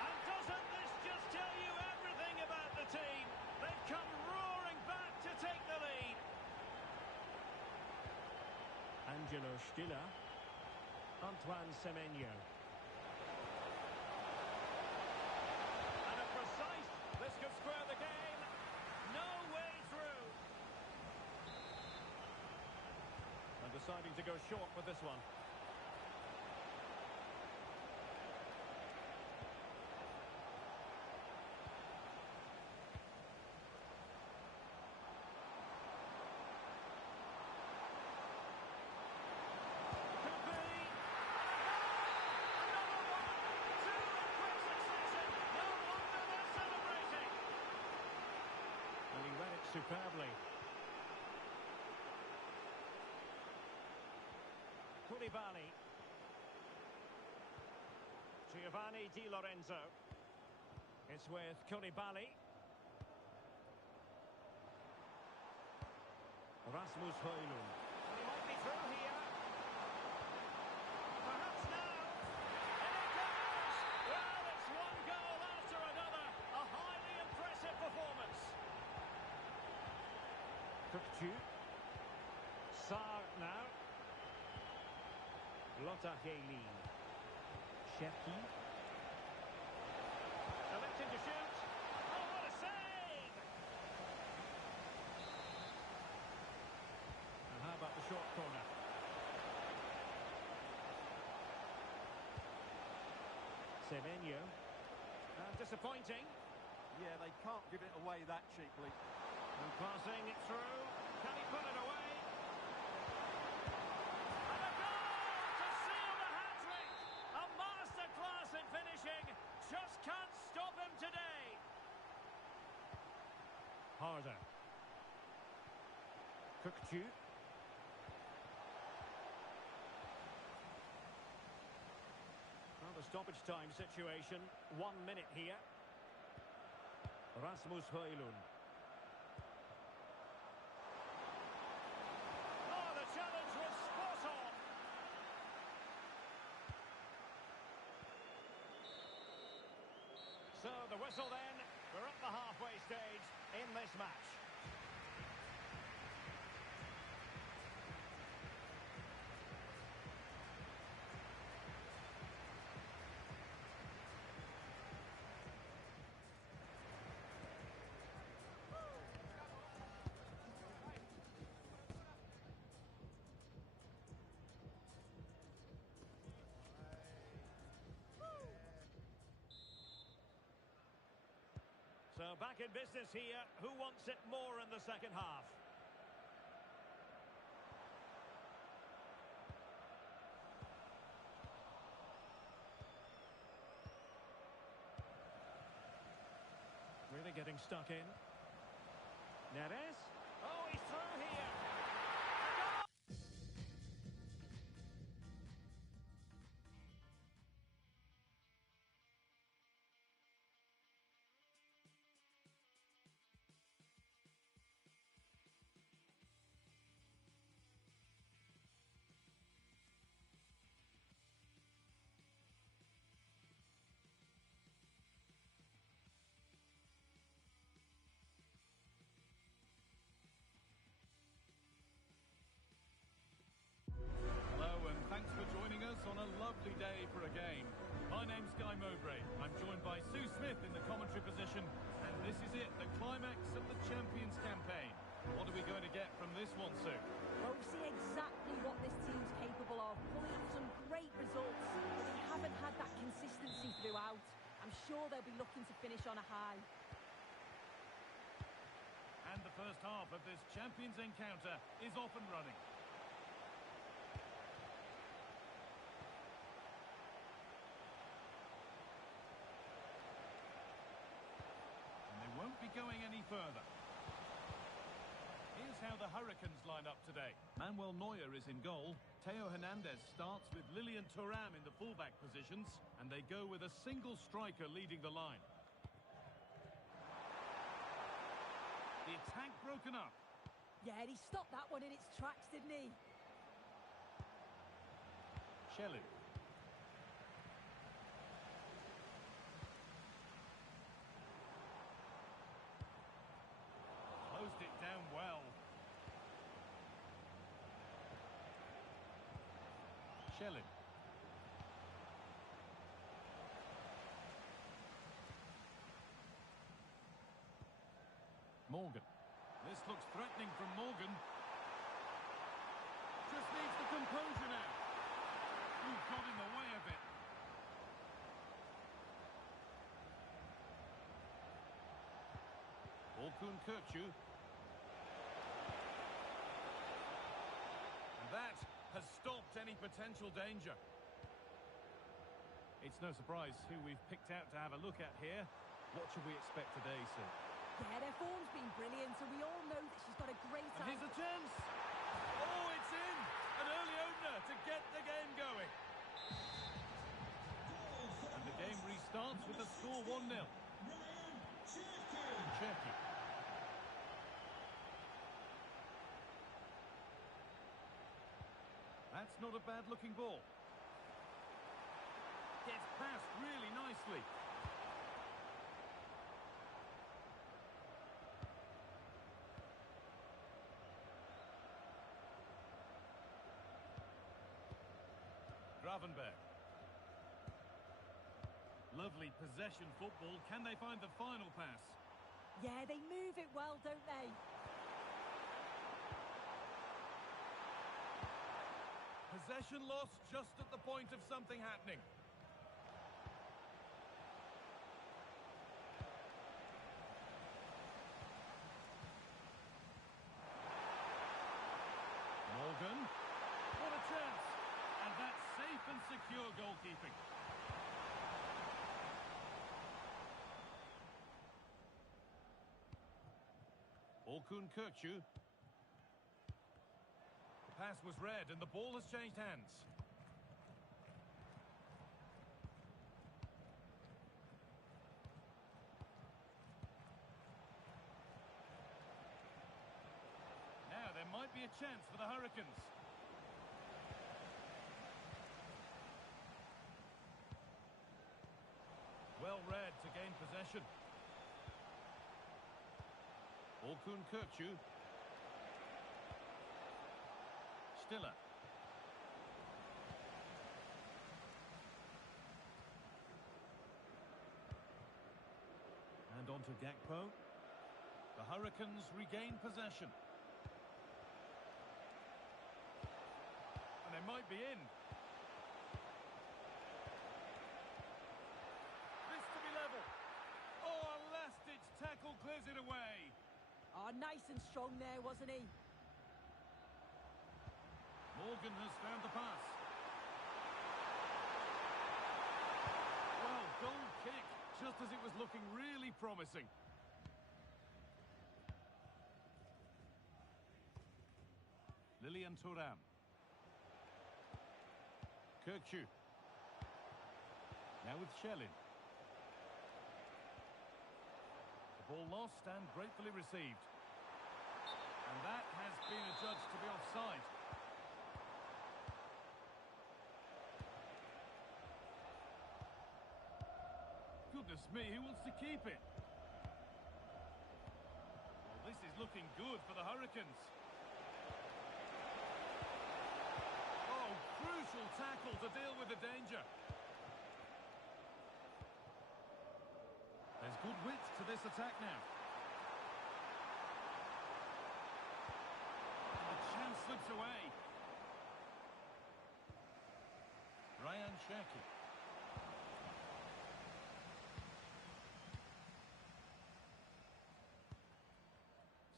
And doesn't this just tell you everything about the team? They've come roaring back to take the lead. Angelo Stiller. Antoine Semenyo. And a precise... This could square the game. No way through. And deciding to go short with this one. Superbly. Koulibaly. Giovanni Di Lorenzo. It's with Koulibaly. Rasmus Højlund. He might be through here. Perhaps now. And it goes! Well, it's one goal after another. A highly impressive performance. Kukçu. Sarr now. Lotta Haley. Cherki. Electing to shoot. Oh, what a save! And how about the short corner? Semenyo. Disappointing. Yeah, they can't give it away that cheaply. And passing it through. Can he put it away? And a goal to seal the hat-trick! A masterclass in finishing. Just can't stop him today. Harder. Kökçü. Well, the stoppage time situation. 1 minute here. Rasmus Højlund. Oh, the challenge was spot on. So the whistle then. We're at the halfway stage in this match. So back in business here. Who wants it more in the second half? Really getting stuck in. Neres. Oh, he's through here. Thanks for joining us on a lovely day for a game. My name's Guy Mowbray. I'm joined by Sue Smith in the commentary position, and this is it, the climax of the Champions campaign. What are we going to get from this one, Sue? Well, we see exactly what this team's capable of, pulling off some great results, but they haven't had that consistency throughout. I'm sure they'll be looking to finish on a high. And the first half of this Champions encounter is off and running. Won't be going any further. Here's how the Hurricanes line up today. Manuel Neuer is in goal. Theo Hernandez starts with Lilian Thuram in the fullback positions, and they go with a single striker leading the line. The attack broken up. Yeah, he stopped that one in its tracks, didn't he? Shelley. Closed it down well. Shelley. Morgan. This looks threatening from Morgan. Just needs the composure now. Who got in the way of it? Orkun Kökçü. And that has stopped any potential danger. It's no surprise who we've picked out to have a look at here. What should we expect today, Sue? Yeah, their form's been brilliant, and we all know that she's got a great And here's a chance. Oh, it's in. An early opener to get the game going. And the game restarts with the score 1-0. Cherki. That's not a bad-looking ball. Gets past really nicely. Gravenberg. Lovely possession football. Can they find the final pass? Yeah, they move it well, don't they? Possession lost just at the point of something happening. Morgan. What a chance. And that's safe and secure goalkeeping. Orkun Kökçü. The pass was read and the ball has changed hands. Now there might be a chance for the Hurricanes. Well read to gain possession. Orkun Kökçü. Stiller. And on to Gakpo. The Hurricanes regain possession. And they might be in. This to be level. Oh, a last-ditch tackle clears it away. Oh, nice and strong there, wasn't he? Morgan has found the pass. Well, goal kick, just as it was looking really promising. Lilian Thuram. Kökçü. Now with Shellin. The ball lost and gratefully received. And that has been adjudged to be offside. Goodness me, who wants to keep it? Well, this is looking good for the Hurricanes. Oh, crucial tackle to deal with the danger. There's good width to this attack now. And the chance slips away. Ryan Cherki.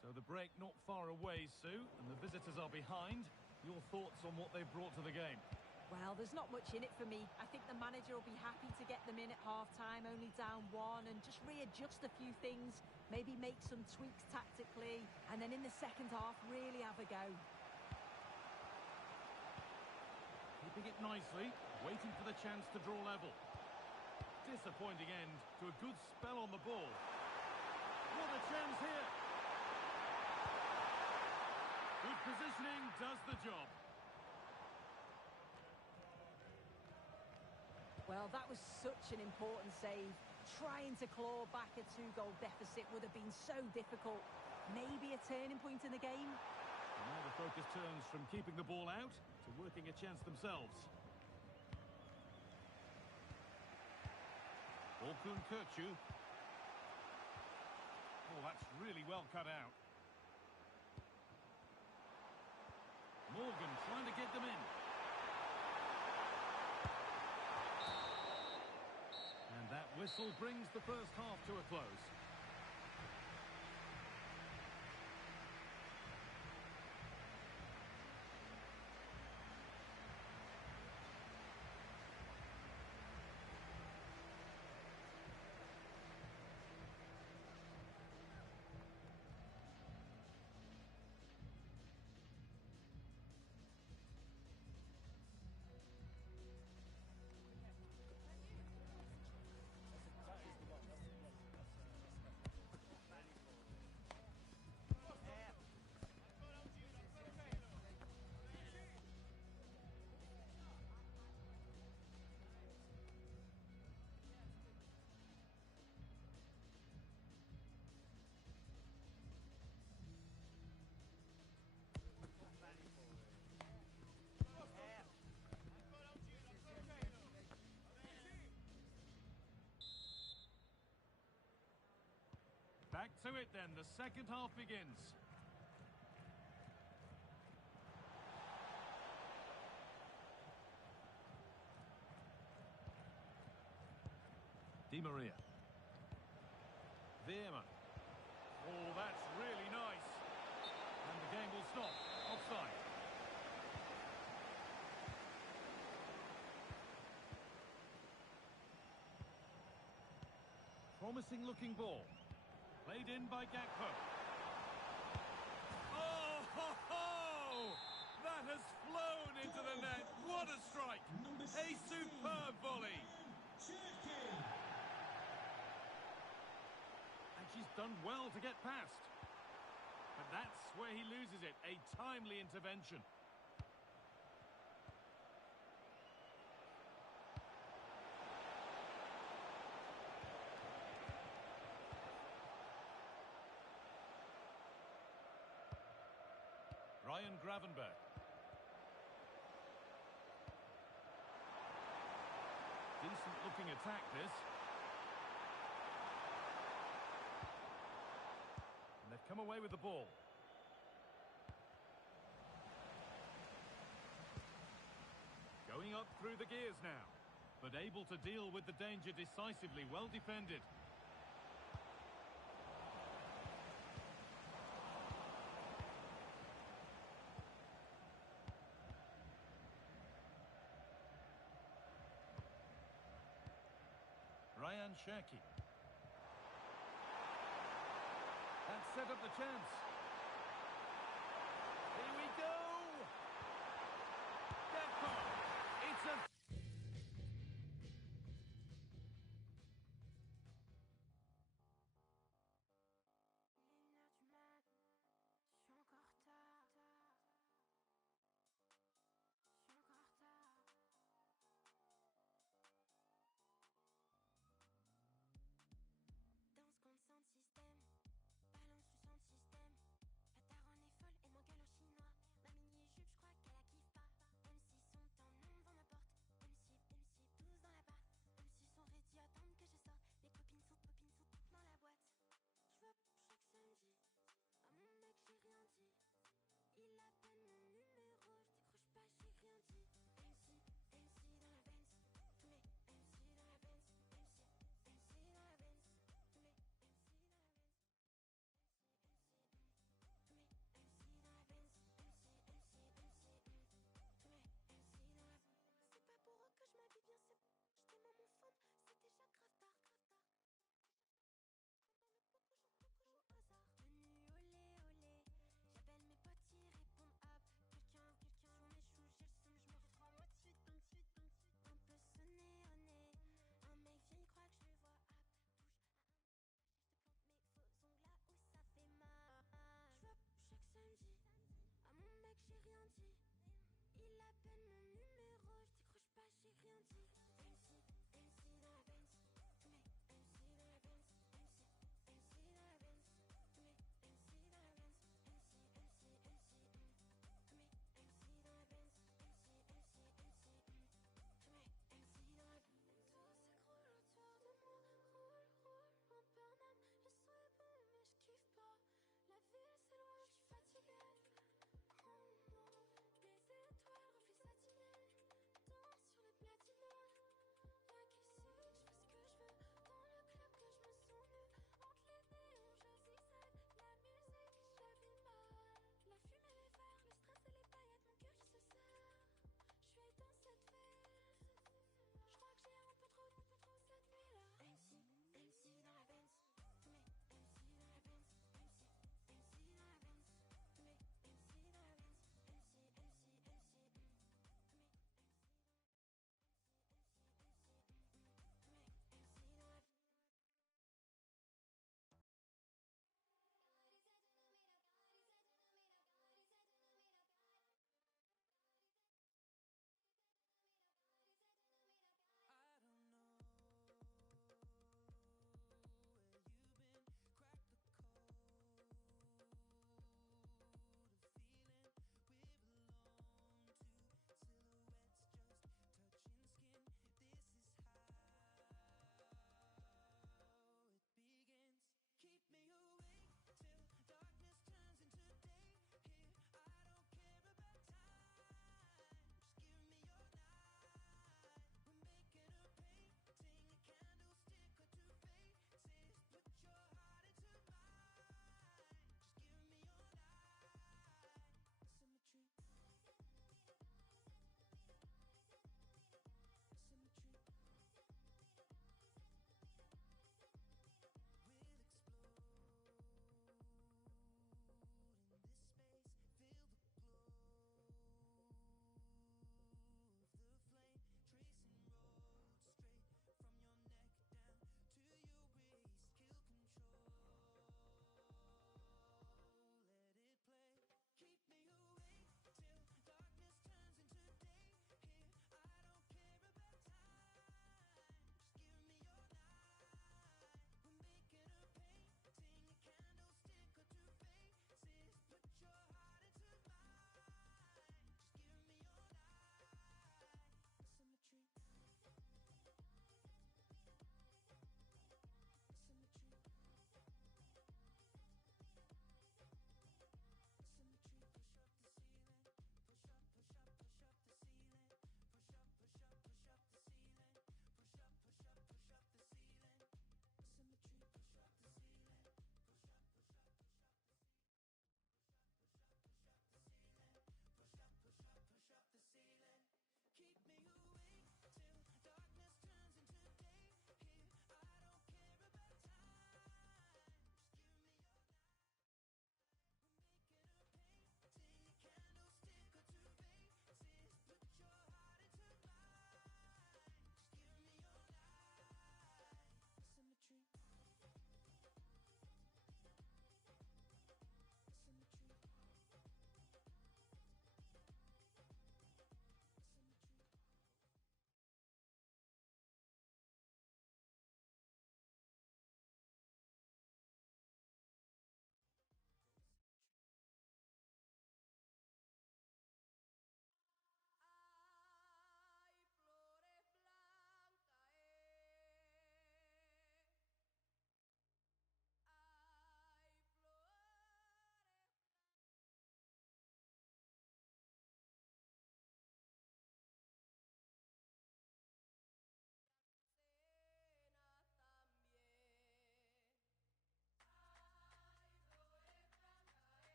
So the break not far away, Sue, and the visitors are behind. Your thoughts on what they've brought to the game? Well, there's not much in it for me. I think the manager will be happy to get them in at half-time, only down one, and just readjust a few things, maybe make some tweaks tactically, and then in the second half, really have a go. Keeping it nicely, waiting for the chance to draw level. Disappointing end to a good spell on the ball. What a chance here! Good positioning does the job. Well, that was such an important save. Trying to claw back a two-goal deficit would have been so difficult. Maybe a turning point in the game. And now the focus turns from keeping the ball out to working a chance themselves. Orkun Kökçü. Oh, that's really well cut out. Morgan trying to get them in. And that whistle brings the first half to a close. Back to it then, the second half begins. Di Maria. Veerman. Oh, that's really nice. And the game will stop. Offside. Promising looking ball. Played in by Gakpo. Ho-ho! That has flown into the net. What a strike! A superb volley. And she's done well to get past. But that's where he loses it. A timely intervention. Ryan Gravenberch. Decent looking attack, this. And they've come away with the ball. Going up through the gears now. But able to deal with the danger decisively. Well defended. Ryan Cherki. That set up the chance.